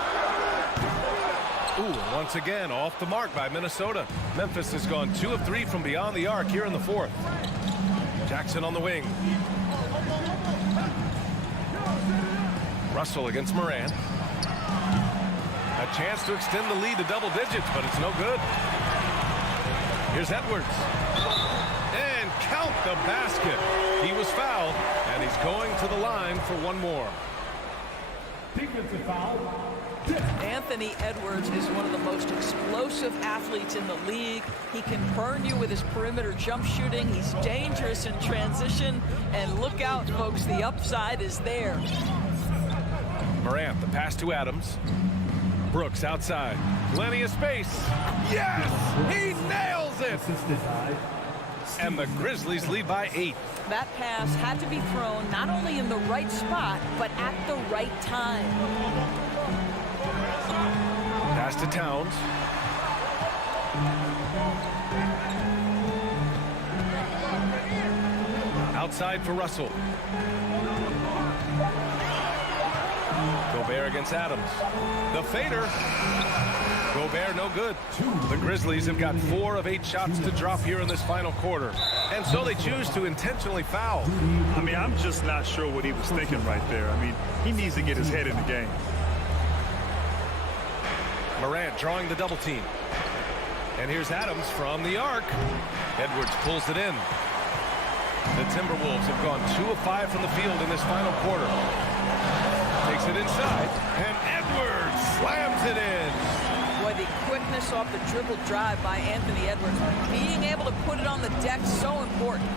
Ooh, once again, off the mark by Minnesota. Memphis has gone 2 of 3 from beyond the arc here in the fourth. Jackson on the wing. Russell against Moran. A chance to extend the lead to double digits, but it's no good. Here's Edwards. And count the basket. He was fouled, and he's going to the line for one more. Defensive foul. Anthony Edwards is one of the most explosive athletes in the league. He can burn you with his perimeter jump shooting. He's dangerous in transition. And look out, folks, the upside is there. Morant, the pass to Adams. Brooks outside. Plenty of space. Yes! He nails it! And the Grizzlies lead by 8. That pass had to be thrown not only in the right spot, but at the right time. Pass to Towns. Outside for Russell. Gobert against Adams. The fader. Gobert no good. The Grizzlies have got 4 of 8 shots to drop here in this final quarter. And so they choose to intentionally foul. I mean, I'm just not sure what he was thinking right there. I mean, he needs to get his head in the game. Morant drawing the double team. And here's Adams from the arc. Edwards pulls it in. The Timberwolves have gone 2 of 5 from the field in this final quarter. Takes it inside, and Edwards slams it in. Boy, the quickness off the dribble drive by Anthony Edwards. Being able to put it on the deck, so important.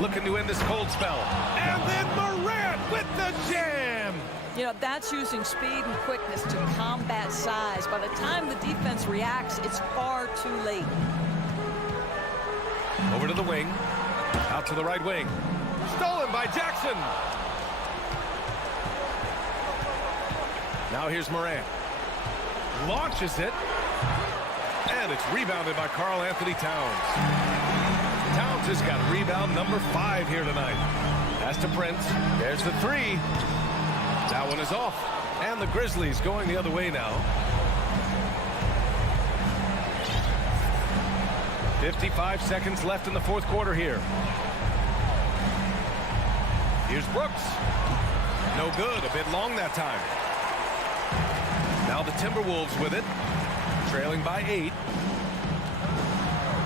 Looking to end this cold spell. And then Morant with the jam. You know, that's using speed and quickness to combat size. By the time the defense reacts, it's far too late. Over to the wing. Out to the right wing. Stolen by Jackson. Now here's Morant. Launches it. And it's rebounded by Karl Anthony Towns. Towns has got rebound number 5 here tonight. Pass to Prince. There's the 3. That one is off. And the Grizzlies going the other way now. 55 seconds left in the fourth quarter here. Here's Brooks. No good. A bit long that time. Now the Timberwolves with it. Trailing by 8.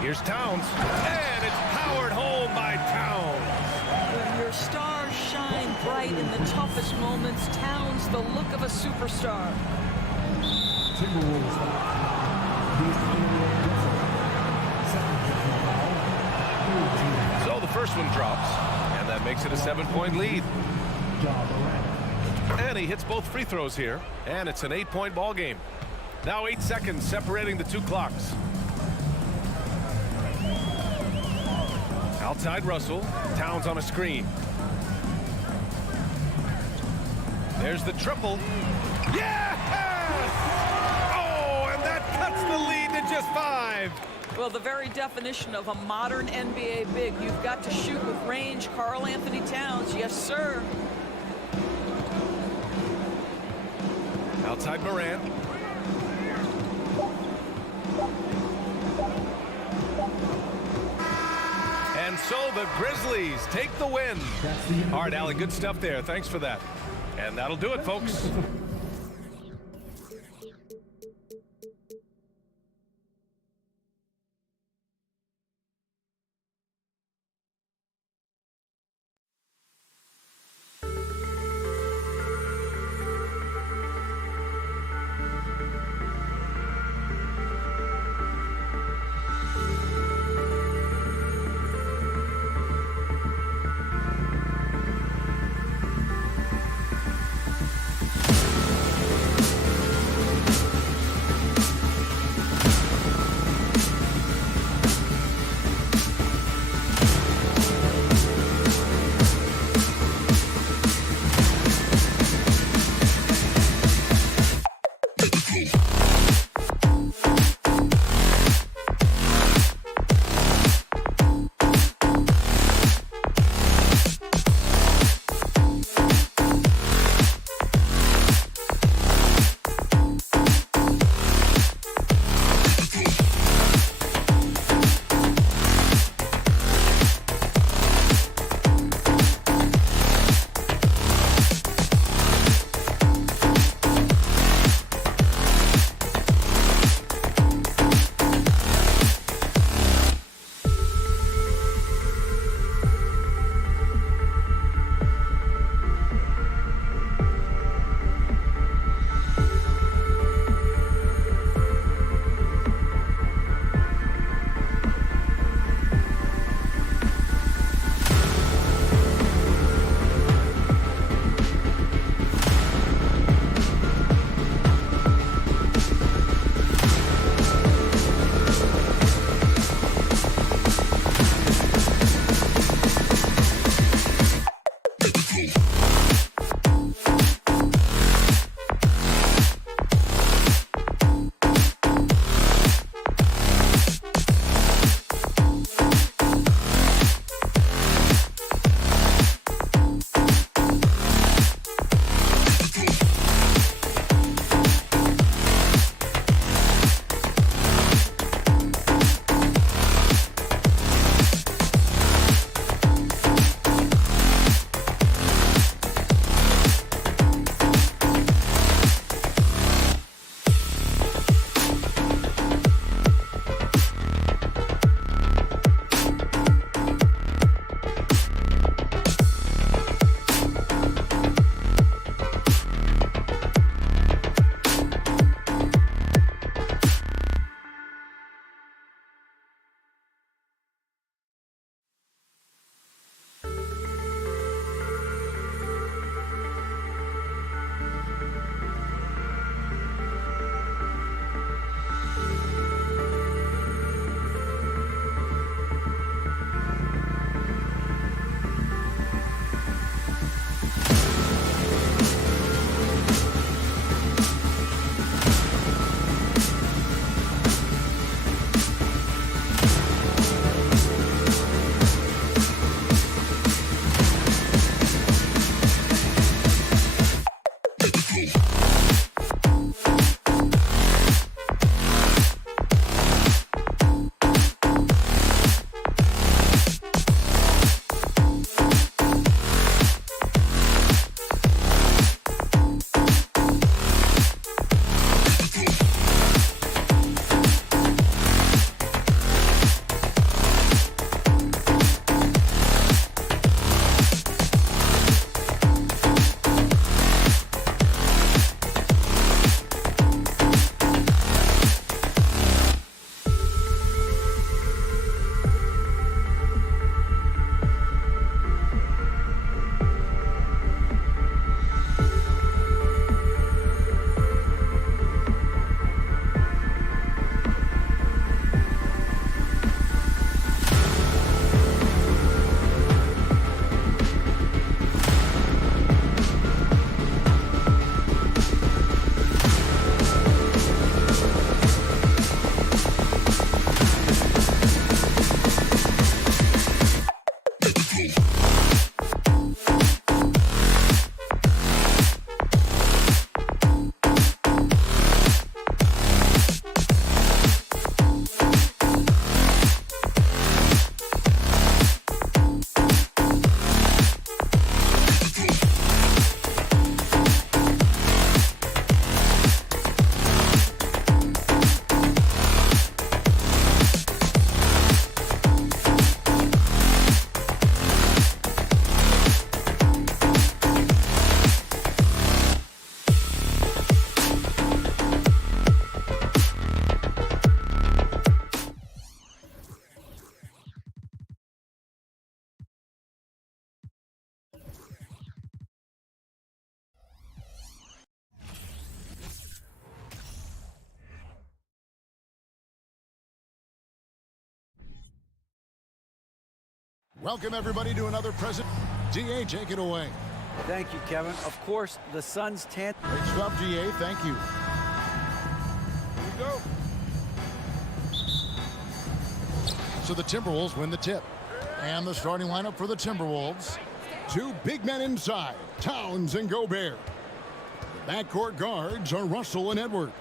Here's Towns. And it's powered home by Towns. When your stars shine bright in the toughest moments, Towns the look of a superstar. Timberwolves So the first one drops, and that makes it a 7-point lead. And he hits both free throws here, and it's an 8-point ball game. Now 8 seconds separating the 2 clocks. Outside Russell. Towns on a screen. There's the triple. Yes! Oh, and that cuts the lead to just 5. Well, the very definition of a modern NBA big. You've got to shoot with range. Karl Anthony Towns, yes, sir. Outside Morant. And so the Grizzlies take the win. All right, Allie, good stuff there. Thanks for that. And that'll do it, folks. Welcome, everybody, to another present. DA, take it away. Thank you, Kevin. Of course, the Suns' 10th. Great stuff, DA. Thank you. Here we go. So the Timberwolves win the tip. And the starting lineup for the Timberwolves. Two big men inside, Towns and Gobert. The backcourt guards are Russell and Edwards.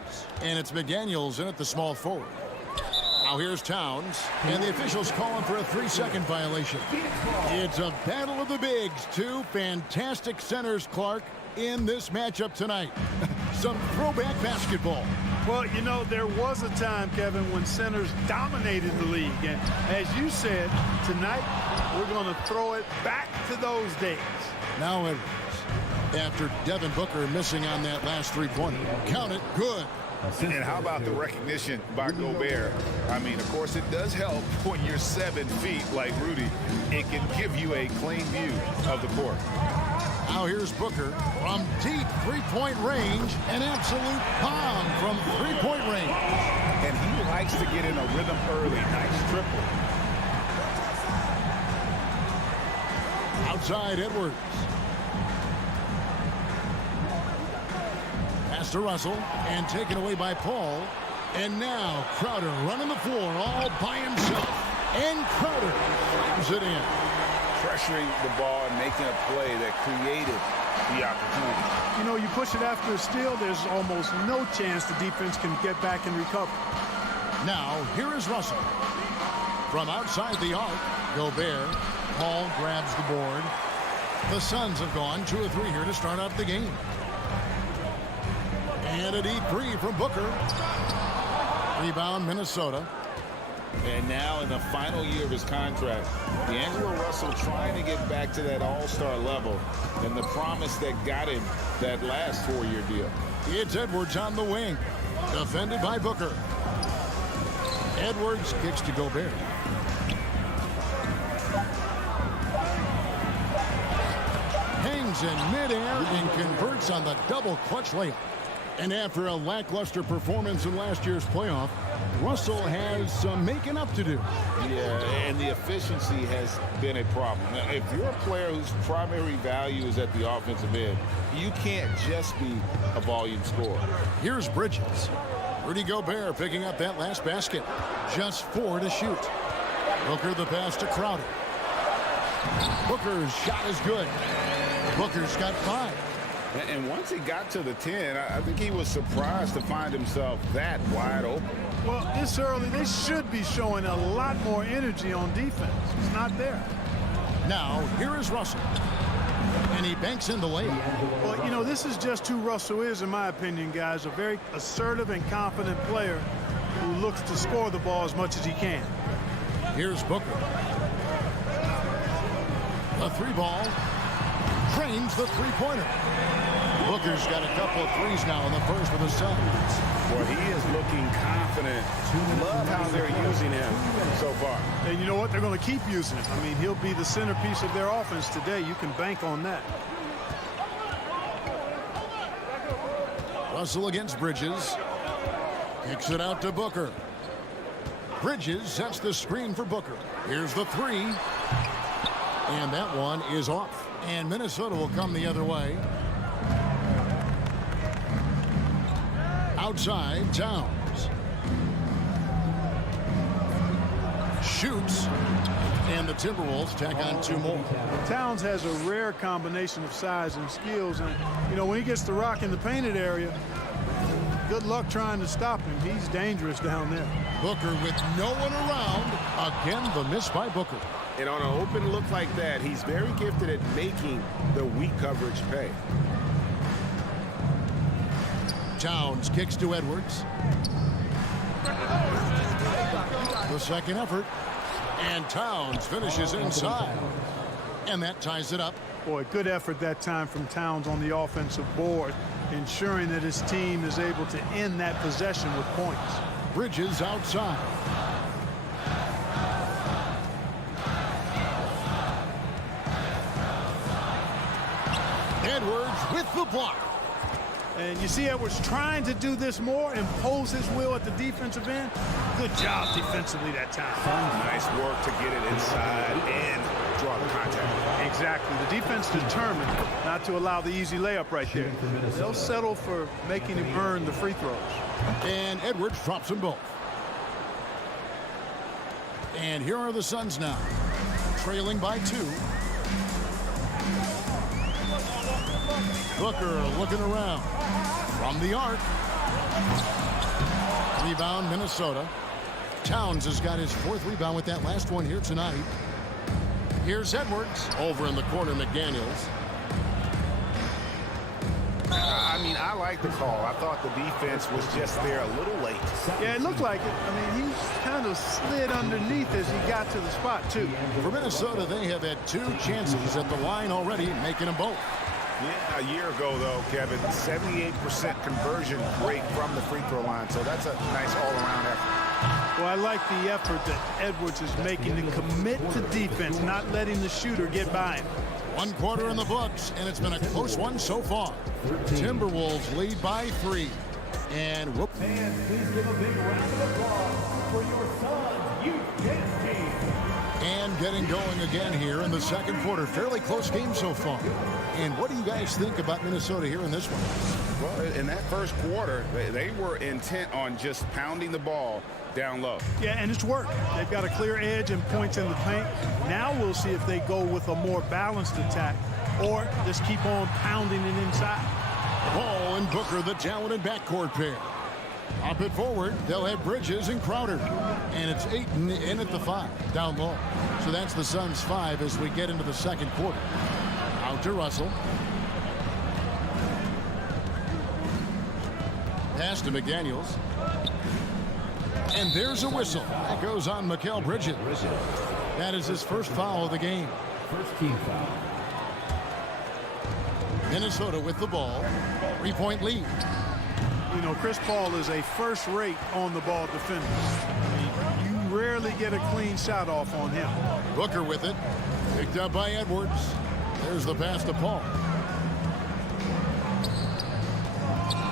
And it's McDaniels in at the small forward. Now here's Towns, and the officials calling for a 3-second violation. It's a battle of the bigs. Two fantastic centers, Clark, in this matchup tonight. Some throwback basketball. Well, you know, there was a time, Kevin, when centers dominated the league. And as you said, tonight we're going to throw it back to those days. Now Edwards, after Devin Booker missing on that last three-pointer. Count it, good. And how about the recognition by Gobert? I mean, of course, it does help when you're 7 feet like Rudy. It can give you a clean view of the court. Now here's Booker from deep three-point range. An absolute bomb from three-point range. And he likes to get in a rhythm early. Nice triple. Outside Edwards. To Russell and taken away by Paul. And now Crowder running the floor all by himself. And Crowder slams it in. Pressuring the ball and making a play that created the opportunity. You know, you push it after a steal, there's almost no chance the defense can get back and recover. Now here is Russell. From outside the arc, Gobert. Paul grabs the board. The Suns have gone 2 of 3 here to start out the game. And a deep three from Booker. Rebound, Minnesota. And now in the final year of his contract, D'Angelo Russell trying to get back to that all-star level and the promise that got him that last 4-year deal. It's Edwards on the wing. Defended by Booker. Edwards kicks to Gobert. Hangs in midair and converts on the double clutch layup. And after a lackluster performance in last year's playoff, Russell has some making up to do. Yeah, and the efficiency has been a problem. Now, if you're a player whose primary value is at the offensive end, you can't just be a volume scorer. Here's Bridges. Rudy Gobert picking up that last basket. Just 4 to shoot. Booker the pass to Crowder. Booker's shot is good. Booker's got 5. And once he got to the 10, I think he was surprised to find himself that wide open. Well, this early, they should be showing a lot more energy on defense. It's not there. Now, here is Russell. And he banks in the layup. Well, you know, this is just who Russell is, in my opinion, guys. A very assertive and confident player who looks to score the ball as much as he can. Here's Booker. The 3-ball. Trains the three-pointer. Booker's got a couple of threes now in the first with the Suns. Well, he is looking confident. Love how they're using him so far. And you know what? They're going to keep using him. I mean, he'll be the centerpiece of their offense today. You can bank on that. Russell against Bridges. Kicks it out to Booker. Bridges sets the screen for Booker. Here's the 3. And that one is off. And Minnesota will come the other way. Outside, Towns. Shoots. And the Timberwolves tack on 2 more. Towns has a rare combination of size and skills. And, you know, when he gets the rock in the painted area, good luck trying to stop him. He's dangerous down there. Booker with no one around. Again, the miss by Booker. And on an open look like that, he's very gifted at making the weak coverage pay. Towns kicks to Edwards. The second effort. And Towns finishes inside. And that ties it up. Boy, good effort that time from Towns on the offensive board, ensuring that his team is able to end that possession with points. Bridges outside. Edwards with the block. And you see Edwards trying to do this more, impose his will at the defensive end. Good job defensively that time. Nice work to get it inside and draw the contact. Exactly. The defense determined not to allow the easy layup right there. They'll settle for making him earn the free throws. And Edwards drops them both. And here are the Suns now, trailing by 2. Booker looking around from the arc. Rebound, Minnesota. Towns has got his 4th rebound with that last one here tonight. Here's Edwards. Over in the corner, McDaniels. I mean, I like the call. I thought the defense was just there a little late. Yeah, it looked like it. I mean, he kind of slid underneath as he got to the spot, too. For Minnesota, they have had 2 chances at the line already, making them both. Yeah, a year ago, though, Kevin, 78% conversion rate from the free throw line. So that's a nice all-around effort. Well, I like the effort that Edwards is making to commit to defense, not letting the shooter get by him. 1 quarter in the books, and it's been a close one so far. Timberwolves lead by 3. And whoop. And please give a big round of applause for your Suns youth dance team. And getting going again here in the second quarter. Fairly close game so far. And what do you guys think about Minnesota here in this one? Well, in that first quarter, they were intent on just pounding the ball down low. Yeah, and it's worked. They've got a clear edge and points in the paint. Now we'll see if they go with a more balanced attack or just keep on pounding it inside. Paul and Booker, the talented backcourt pair. Up it forward, they'll have Bridges and Crowder. And it's Ayton in at the 5, down low. So that's the Suns' 5 as we get into the second quarter. Out to Russell. Pass to McDaniels. And there's a whistle. That goes on Mikal Bridges. That is his first foul of the game. First team foul. Minnesota with the ball. 3-point lead. You know, Chris Paul is a first-rate on-the-ball defender. I mean, you rarely get a clean shot off on him. Booker with it. Picked up by Edwards. There's the pass to Paul.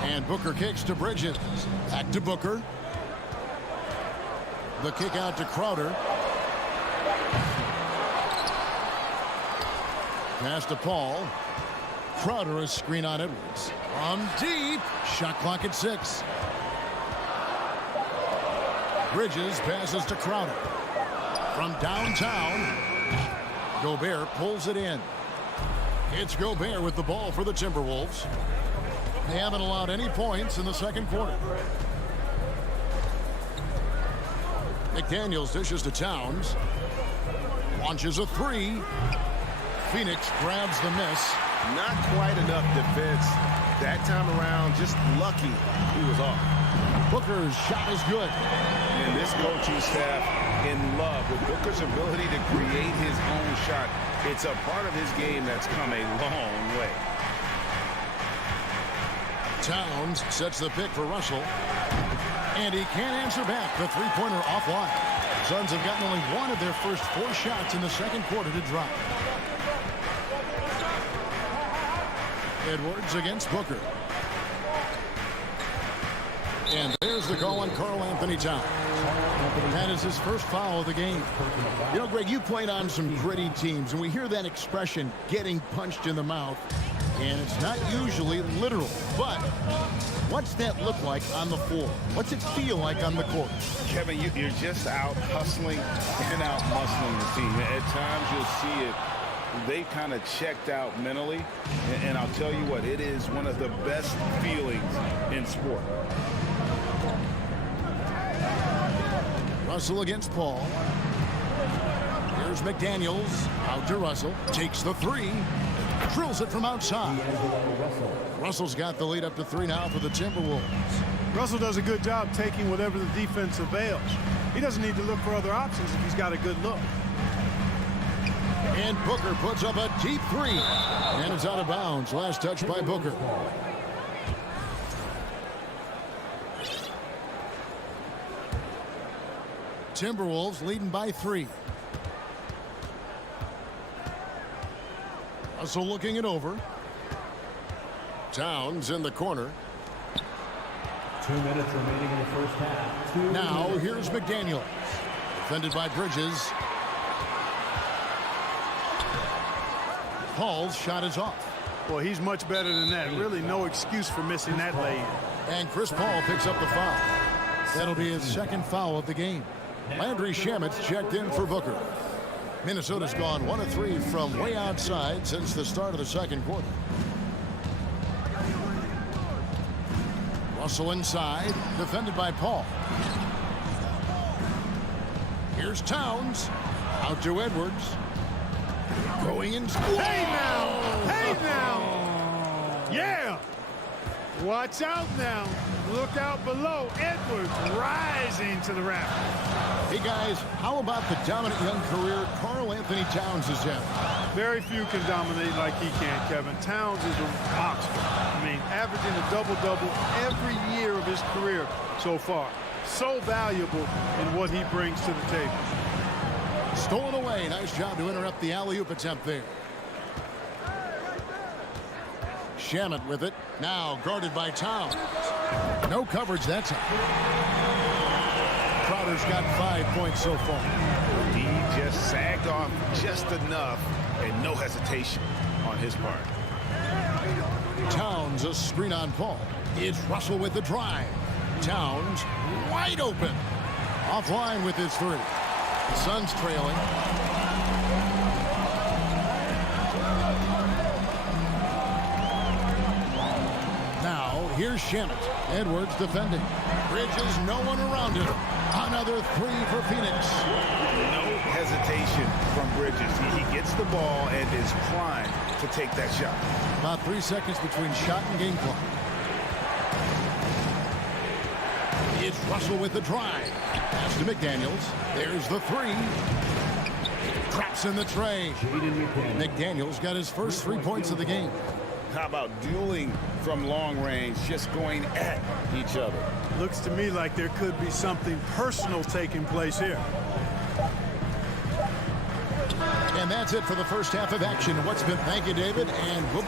And Booker kicks to Bridges. Back to Booker. The kick out to Crowder. Pass to Paul. Crowder is screen on Edwards. From deep. Shot clock at 6. Bridges passes to Crowder. From downtown. Gobert pulls it in. It's Gobert with the ball for the Timberwolves. They haven't allowed any points in the second quarter. McDaniels dishes to Towns. Launches a 3. Phoenix grabs the miss. Not quite enough defense that time around. Just lucky he was off. Booker's shot is good. And this coaching staff in love with Booker's ability to create his own shot. It's a part of his game that's come a long way. Towns sets the pick for Russell. And he can't answer back. The three-pointer offline. Suns have gotten only 1 of their first 4 shots in the second quarter to drop. Edwards against Booker. And there's the call on Karl Anthony Towns. That is his first foul of the game. You know, Greg, you played on some gritty teams, and we hear that expression, getting punched in the mouth. And it's not usually literal, but what's that look like on the floor? What's it feel like on the court? Kevin, you're just out hustling and out muscling the team. At times you'll see it. They kind of checked out mentally, and I'll tell you what, it is one of the best feelings in sport. Russell against Paul. Here's McDaniels. Out to Russell. Takes the 3. Drills it from outside. Russell's got the lead up to 3 now for the Timberwolves. Russell does a good job taking whatever the defense avails. He doesn't need to look for other options if he's got a good look. And Booker puts up a deep 3. And it's out of bounds. Last touch by Booker. Timberwolves leading by 3. Russell looking it over. Towns in the corner. 2 minutes remaining in the first half. Now here's McDaniel. Defended by Bridges. Paul's shot is off. Well, he's much better than that. Really no excuse for missing that lay-in. And Chris Paul picks up the foul. That'll be his second foul of the game. Landry Shamet's checked in for Booker. Minnesota's gone 1 of 3 from way outside since the start of the second quarter. Russell inside, defended by Paul. Here's Towns. Out to Edwards. Going in. Hey now! Hey now! Yeah! Watch out now. Look out below. Edwards rising to the rack. Hey guys, how about the dominant young career Karl Anthony Towns has had? Very few can dominate like he can, Kevin. Towns is a monster. I mean, averaging a double-double every year of his career so far. So valuable in what he brings to the table. Stolen away. Nice job to interrupt the alley-oop attempt there. Shamet with it. Now guarded by Towns. No coverage that time. Crowder's got 5 points so far. He just sagged off just enough and no hesitation on his part. Towns a screen on Paul. It's Russell with the drive. Towns wide open. Offline with his 3. The Suns trailing. Now here's Shamet. Edwards defending. Bridges, no one around him. Another 3 for Phoenix. No hesitation from Bridges. He gets the ball and is primed to take that shot. About 3 seconds between shot and game clock. It's Russell with the drive. Pass to McDaniels. There's the 3. Traps in the tray. McDaniels got his first 3 points of the game. How about dueling from long range, just going at each other? Looks to me like there could be something personal taking place here. And that's it for the first half of action. What's been? Thank you, David. And whoop.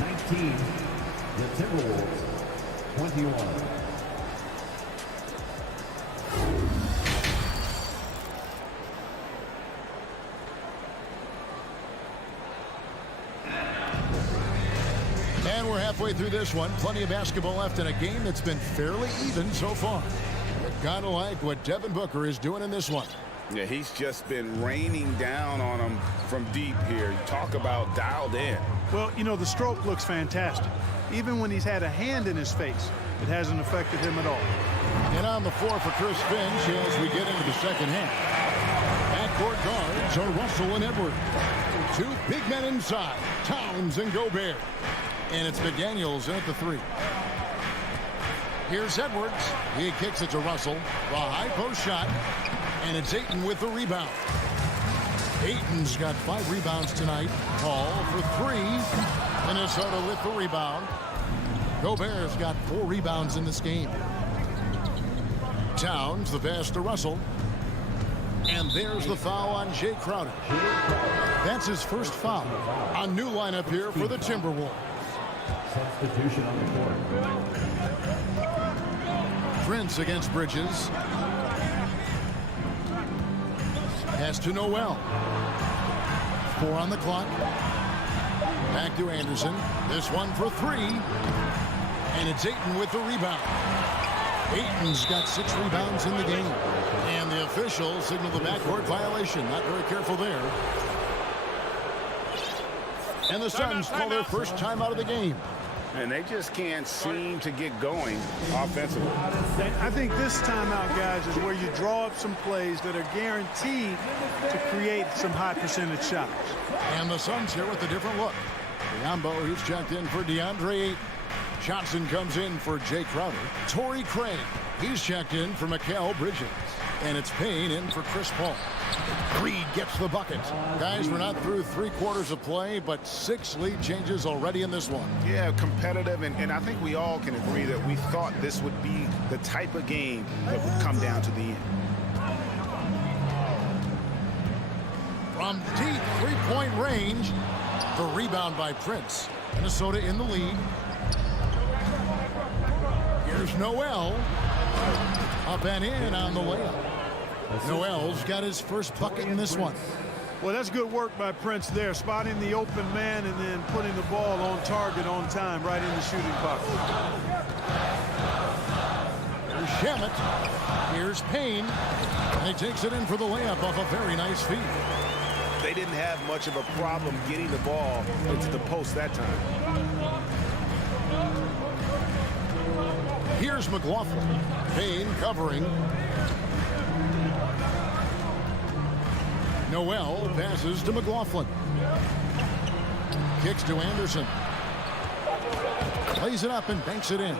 19, the Timberwolves, 21. And we're halfway through this one. Plenty of basketball left in a game that's been fairly even so far. Gotta like what Devin Booker is doing in this one. Yeah, he's just been raining down on him from deep here. You talk about dialed in. Well, you know, the stroke looks fantastic. Even when he's had a hand in his face, it hasn't affected him at all. And on the floor for Chris Finch as we get into the second half. Backcourt guards are Russell and Edwards. 2 big men inside, Towns and Gobert. And it's McDaniels at the 3. Here's Edwards. He kicks it to Russell. The high post shot. And it's Ayton with the rebound. Ayton's got 5 rebounds tonight. Paul for 3. Minnesota with the rebound. Gobert's got 4 rebounds in this game. Towns, the pass to Russell. And there's the foul on Jay Crowder. That's his first foul. A new lineup here for the Timberwolves. Substitution on the court. Prince against Bridges. Pass to Noel. 4 on the clock. Back to Anderson. This one for 3. And it's Ayton with the rebound. Ayton's got 6 rebounds in the game. And the officials signal the backcourt violation. Not very careful there. And the Suns call their first time out of the game. And they just can't seem to get going offensively. I think this timeout, guys, is where you draw up some plays that are guaranteed to create some high percentage shots. And the Suns here with a different look. Biombo, he's checked in for DeAndre Ayton. Johnson comes in for Jay Crowder. Torrey Craig, he's checked in for Mikal Bridges. And it's Payne in for Chris Paul. Reed gets the bucket. Guys, we're not through 3 quarters of play, but 6 lead changes already in this one. Yeah, competitive, and I think we all can agree that we thought this would be the type of game that would come down to the end. From deep 3-point range, the rebound by Prince. Minnesota in the lead. Here's Noel. Up and in on the layup. Noel's got his first bucket in this one. Well, that's good work by Prince there, spotting the open man and then putting the ball on target on time right in the shooting box. Here's Shamet. Here's Payne. And he takes it in for the layup off a very nice feed. They didn't have much of a problem getting the ball into the post that time. Here's McLaughlin. Payne covering. Noel passes to McLaughlin. Kicks to Anderson. Plays it up and banks it in.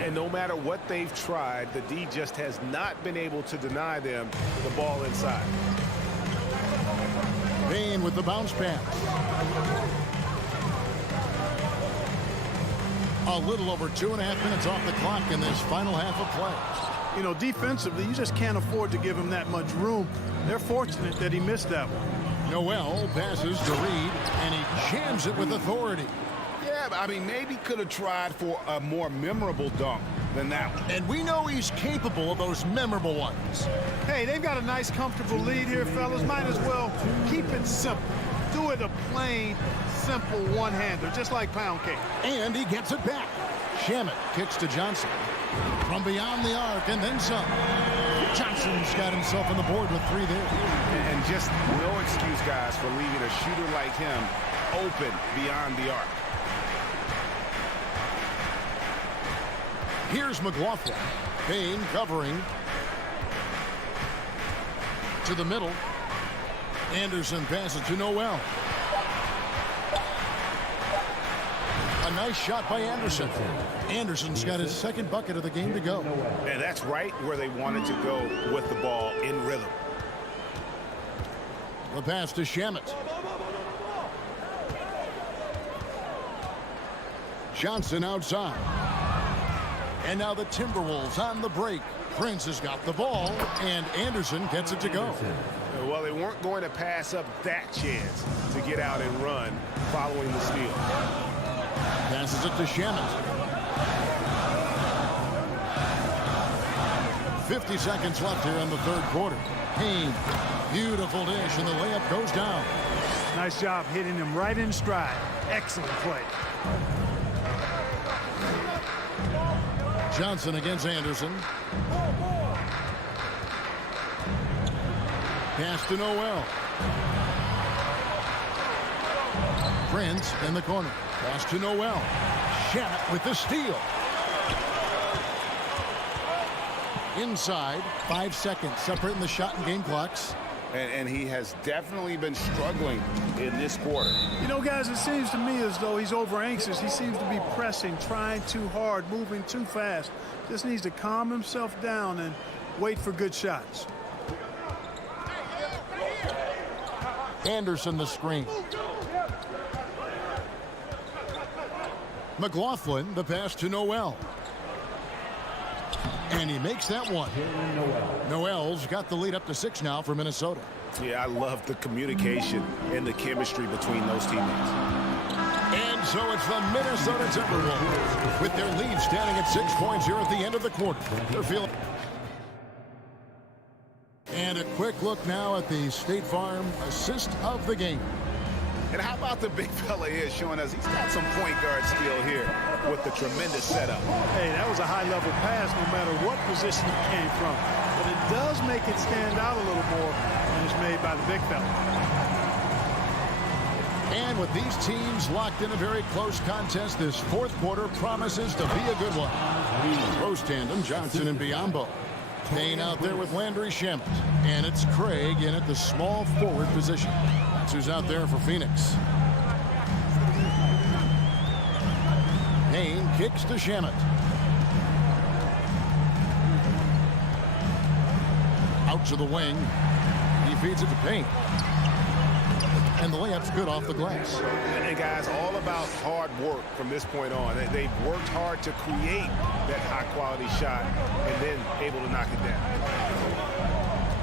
And no matter what they've tried, the D just has not been able to deny them the ball inside. Payne with the bounce pass. A little over 2.5 minutes off the clock in this final half of play. You know, defensively, you just can't afford to give him that much room. They're fortunate that he missed that one. Noel passes to Reed, and he jams it with authority. Yeah, I mean, maybe could have tried for a more memorable dunk than that one. And we know he's capable of those memorable ones. Hey, they've got a nice, comfortable lead here, fellas. Might as well keep it simple. Do it a plain, simple one-hander, just like pound cake. And he gets it back. Shamet kicks to Johnson. From beyond the arc, and then some. Johnson's got himself on the board with 3 there. And just no excuse, guys, for leaving a shooter like him open beyond the arc. Here's McLaughlin. Payne covering. To the middle. Anderson passes to Noel. A nice shot by Anderson. Anderson's got his second bucket of the game to go. And that's right where they wanted to go with the ball, in rhythm. The pass to Shamet. Johnson outside. And now the Timberwolves on the break. Prince has got the ball, and Anderson gets it to go. Well, they weren't going to pass up that chance to get out and run following the steal. Passes it to Shamet. 50 seconds left here in the third quarter. Payne, beautiful dish, and the layup goes down. Nice job hitting him right in stride. Excellent play. Johnson against Anderson. Pass to Noel. Prince in the corner. Pass to Noel. Shamet with the steal. Inside, 5 seconds separating the shot and game clocks. And he has definitely been struggling in this quarter. You know, guys, it seems to me as though he's over anxious. He seems to be pressing, trying too hard, moving too fast. Just needs to calm himself down and wait for good shots. Anderson the screen. McLaughlin the pass to Noel. And he makes that one. Noel's got the lead up to 6 now for Minnesota. Yeah, I love the communication and the chemistry between those teammates. And so it's the Minnesota Timberwolves with their lead standing at 6 points here at the end of the quarter. They're feeling. And a quick look now at the State Farm assist of the game. And how about the big fella here showing us he's got some point guard skill here with the tremendous setup. Hey, that was a high-level pass no matter what position it came from. But it does make it stand out a little more when it's made by the big fella. And with these teams locked in a very close contest, this fourth quarter promises to be a good one. Rose tandem, Johnson and Biombo. Payne out there with Landry Shamet. And it's Craig in at the small forward position. That's who's out there for Phoenix. Payne kicks to Shamet. Out to the wing. He feeds it to Payne. And the layup's good off the glass. And guys, all about hard work from this point on. They've worked hard to create that high-quality shot and then able to knock it down.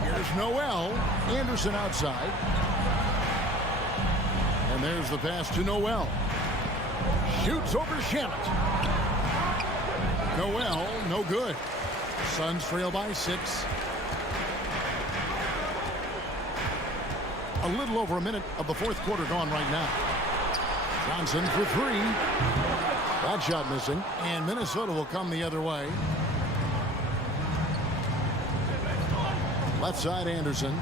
Here's Noel. Anderson outside. And there's the pass to Noel. Shoots over Shannon. Noel, no good. Suns trail by 6. A little over a minute of the fourth quarter gone right now. Johnson for 3. That shot missing. And Minnesota will come the other way. Left side, Anderson.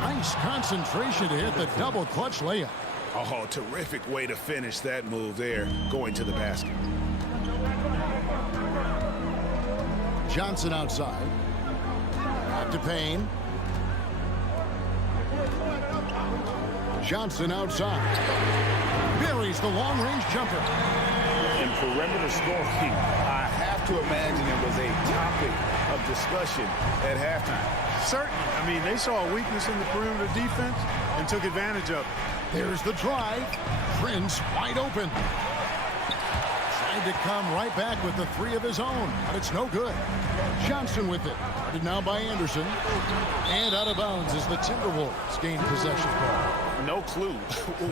Nice concentration to hit the double clutch layup. Oh, terrific way to finish that move there, going to the basket. Johnson outside. Back to Payne. Johnson outside. Buries the long-range jumper. And perimeter scoring, I have to imagine it was a topic of discussion at halftime. Certainly. I mean, they saw a weakness in the perimeter defense and took advantage of it. There's the drive. Prince wide open. Tried to come right back with the 3 of his own, but it's no good. Johnson with it. Guarded now by Anderson. And out of bounds as the Timberwolves gain possession. No clue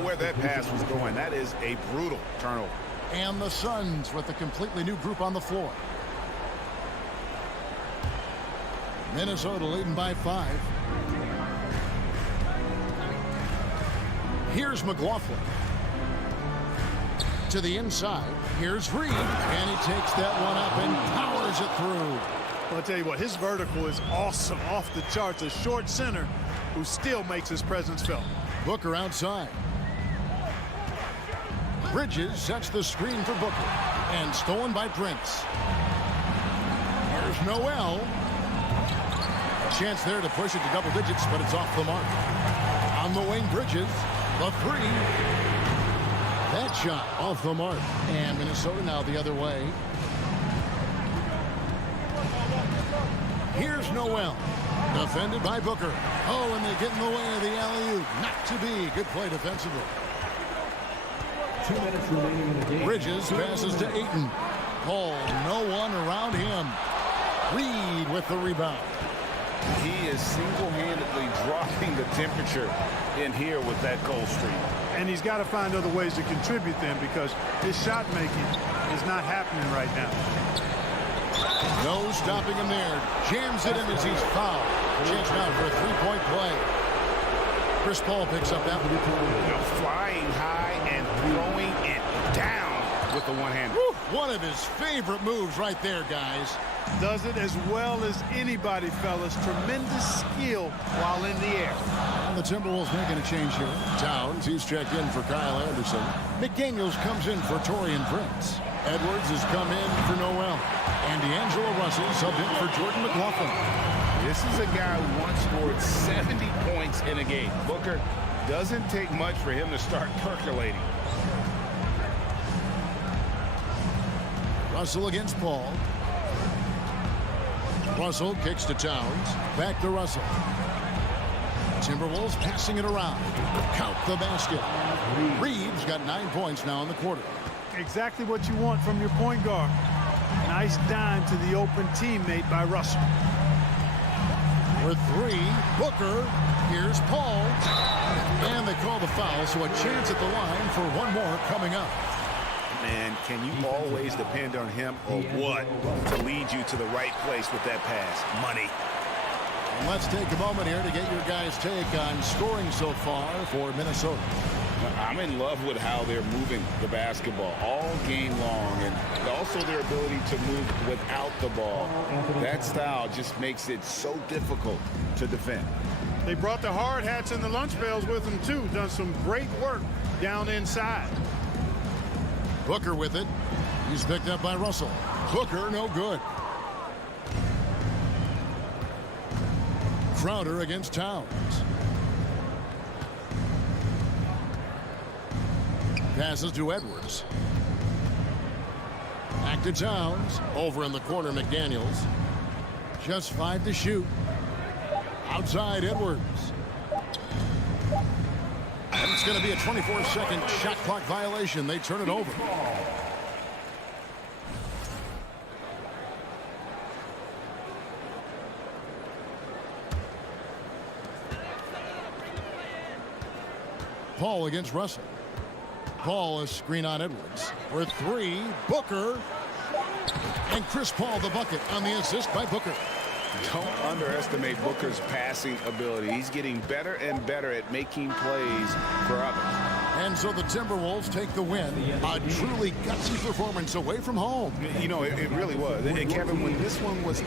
where that pass was going. That is a brutal turnover. And the Suns with a completely new group on the floor. Minnesota leading by 5. Here's McLaughlin. To the inside. Here's Reed. And he takes that one up and powers it through. Well, I'll tell you what, his vertical is awesome, off the charts. A short center who still makes his presence felt. Booker outside. Bridges sets the screen for Booker. And stolen by Prince. Here's Noel. A chance there to push it to double digits, but it's off the mark. On the wing, Bridges. The 3. That shot off the mark. And Minnesota now the other way. Here's Noel. Defended by Booker. Oh, and they get in the way of the alley-oop. Not to be. Good play defensively. 2 minutes remaining in the game. Bridges passes to Ayton. Paul, no one around him. Reed with the rebound. He is single-handedly dropping the temperature in here with that cold streak. And he's got to find other ways to contribute then, because his shot making is not happening right now. No stopping him there. Jams it in as he's fouled. Chance now for a 3-point play. Chris Paul picks up that one. Flying high and throwing it down with the one-hand. One of his favorite moves right there, guys. Does it as well as anybody, fellas. Tremendous skill while in the air. And the Timberwolves making a change here. Towns, he's checked in for Kyle Anderson. McDaniels comes in for Taurean Prince. Edwards has come in for Noel. And D'Angelo Russell subbed in for Jordan McLaughlin. This is a guy who once scored 70 points in a game. Booker, doesn't take much for him to start percolating. Russell against Paul. Russell kicks to Towns. Back to Russell. Timberwolves passing it around. Count the basket. Reeves got 9 points now in the quarter. Exactly what you want from your point guard. Nice dime to the open teammate by Russell. For 3, Booker. Here's Paul. And they call the foul, so a chance at the line for one more coming up. Man, can you always depend on him or what to lead you to the right place with that pass? Money. And let's take a moment here to get your guys' take on scoring so far for Minnesota. I'm in love with how they're moving the basketball all game long, and also their ability to move without the ball. That style just makes it so difficult to defend. They brought the hard hats and the lunch bells with them, too. Done some great work down inside. Booker with it. He's picked up by Russell. Booker, no good. Crowder against Towns. Passes to Edwards. Back to Towns. Over in the corner, McDaniels. Just 5 to shoot. Outside, Edwards. And it's going to be a 24-second shot clock violation. They turn it over. Paul against Russell. Paul, a screen on Edwards. For three, Booker. And Chris Paul, the bucket on the assist by Booker. Don't underestimate Booker's passing ability. He's getting better and better at making plays for others. And so the Timberwolves take the win. A truly gutsy performance away from home. You know, it really was. And Kevin, when this one was